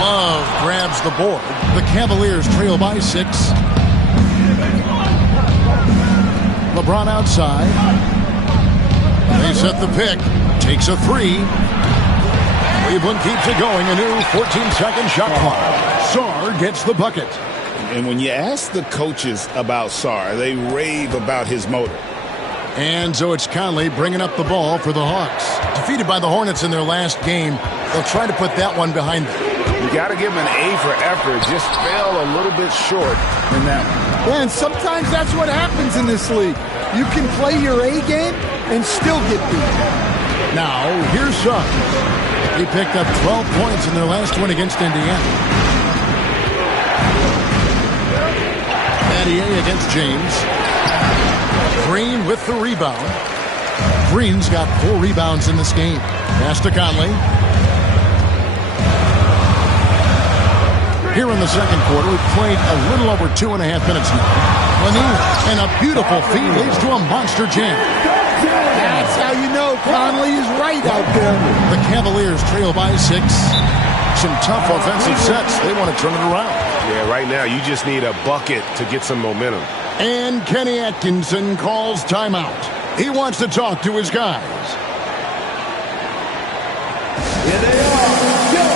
Love grabs the board. The Cavaliers trail by 6. LeBron outside. They set the pick. Takes a 3. Cleveland keeps it going. A new 14-second shot clock. Sarr gets the bucket. And when you ask the coaches about Sarr, they rave about his motor. And so it's Conley bringing up the ball for the Hawks. Defeated by the Hornets in their last game, they'll try to put that one behind them. You got to give him an A for effort. Just fell a little bit short in that one. Yeah, and sometimes that's what happens in this league. You can play your A game and still get beat. Now, here's Suggs. He picked up 12 points in their last win against Indiana. Battier against James. Green with the rebound. Green's got 4 rebounds in this game. Pass to Conley. Here in the second quarter, we've played a little over 2.5 minutes now. Lanier, and a beautiful feed leads to a monster jam. That's how you know Conley is right out there. The Cavaliers trail by 6. Some tough offensive sets. They want to turn it around. Yeah, right now you just need a bucket to get some momentum. And Kenny Atkinson calls timeout. He wants to talk to his guys. Here they are. Go.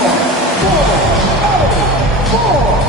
4.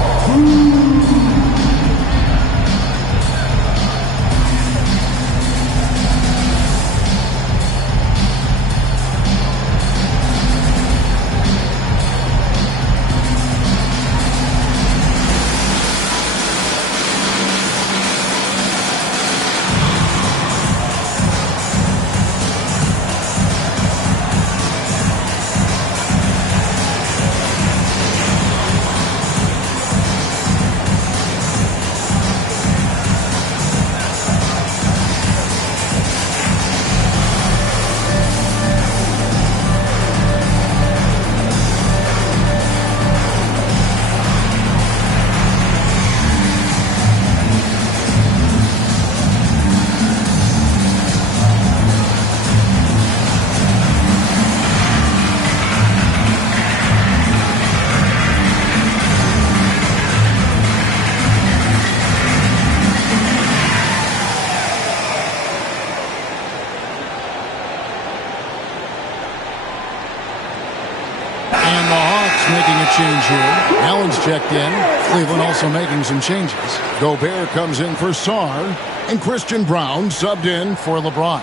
Change here. Allen's checked in. Cleveland also making some changes. Gobert comes in for Sarr, and Christian Brown subbed in for LeBron.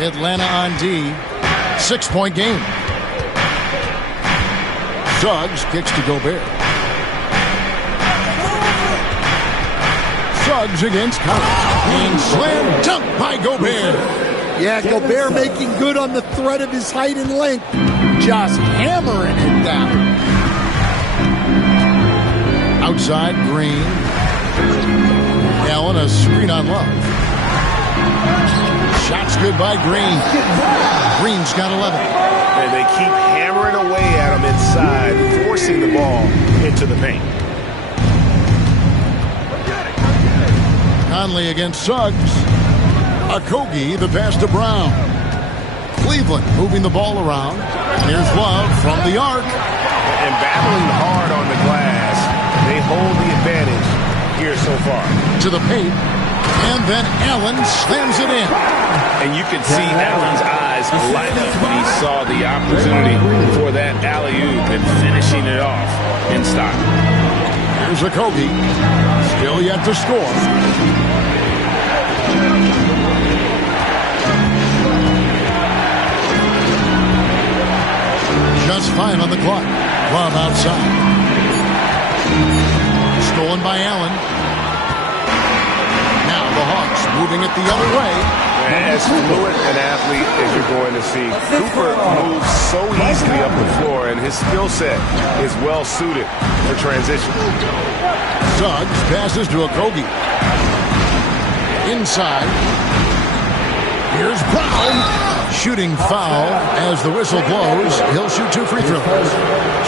Atlanta on D. 6-point game. Suggs kicks to Gobert. Suggs against Collins. And slam dunk by Gobert. Yeah, Gobert making good on the threat of his height and length. Just hammering it down. Outside, Green. Allen, a screen on Love. Shots good by Green. Green's got 11. And they keep hammering away at him inside, forcing the ball into the paint. Conley against Suggs. Okogie, the pass to Brown. Cleveland moving the ball around. Here's Love from the arc. And battling hard on the glass. They hold the advantage here so far. To the paint. And then Allen slams it in. And you can see Allen's eyes light up when he saw the opportunity for that alley-oop and finishing it off in style. Here's Okogie. Still yet to score. Just 5 on the clock. Love outside. Stolen by Allen. Now the Hawks moving it the other way. As fluid an athlete as you're going to see, Cooper moves so easily up the floor, and his skill set is well suited for transition. Suggs passes to Okogie. Inside. Here's Brown. Shooting foul as the whistle blows. He'll shoot 2 free throws.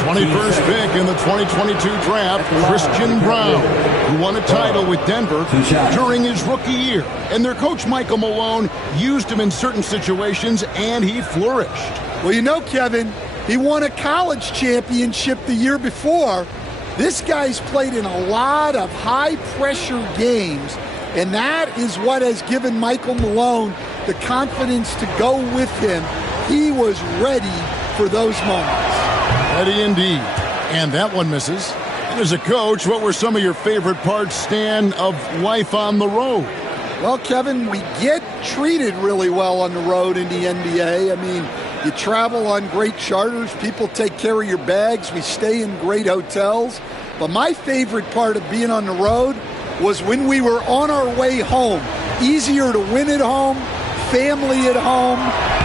21st pick in the 2022 draft, Christian Brown, who won a title with Denver during his rookie year. And their coach, Michael Malone, used him in certain situations, and he flourished. Well, you know, Kevin, he won a college championship the year before. This guy's played in a lot of high-pressure games, and that is what has given Michael Malone the confidence to go with him. He was ready for those moments. Ready indeed. And that one misses. And as a coach, what were some of your favorite parts, Stan, of life on the road? Well, Kevin, we get treated really well on the road in the NBA. I mean, you travel on great charters. People take care of your bags. We stay in great hotels. But my favorite part of being on the road was when we were on our way home. Easier to win at home, family at home.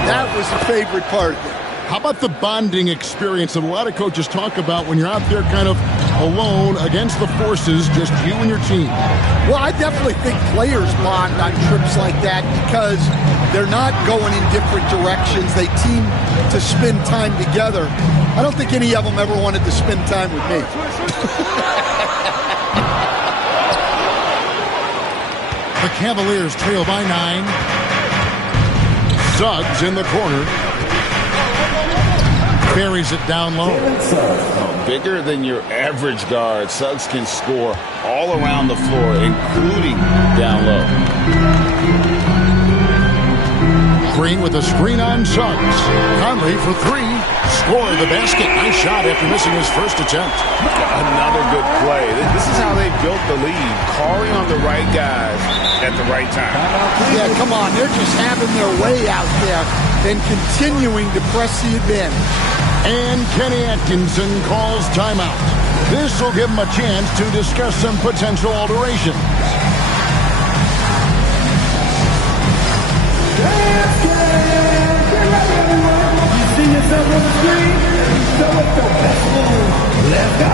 That was the favorite part of it. How about the bonding experience that a lot of coaches talk about when you're out there kind of alone against the forces, just you and your team? Well, I definitely think players bond on trips like that because they're not going in different directions. They team to spend time together. I don't think any of them ever wanted to spend time with me. The Cavaliers trail by 9. Suggs in the corner. Buries it down low. Bigger than your average guard, Suggs can score all around the floor, including down low. Green with a screen on Suggs. Conley for 3. Score the basket. Nice shot after missing his first attempt. Another good play. This is how they built the lead, calling on the right guys at the right time. Yeah, come on. They're just having their way out there and continuing to press the advantage. And Kenny Atkinson calls timeout. This will give him a chance to discuss some potential alterations. You see yourself on the screen? So it's the best move. Let's go!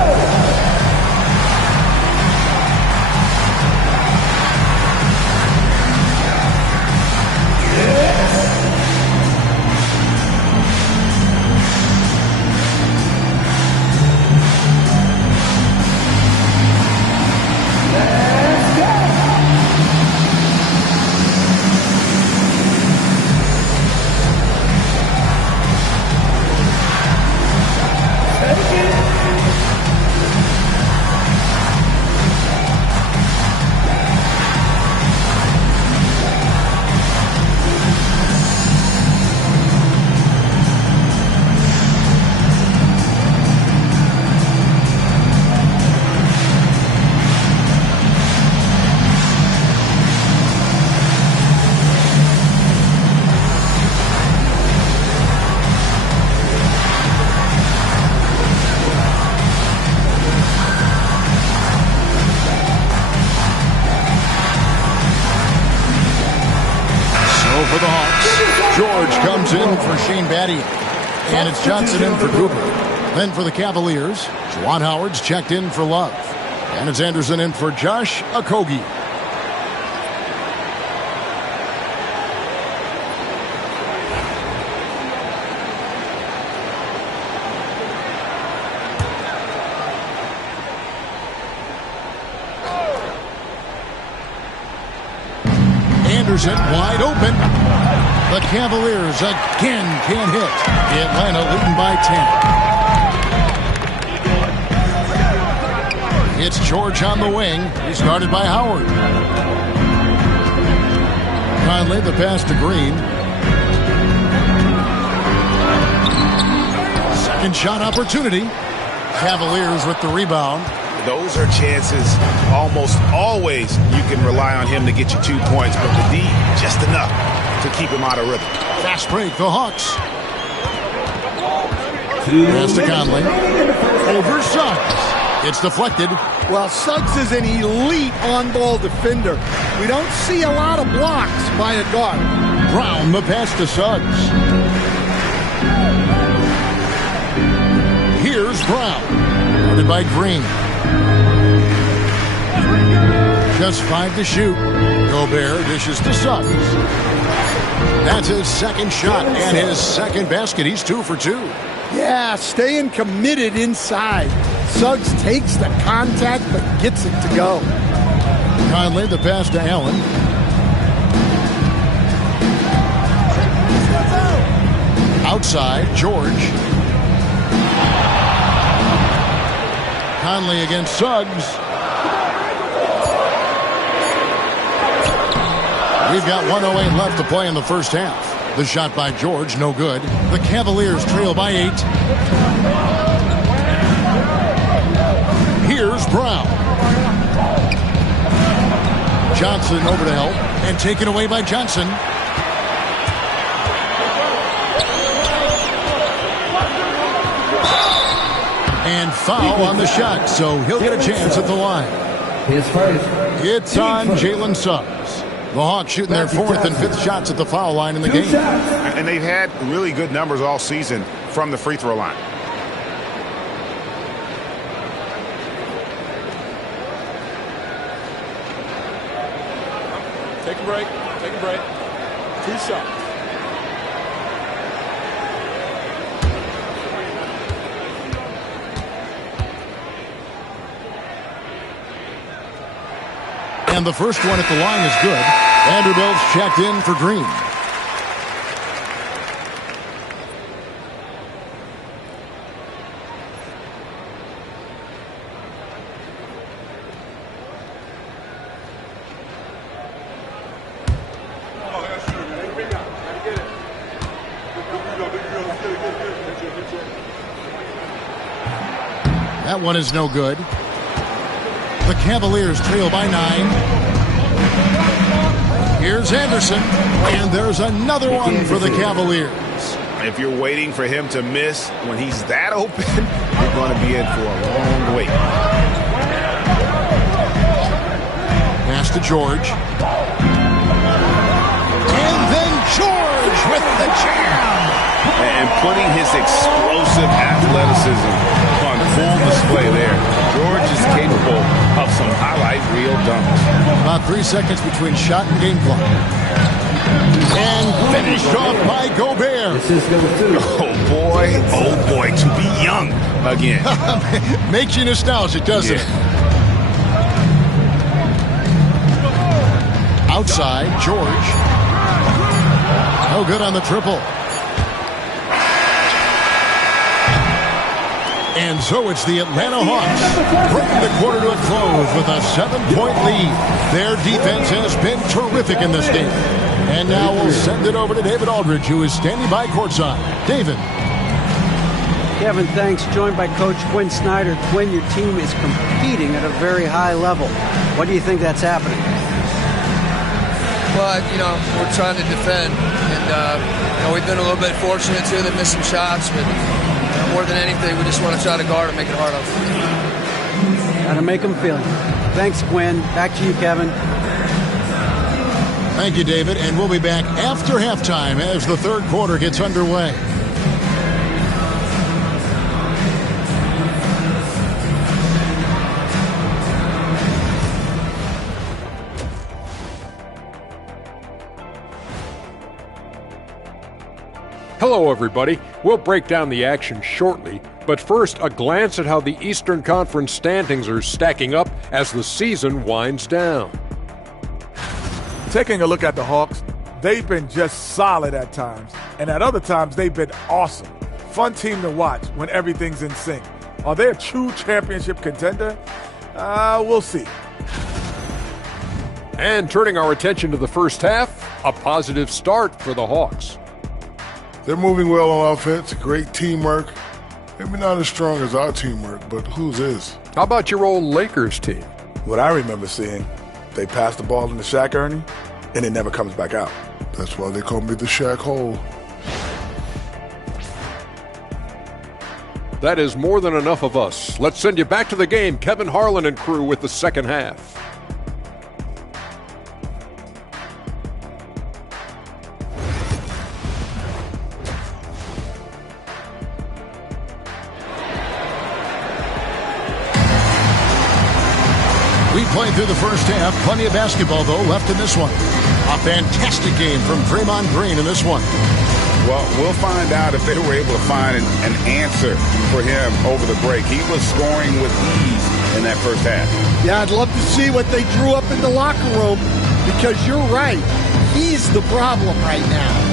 For the Hawks, George comes in for Shane Battier. And it's Johnson in for Cooper. Then for the Cavaliers, Juwan Howard's checked in for Love. And it's Anderson in for Josh Okogie. Anderson wide open. The Cavaliers again can't hit. Atlanta leading by 10. It's George on the wing. He's guarded by Howard. Conley the pass to Green. Second shot opportunity. Cavaliers with the rebound. Those are chances almost always you can rely on him to get you 2 points, but the D, just enough to keep him out of rhythm. Fast break, the Hawks. Pass to Conley. Over Suggs. It's deflected. Well, Suggs is an elite on-ball defender. We don't see a lot of blocks by a guard. Brown, the pass to Suggs. Here's Brown. Guarded by Green. Just 5 to shoot. Gobert dishes to Suggs. That's his second shot and his second basket. He's 2 for 2. Yeah, staying committed inside. Suggs takes the contact but gets it to go. Conley the pass to Allen. Outside, George. Conley against Suggs. We've got 1:08 left to play in the first half. The shot by George, no good. The Cavaliers trail by 8. Here's Brown. Johnson over to help and taken away by Johnson. And foul on the shot, so he'll get a chance at the line. His first. It's on Jalen Suggs. The Hawks shooting their 4th and 5th shots at the foul line in the game. And they've had really good numbers all season from the free throw line. Take a break. Take a break. 2 shots. And the first one at the line is good. Vanderbilt's checked in for Green. That one is no good. The Cavaliers trail by 9. Here's Anderson, and there's another one for the Cavaliers. If you're waiting for him to miss when he's that open, you're going to be in for a long wait. Pass to George. And then George with the jam. And putting his explosive athleticism on full display there. George is capable of some highlight reel dunks. About 3 seconds between shot and game clock. And finished off by Gobert. Oh boy, to be young again. Makes you nostalgic, doesn't it? Outside, George. No good on the triple. And so it's the Atlanta Hawks bringing the quarter to a close with a 7-point lead. Their defense has been terrific in this game. And now we'll send it over to David Aldridge, who is standing by courtside. David. Kevin, thanks. Joined by Coach Quinn Snyder. Quinn, your team is competing at a very high level. What do you think that's happening? Well, we're trying to defend. And, we've been a little bit fortunate, too. They missed some shots, but more than anything, we just want to try to guard and make it hard on them. Got to make them feel it. Thanks, Quinn. Back to you, Kevin. Thank you, David. And we'll be back after halftime as the third quarter gets underway. Hello, everybody. We'll break down the action shortly, but first, a glance at how the Eastern Conference standings are stacking up as the season winds down. Taking a look at the Hawks, they've been just solid at times, and at other times they've been awesome. Fun team to watch when everything's in sync. Are they a true championship contender? We'll see. And turning our attention to the first half, a positive start for the Hawks. They're moving well on offense, great teamwork. Maybe not as strong as our teamwork, but whose is? How about your old Lakers team? What I remember seeing, they pass the ball into Shaq Ernie, and it never comes back out. That's why they call me the Shaq Hole. That is more than enough of us. Let's send you back to the game. Kevin Harlan and crew with the second half. We played through the first half. Plenty of basketball, though, left in this one. A fantastic game from Draymond Green in this one. Well, we'll find out if they were able to find an answer for him over the break. He was scoring with ease in that first half. Yeah, I'd love to see what they drew up in the locker room, because you're right. He's the problem right now.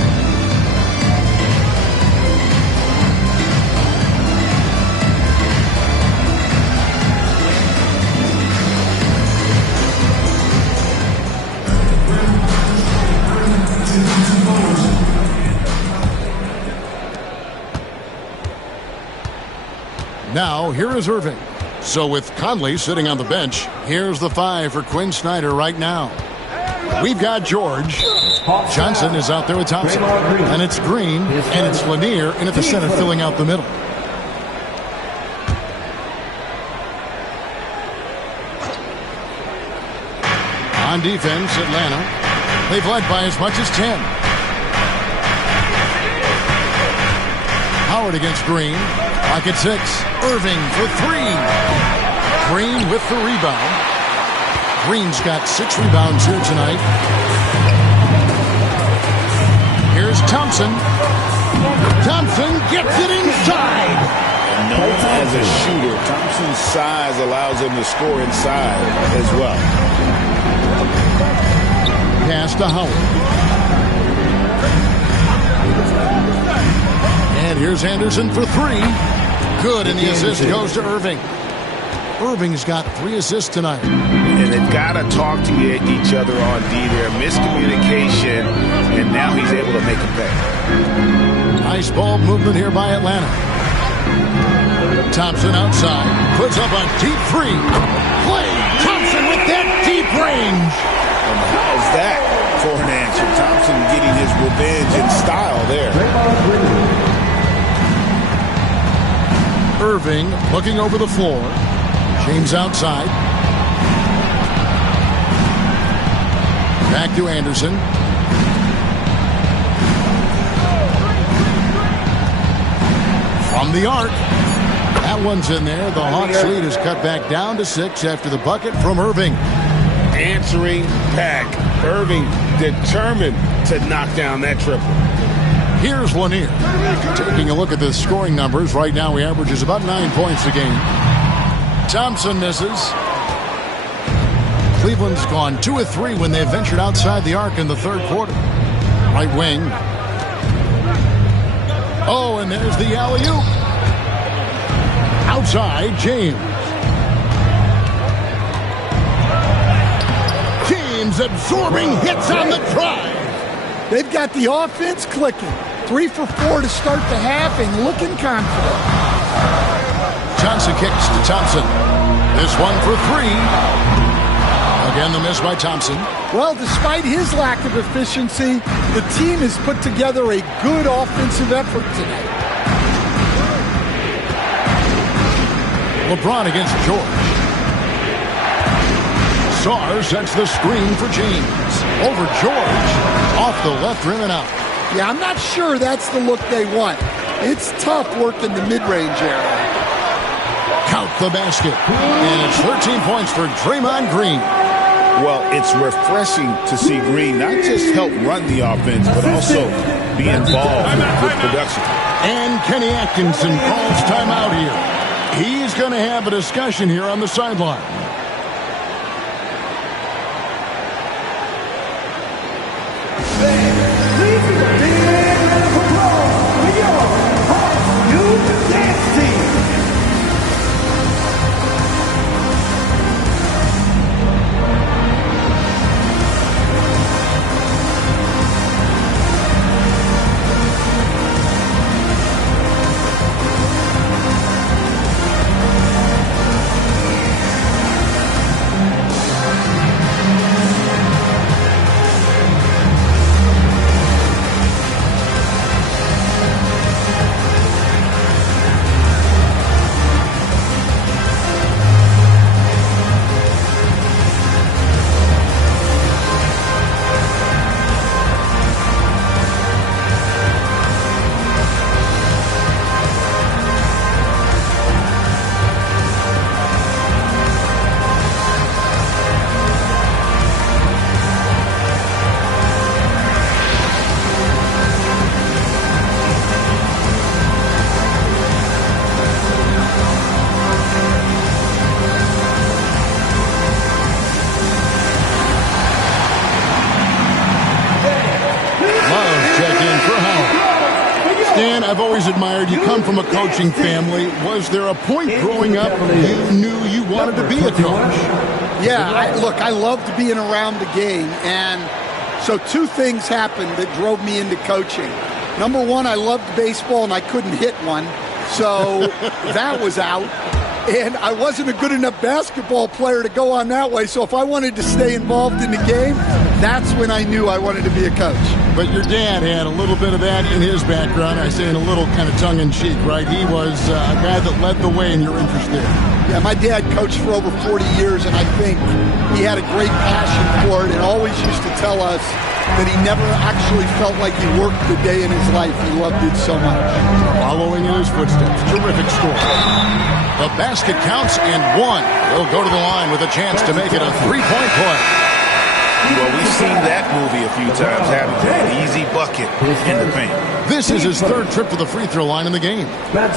Now, here is Irving. So with Conley sitting on the bench, here's the 5 for Quinn Snyder right now. We've got George. Johnson is out there with Thompson. And it's Green, and it's Lanier in at the center filling out the middle. On defense, Atlanta. They've led by as much as 10. Howard against Green. Clock at 6. Irving for 3. Green with the rebound. Green's got 6 rebounds here tonight. Here's Thompson. Thompson gets it inside. And known as a shooter, Thompson's size allows him to score inside as well. Pass to Howard. And here's Anderson for 3. Good, and the assist goes to Irving. Irving's got 3 assists tonight. And they've got to talk to each other on D there. Miscommunication, and now he's able to make a pay. Nice ball movement here by Atlanta. Thompson outside. Puts up a deep 3. Clay Thompson with that deep range. And how's that for an answer? Thompson getting his revenge in style there. Irving looking over the floor. James outside. Back to Anderson. From the arc. That one's in there. The Hawks lead is cut back down to 6 after the bucket from Irving. Answering back. Irving determined to knock down that triple. Here's Lanier. Taking a look at the scoring numbers. Right now he averages about 9 points a game. Thompson misses. Cleveland's gone 2 of 3 when they ventured outside the arc in the third quarter. Right wing. Oh, and there's the alley-oop. Outside, James. James absorbing hits on the drive. They've got the offense clicking. 3 for 4 to start the half and looking confident. Johnson kicks to Thompson. This one for 3. Again, the miss by Thompson. Well, despite his lack of efficiency, the team has put together a good offensive effort tonight. LeBron against George. Sarr sets the screen for James. Over George. Off the left rim and out. Yeah, I'm not sure that's the look they want. It's tough working the mid-range area. Count the basket. And it's 13 points for Draymond Green. Well, it's refreshing to see Green not just help run the offense, but also be involved with production. And Kenny Atkinson calls timeout here. He's going to have a discussion here on the sideline. I've always admired you. Come from a coaching family. Was there a point growing up you knew you wanted to be a coach? Yeah, I loved being around the game. And so 2 things happened that drove me into coaching. Number 1, I loved baseball and I couldn't hit one. So that was out. And I wasn't a good enough basketball player to go on that way. So if I wanted to stay involved in the game, that's when I knew I wanted to be a coach. But your dad had a little bit of that in his background. I say in a little kind of tongue-in-cheek, right? He was a guy that led the way in your interest there. Yeah, my dad coached for over 40 years, and I think he had a great passion for it and always used to tell us, that he never actually felt like he worked the day in his life. He loved it so much. Following in his footsteps, terrific score. The basket counts and one. He'll go to the line with a chance to make it a three-point play. Well, we've seen that movie a few times, haven't we? An easy bucket in the paint. This is his third trip to the free throw line in the game.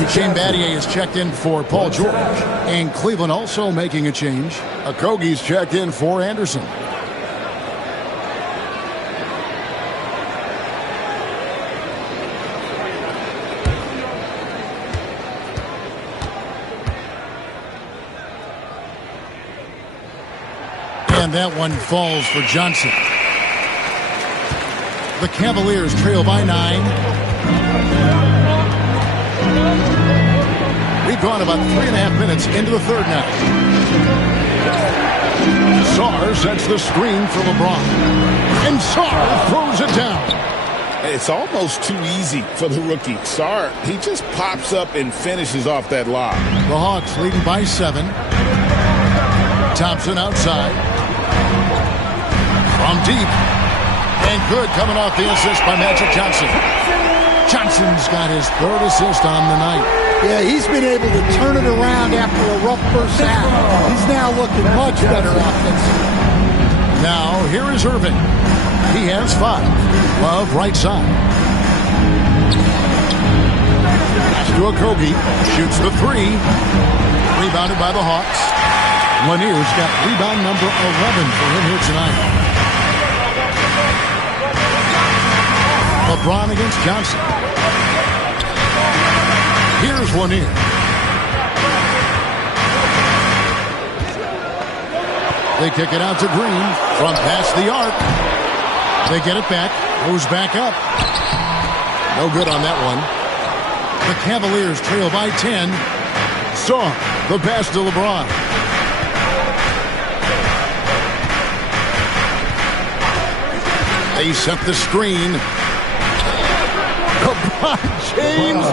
Shane Battier is checked in for Paul George. And Cleveland also making a change. Okogie's checked in for Anderson. And that one falls for Johnson. The Cavaliers trail by 9. We've gone about 3.5 minutes into the third now. Sarr sets the screen for LeBron. And Sarr throws it down. It's almost too easy for the rookie. Sarr, he just pops up and finishes off that lob. The Hawks leading by 7. Thompson outside. From deep. And good coming off the assist by Magic Johnson. Johnson's got his third assist on the night. Yeah, he's been able to turn it around after a rough first half. He's now looking much better offensively. Now, here is Irving. He has 5. Love right side. Pass to Okogie. Shoots the 3. Rebounded by the Hawks. Lanier's got rebound number 11 for him here tonight. LeBron against Johnson. Here's Lanier. They kick it out to Green from past the arc. They get it back. Goes back up. No good on that one. The Cavaliers trail by 10. Sarr, the pass to LeBron. They set the screen. LeBron James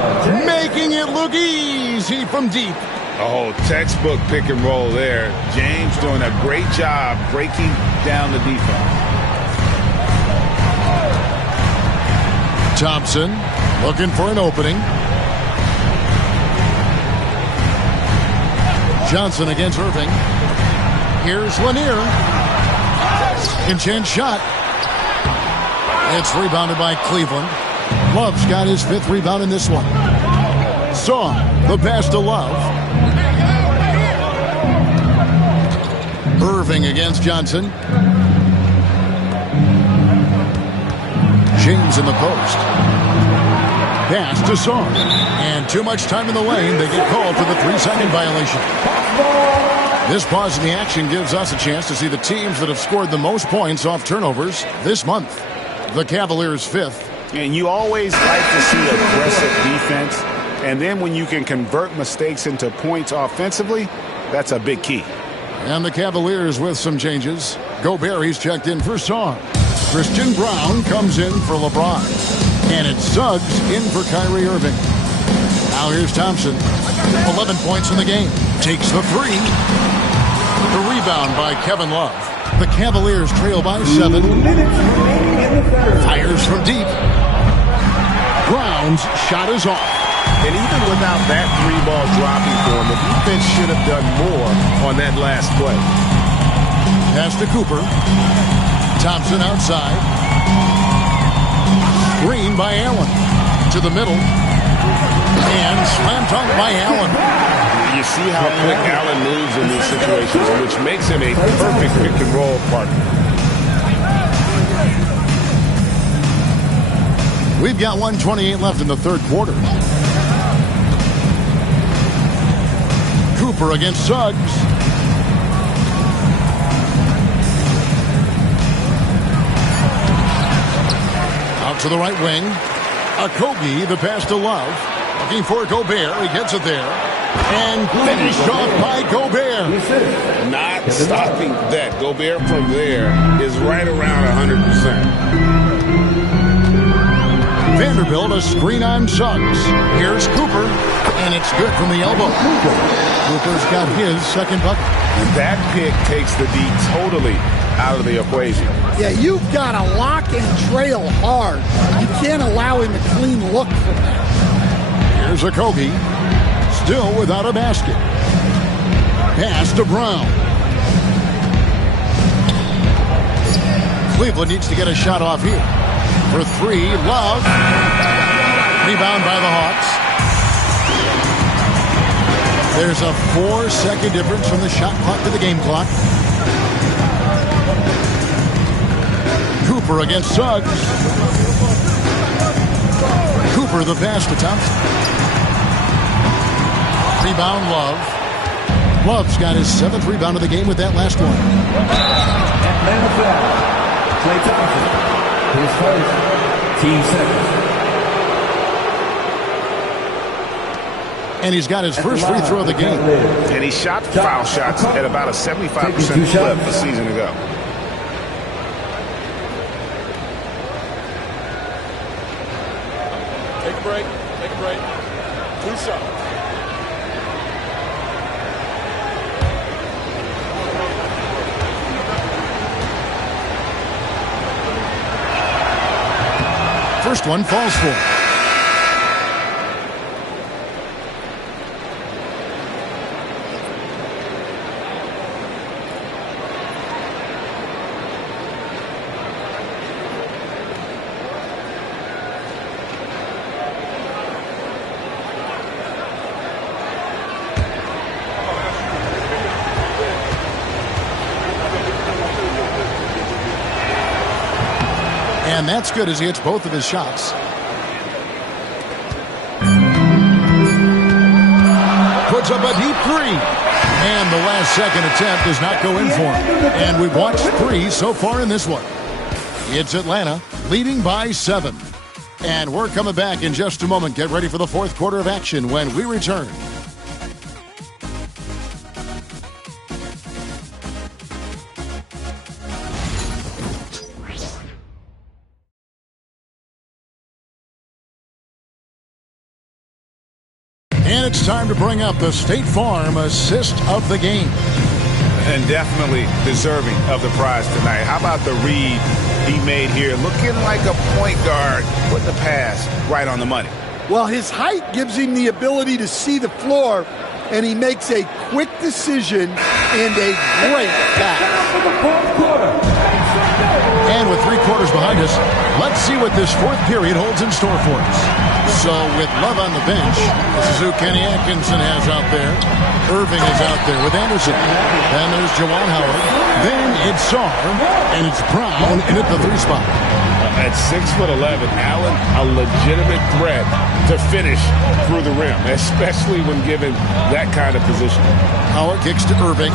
making it look easy from deep. Oh, textbook pick and roll there. James doing a great job breaking down the defense. Thompson looking for an opening. Johnson against Irving. Here's Lanier. Second shot. It's rebounded by Cleveland. Love's got his 5th rebound in this one. Sarr, the pass to Love. Irving against Johnson. James in the post. Pass to Sarr. And too much time in the lane. They get called for the 3-second violation. This pause in the action gives us a chance to see the teams that have scored the most points off turnovers this month. The Cavaliers 5th. And you always like to see aggressive defense. And then when you can convert mistakes into points offensively, that's a big key. And the Cavaliers with some changes. Gobert, he's checked in for Sarr. Christian Brown comes in for LeBron. And it's Suggs in for Kyrie Irving. Now here's Thompson. 11 points in the game. Takes the 3. The rebound by Kevin Love. The Cavaliers trail by 7. Fires from deep. Brown's shot is off. And even without that 3-ball dropping for him, the defense should have done more on that last play. Pass to Cooper. Thompson outside. Screen by Allen. To the middle. And slam dunk by Allen. You see how quick Allen moves in these situations, which makes him a perfect pick and roll partner. We've got 1:28 left in the third quarter. Cooper against Suggs. Out to the right wing. Okogie, the pass to Love. Looking for Gobert. He gets it there. And finished off by Gobert. Not stopping that. Gobert from there is right around 100%. Vanderbilt, a screen on Suggs. Here's Cooper, and it's good from the elbow. Cooper's got his second bucket. And that pick takes the D totally out of the equation. Yeah, you've got to lock and trail hard. You can't allow him a clean look from that. Here's a Kobe, still without a basket. Pass to Brown. Cleveland needs to get a shot off here. For three, Love. Rebound by the Hawks. There's a 4-second difference from the shot clock to the game clock. Cooper against Suggs. Cooper the pass to Thompson. Rebound Love. Love's got his 7th rebound of the game with that last one. Klay Thompson, his first team second. And he's got his first free throw of the game. And he shot foul shots at about a 75% clip a season ago. Take a break. Take a break. 2 shots. First one falls for. And that's good as he hits both of his shots. Puts up a deep three. And the last second attempt does not go in for him. And we've watched 3 so far in this one. It's Atlanta leading by 7. And we're coming back in just a moment. Get ready for the 4th quarter of action when we return. And it's time to bring up the State Farm assist of the game. And definitely deserving of the prize tonight. How about the read he made here? Looking like a point guard. Put the pass right on the money. Well, his height gives him the ability to see the floor, and he makes a quick decision and a great pass. And with 3 quarters behind us, let's see what this 4th period holds in store for us. So with Love on the bench, this is who Kenny Atkinson has out there. Irving is out there with Anderson. Then there's Juwan Howard. Then it's Sarr. And it's Brown in at the 3 spot. At 6'11", Allen, a legitimate threat to finish through the rim, especially when given that kind of position. Howard kicks to Irving.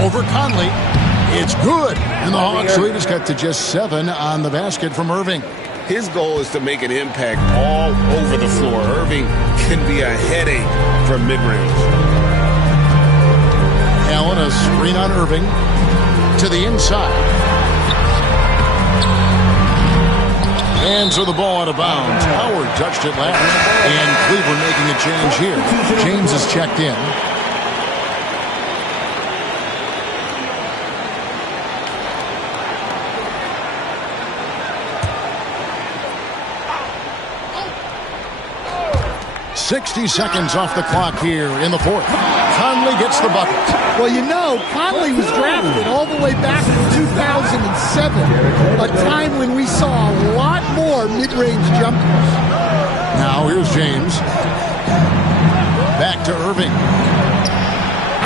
Over Conley. It's good. And the Hawks lead is cut to just 7 on the basket from Irving. His goal is to make an impact all over the floor. Irving can be a headache from mid-range. Allen, a screen on Irving. To the inside. And so the ball out of bounds. Howard touched it last. And Cleveland making a change here. James is checked in. .60 seconds off the clock here in the 4th. Conley gets the bucket. Well, you know, Conley was drafted all the way back in 2007, a time when we saw a lot more mid-range jumpers. Now here's James. Back to Irving.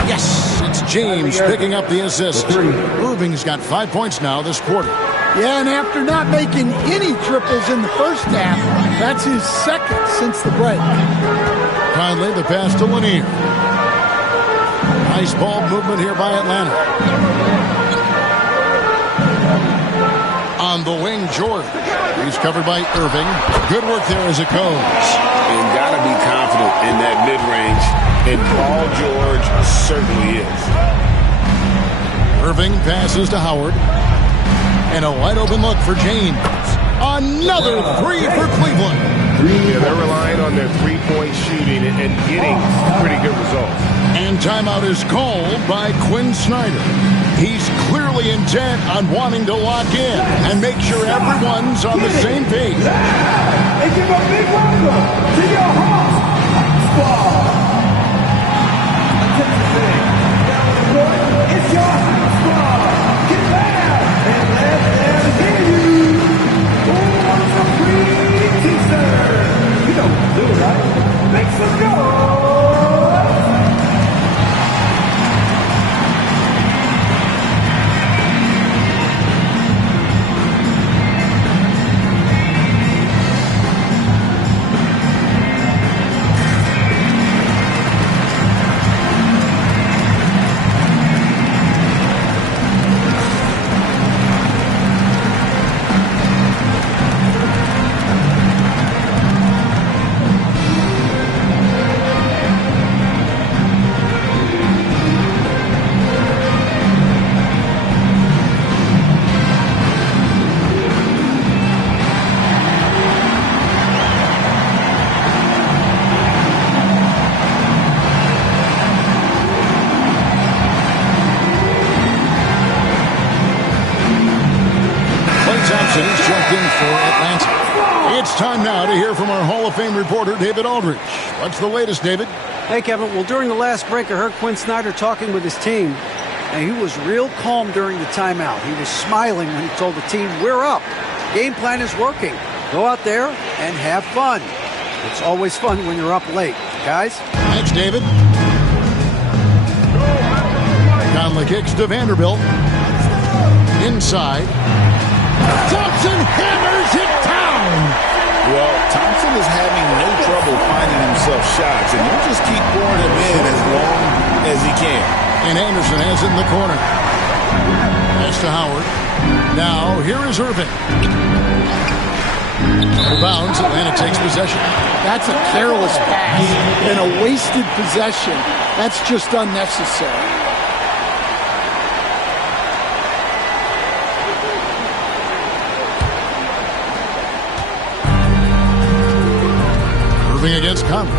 Yes, it's James picking up the assist. Irving's got 5 points now this quarter. Yeah, and after not making any triples in the first half, that's his 2nd since the break. Conley, the pass to Lanier. Nice ball movement here by Atlanta. On the wing, George. He's covered by Irving. Good work there as it goes. And got to be confident in that mid-range. And Paul George certainly is. Irving passes to Howard. And a wide open look for James. Another 3 for Cleveland. Yeah, they're relying on their 3-point shooting and getting pretty good results. And timeout is called by Quinn Snyder. He's clearly intent on wanting to lock in and make sure everyone's on the same page. And give a big welcome to your Hawks Squad. Attention fans, down on the court, it's your Hawks Squad. Get loud and let them hear you. Who wants a free t-shirt? You know what to do, right? Make some noise. He's checked in for Atlanta. It's time now to hear from our Hall of Fame reporter, David Aldrich. What's the latest, David? Hey, Kevin. Well, during the last break, I heard Quinn Snyder talking with his team, and he was real calm during the timeout. He was smiling when he told the team, we're up. Game plan is working. Go out there and have fun. It's always fun when you're up late. Guys? Thanks, David. Conley kicks to Vanderbilt. Inside. Thompson hammers it down. Well, Thompson is having no trouble finding himself shots, and you just keep pouring him in as long as he can. And Anderson has it in the corner. Pass to Howard. Now, here is Irving. Bounds, Atlanta takes possession. That's a careless pass and a wasted possession. That's just unnecessary. Irving against Conley.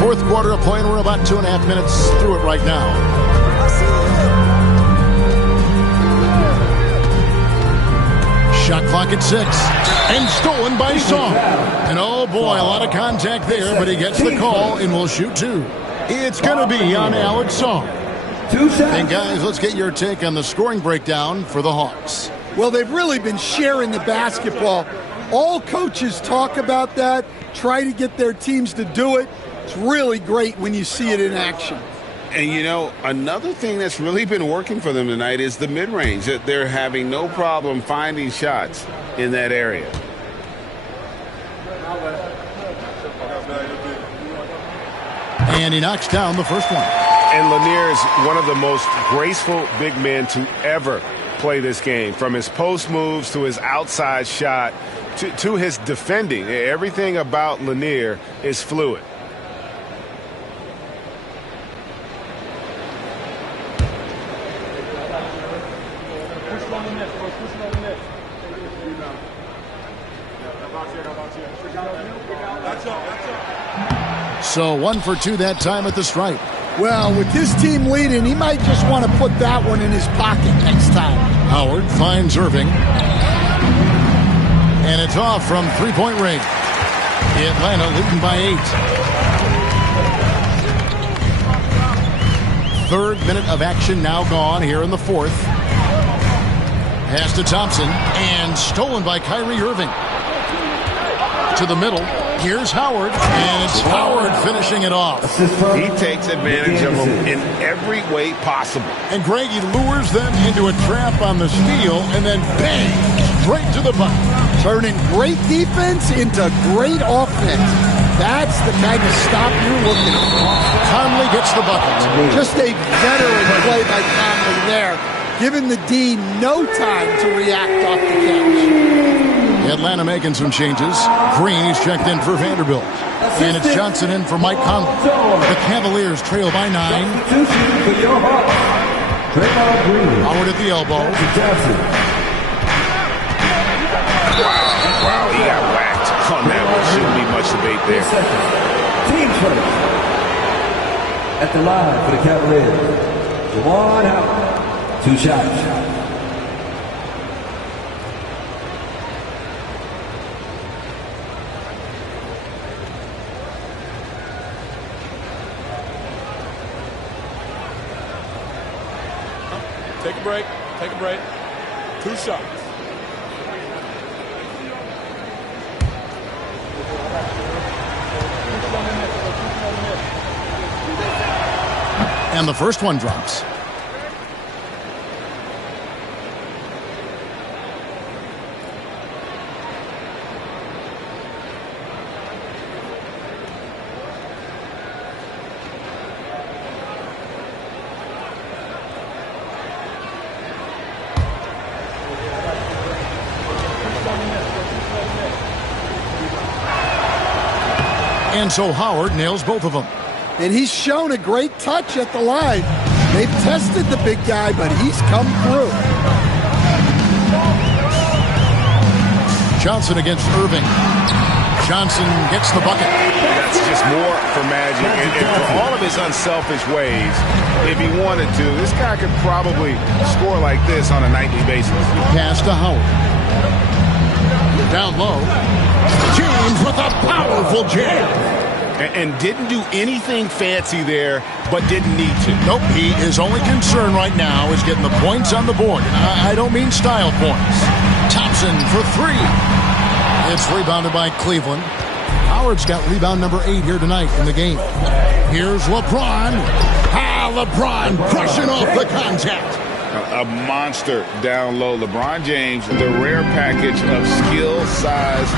Fourth quarter of play, and we're about 2.5 minutes through it right now. Shot clock at 6. And stolen by Song. And oh boy, a lot of contact there, but he gets the call and will shoot 2. It's going to be on Alex Song. And guys, let's get your take on the scoring breakdown for the Hawks. Well, they've really been sharing the basketball. All coaches talk about that, try to get their teams to do it. It's really great when you see it in action. And, you know, another thing that's really been working for them tonight is the mid-range. That they're having no problem finding shots in that area. And he knocks down the first one. And Lanier is one of the most graceful big men to ever play this game. From his post moves to his outside shot to his defending. Everything about Lanier is fluid. So 1 for 2 that time at the stripe. Well, with his team leading, he might just want to put that one in his pocket next time. Howard finds Irving. And it's off from three-point range. Atlanta leading by 8. Third minute of action now gone here in the fourth. Pass to Thompson. And stolen by Kyrie Irving. To the middle. Here's Howard, and it's Howard finishing it off. He takes advantage of them in every way possible. And Greg, he lures them into a trap on the steal, and then bang, straight to the bucket. Turning great defense into great offense. That's the kind of stop you're looking for. Conley gets the bucket. Just a veteran play by Conley there, giving the D no time to react off the catch. Atlanta making some changes. Green is checked in for Vanderbilt. And it's Johnson in for Mike Conley. The Cavaliers trail by 9. Howard at the elbow. Wow, he got whacked on that one. Shouldn't be much debate there. team first. At the line for the Cavaliers, Juwan Howard. 2 shots. Take a break. Take a break. 2 shots. And the first one drops. And so Howard nails both of them. And he's shown a great touch at the line. They've tested the big guy, but he's come through. Johnson against Irving. Johnson gets the bucket. That's just more for Magic. And for all of his unselfish ways, if he wanted to, this guy could probably score like this on a nightly basis. Pass to Howard. Down low. James with a powerful jam. And didn't do anything fancy there, but didn't need to. Nope, he is only concern right now is getting the points on the board. I don't mean style points. Thompson for 3. It's rebounded by Cleveland. Howard's got rebound number 8 here tonight in the game. Here's LeBron. LeBron crushing off the contact. A monster down low. LeBron James, the rare package of skill, size,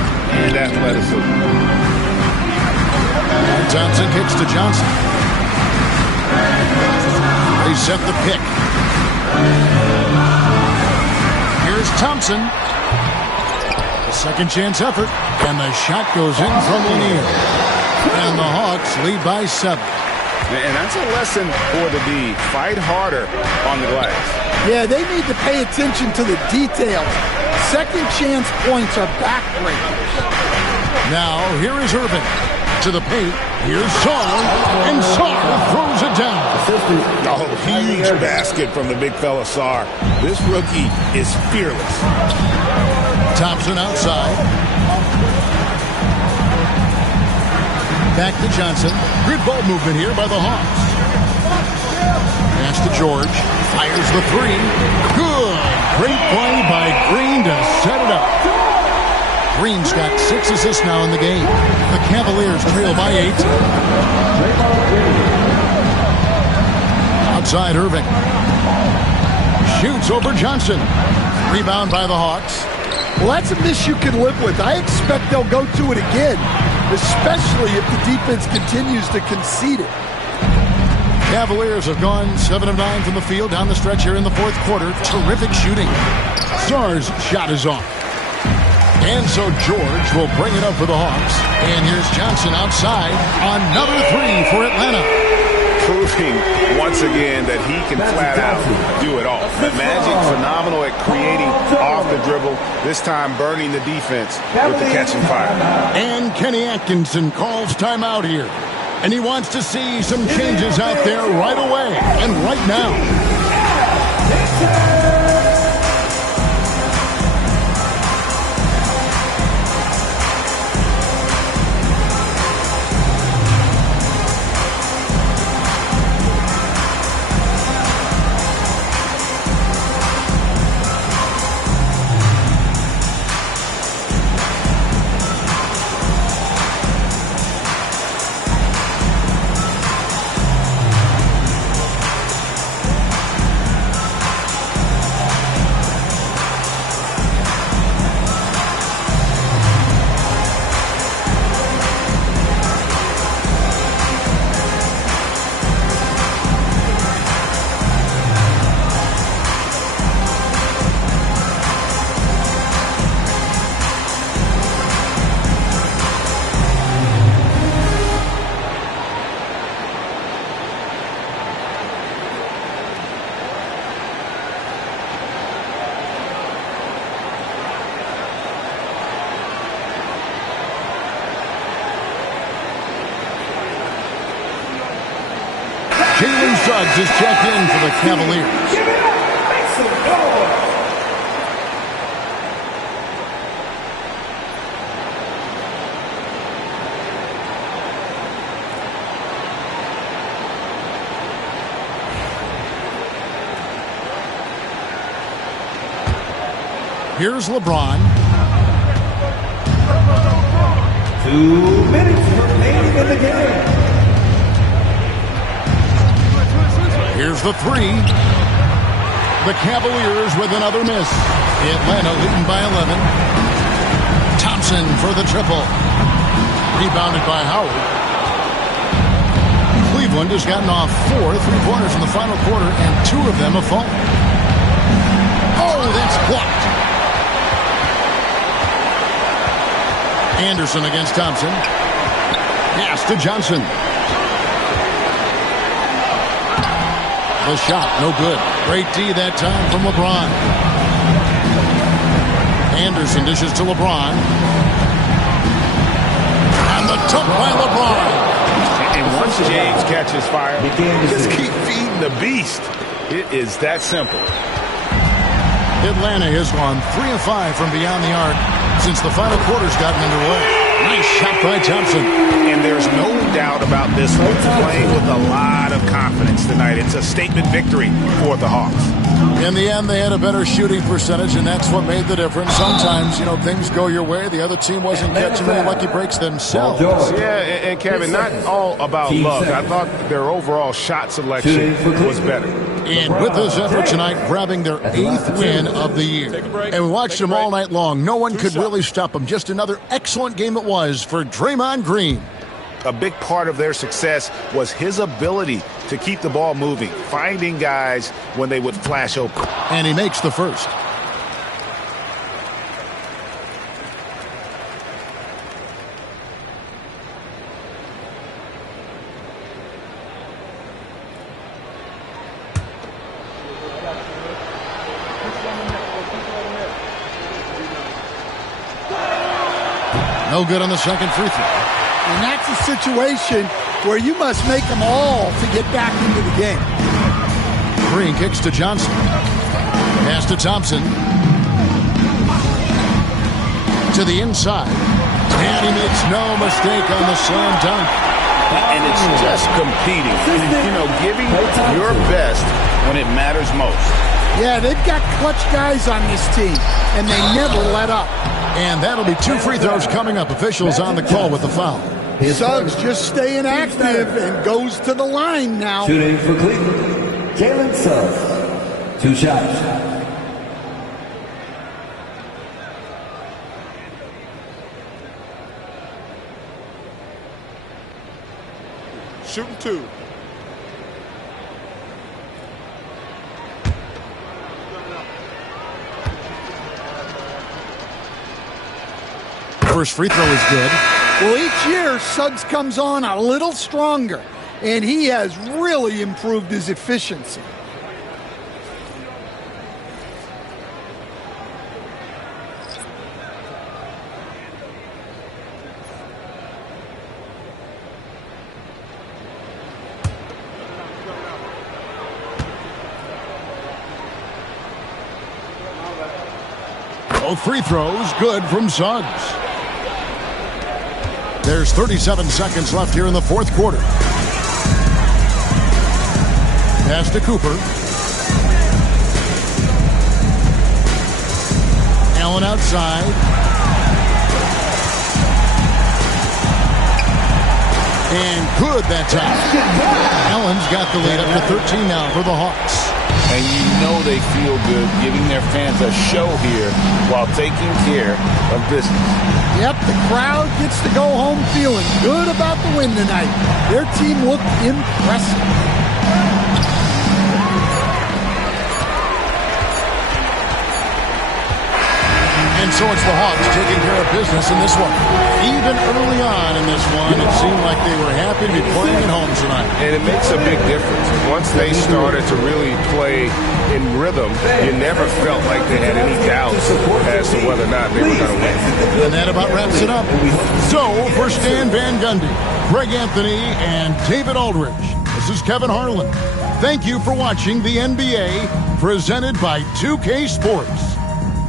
and athleticism. Thompson kicks to Johnson. They set the pick. Here's Thompson. A second chance effort. And the shot goes in from Lanier. And the Hawks lead by 7. And that's a lesson for the D. Fight harder on the glass. Yeah, they need to pay attention to the details. Second chance points are backbreakers. Now, here is Irving. To the paint. Here's Sarr. And Sarr throws it down. Oh, huge basket from the big fella Sarr. This rookie is fearless. Thompson outside. Back to Johnson. Good ball movement here by the Hawks. Pass to George. Fires the 3. Good. Great play by Green to set it up. Green's got 6 assists now in the game. The Cavaliers trail by 8. Outside Irving. Shoots over Johnson. Rebound by the Hawks. Well, that's a miss you can live with. I expect they'll go to it again, especially if the defense continues to concede it. Cavaliers have gone 7 of 9 from the field down the stretch here in the fourth quarter. Terrific shooting. Sarr's shot is off. And so George will bring it up for the Hawks. And here's Johnson outside. Another 3 for Atlanta. Proving once again that he can flat out do it all. The Magic, phenomenal at creating off the dribble. This time burning the defense with the catch and fire. And Kenny Atkinson calls timeout here. And he wants to see some changes out there right away and right now. Jalen Suggs is checked in for the Cavaliers. Give it up. Make some noise. Here's LeBron. 2 minutes remaining in the game. Here's the three. The Cavaliers with another miss. Atlanta leading by 11. Thompson for the triple. Rebounded by Howard. Cleveland has gotten off 4 3-pointers in the final quarter, and 2 of them have fallen. Oh, that's blocked. Anderson against Thompson. Pass to Johnson. The shot, no good. Great D that time from LeBron. Anderson dishes to LeBron. And the dunk by LeBron. And once James catches fire, just keep feeding the beast. It is that simple. Atlanta has gone 3 of 5 from beyond the arc since the final quarter's gotten underway. Nice shot by Thompson. And there's no doubt about this one. Playing with a lot of confidence tonight. It's a statement victory for the Hawks. In the end, they had a better shooting percentage, and that's what made the difference. Sometimes, things go your way. The other team wasn't catching any lucky breaks themselves. Yeah, and Kevin, not all about luck. I thought their overall shot selection was better. And with this effort tonight, grabbing their 8th win of the year. And we watched them all night long. No one could really stop them. Just another excellent game it was for Draymond Green. A big part of their success was his ability to keep the ball moving, finding guys when they would flash open. And he makes the first. No good on the second free throw. And that's a situation where you must make them all to get back into the game. Green kicks to Johnson. Pass to Thompson. To the inside. And he makes no mistake on the slam dunk. And it's just competing. Giving your best when it matters most. Yeah, they've got clutch guys on this team, and they never let up. And that'll be 2 free throws coming up. Officials on the call with the foul. Suggs just staying active and goes to the line now. Shooting for Cleveland, Jalen Suggs. 2 shots. Shooting 2. First free throw is good. Well, each year, Suggs comes on a little stronger, and he has really improved his efficiency. Both free throws good from Suggs. There's 37 seconds left here in the fourth quarter. Pass to Cooper. Allen outside. And good that time. Allen's got the lead up to 13 now for the Hawks. And they feel good giving their fans a show here while taking care of business. Yep, the crowd gets to go home feeling good about the win tonight. Their team looked impressive. And so it's the Hawks taking care of business in this one. Even early on in this one, it seemed like they were happy to be playing at home tonight. And it makes a big difference. Once they started to really play in rhythm, you never felt like they had any doubts as to whether or not they were going to win. And that about wraps it up. So, for Stan Van Gundy, Greg Anthony, and David Aldridge, This is Kevin Harlan. Thank you for watching the NBA, presented by 2K Sports.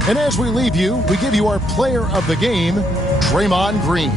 And as we leave you, we give you our player of the game, Draymond Green.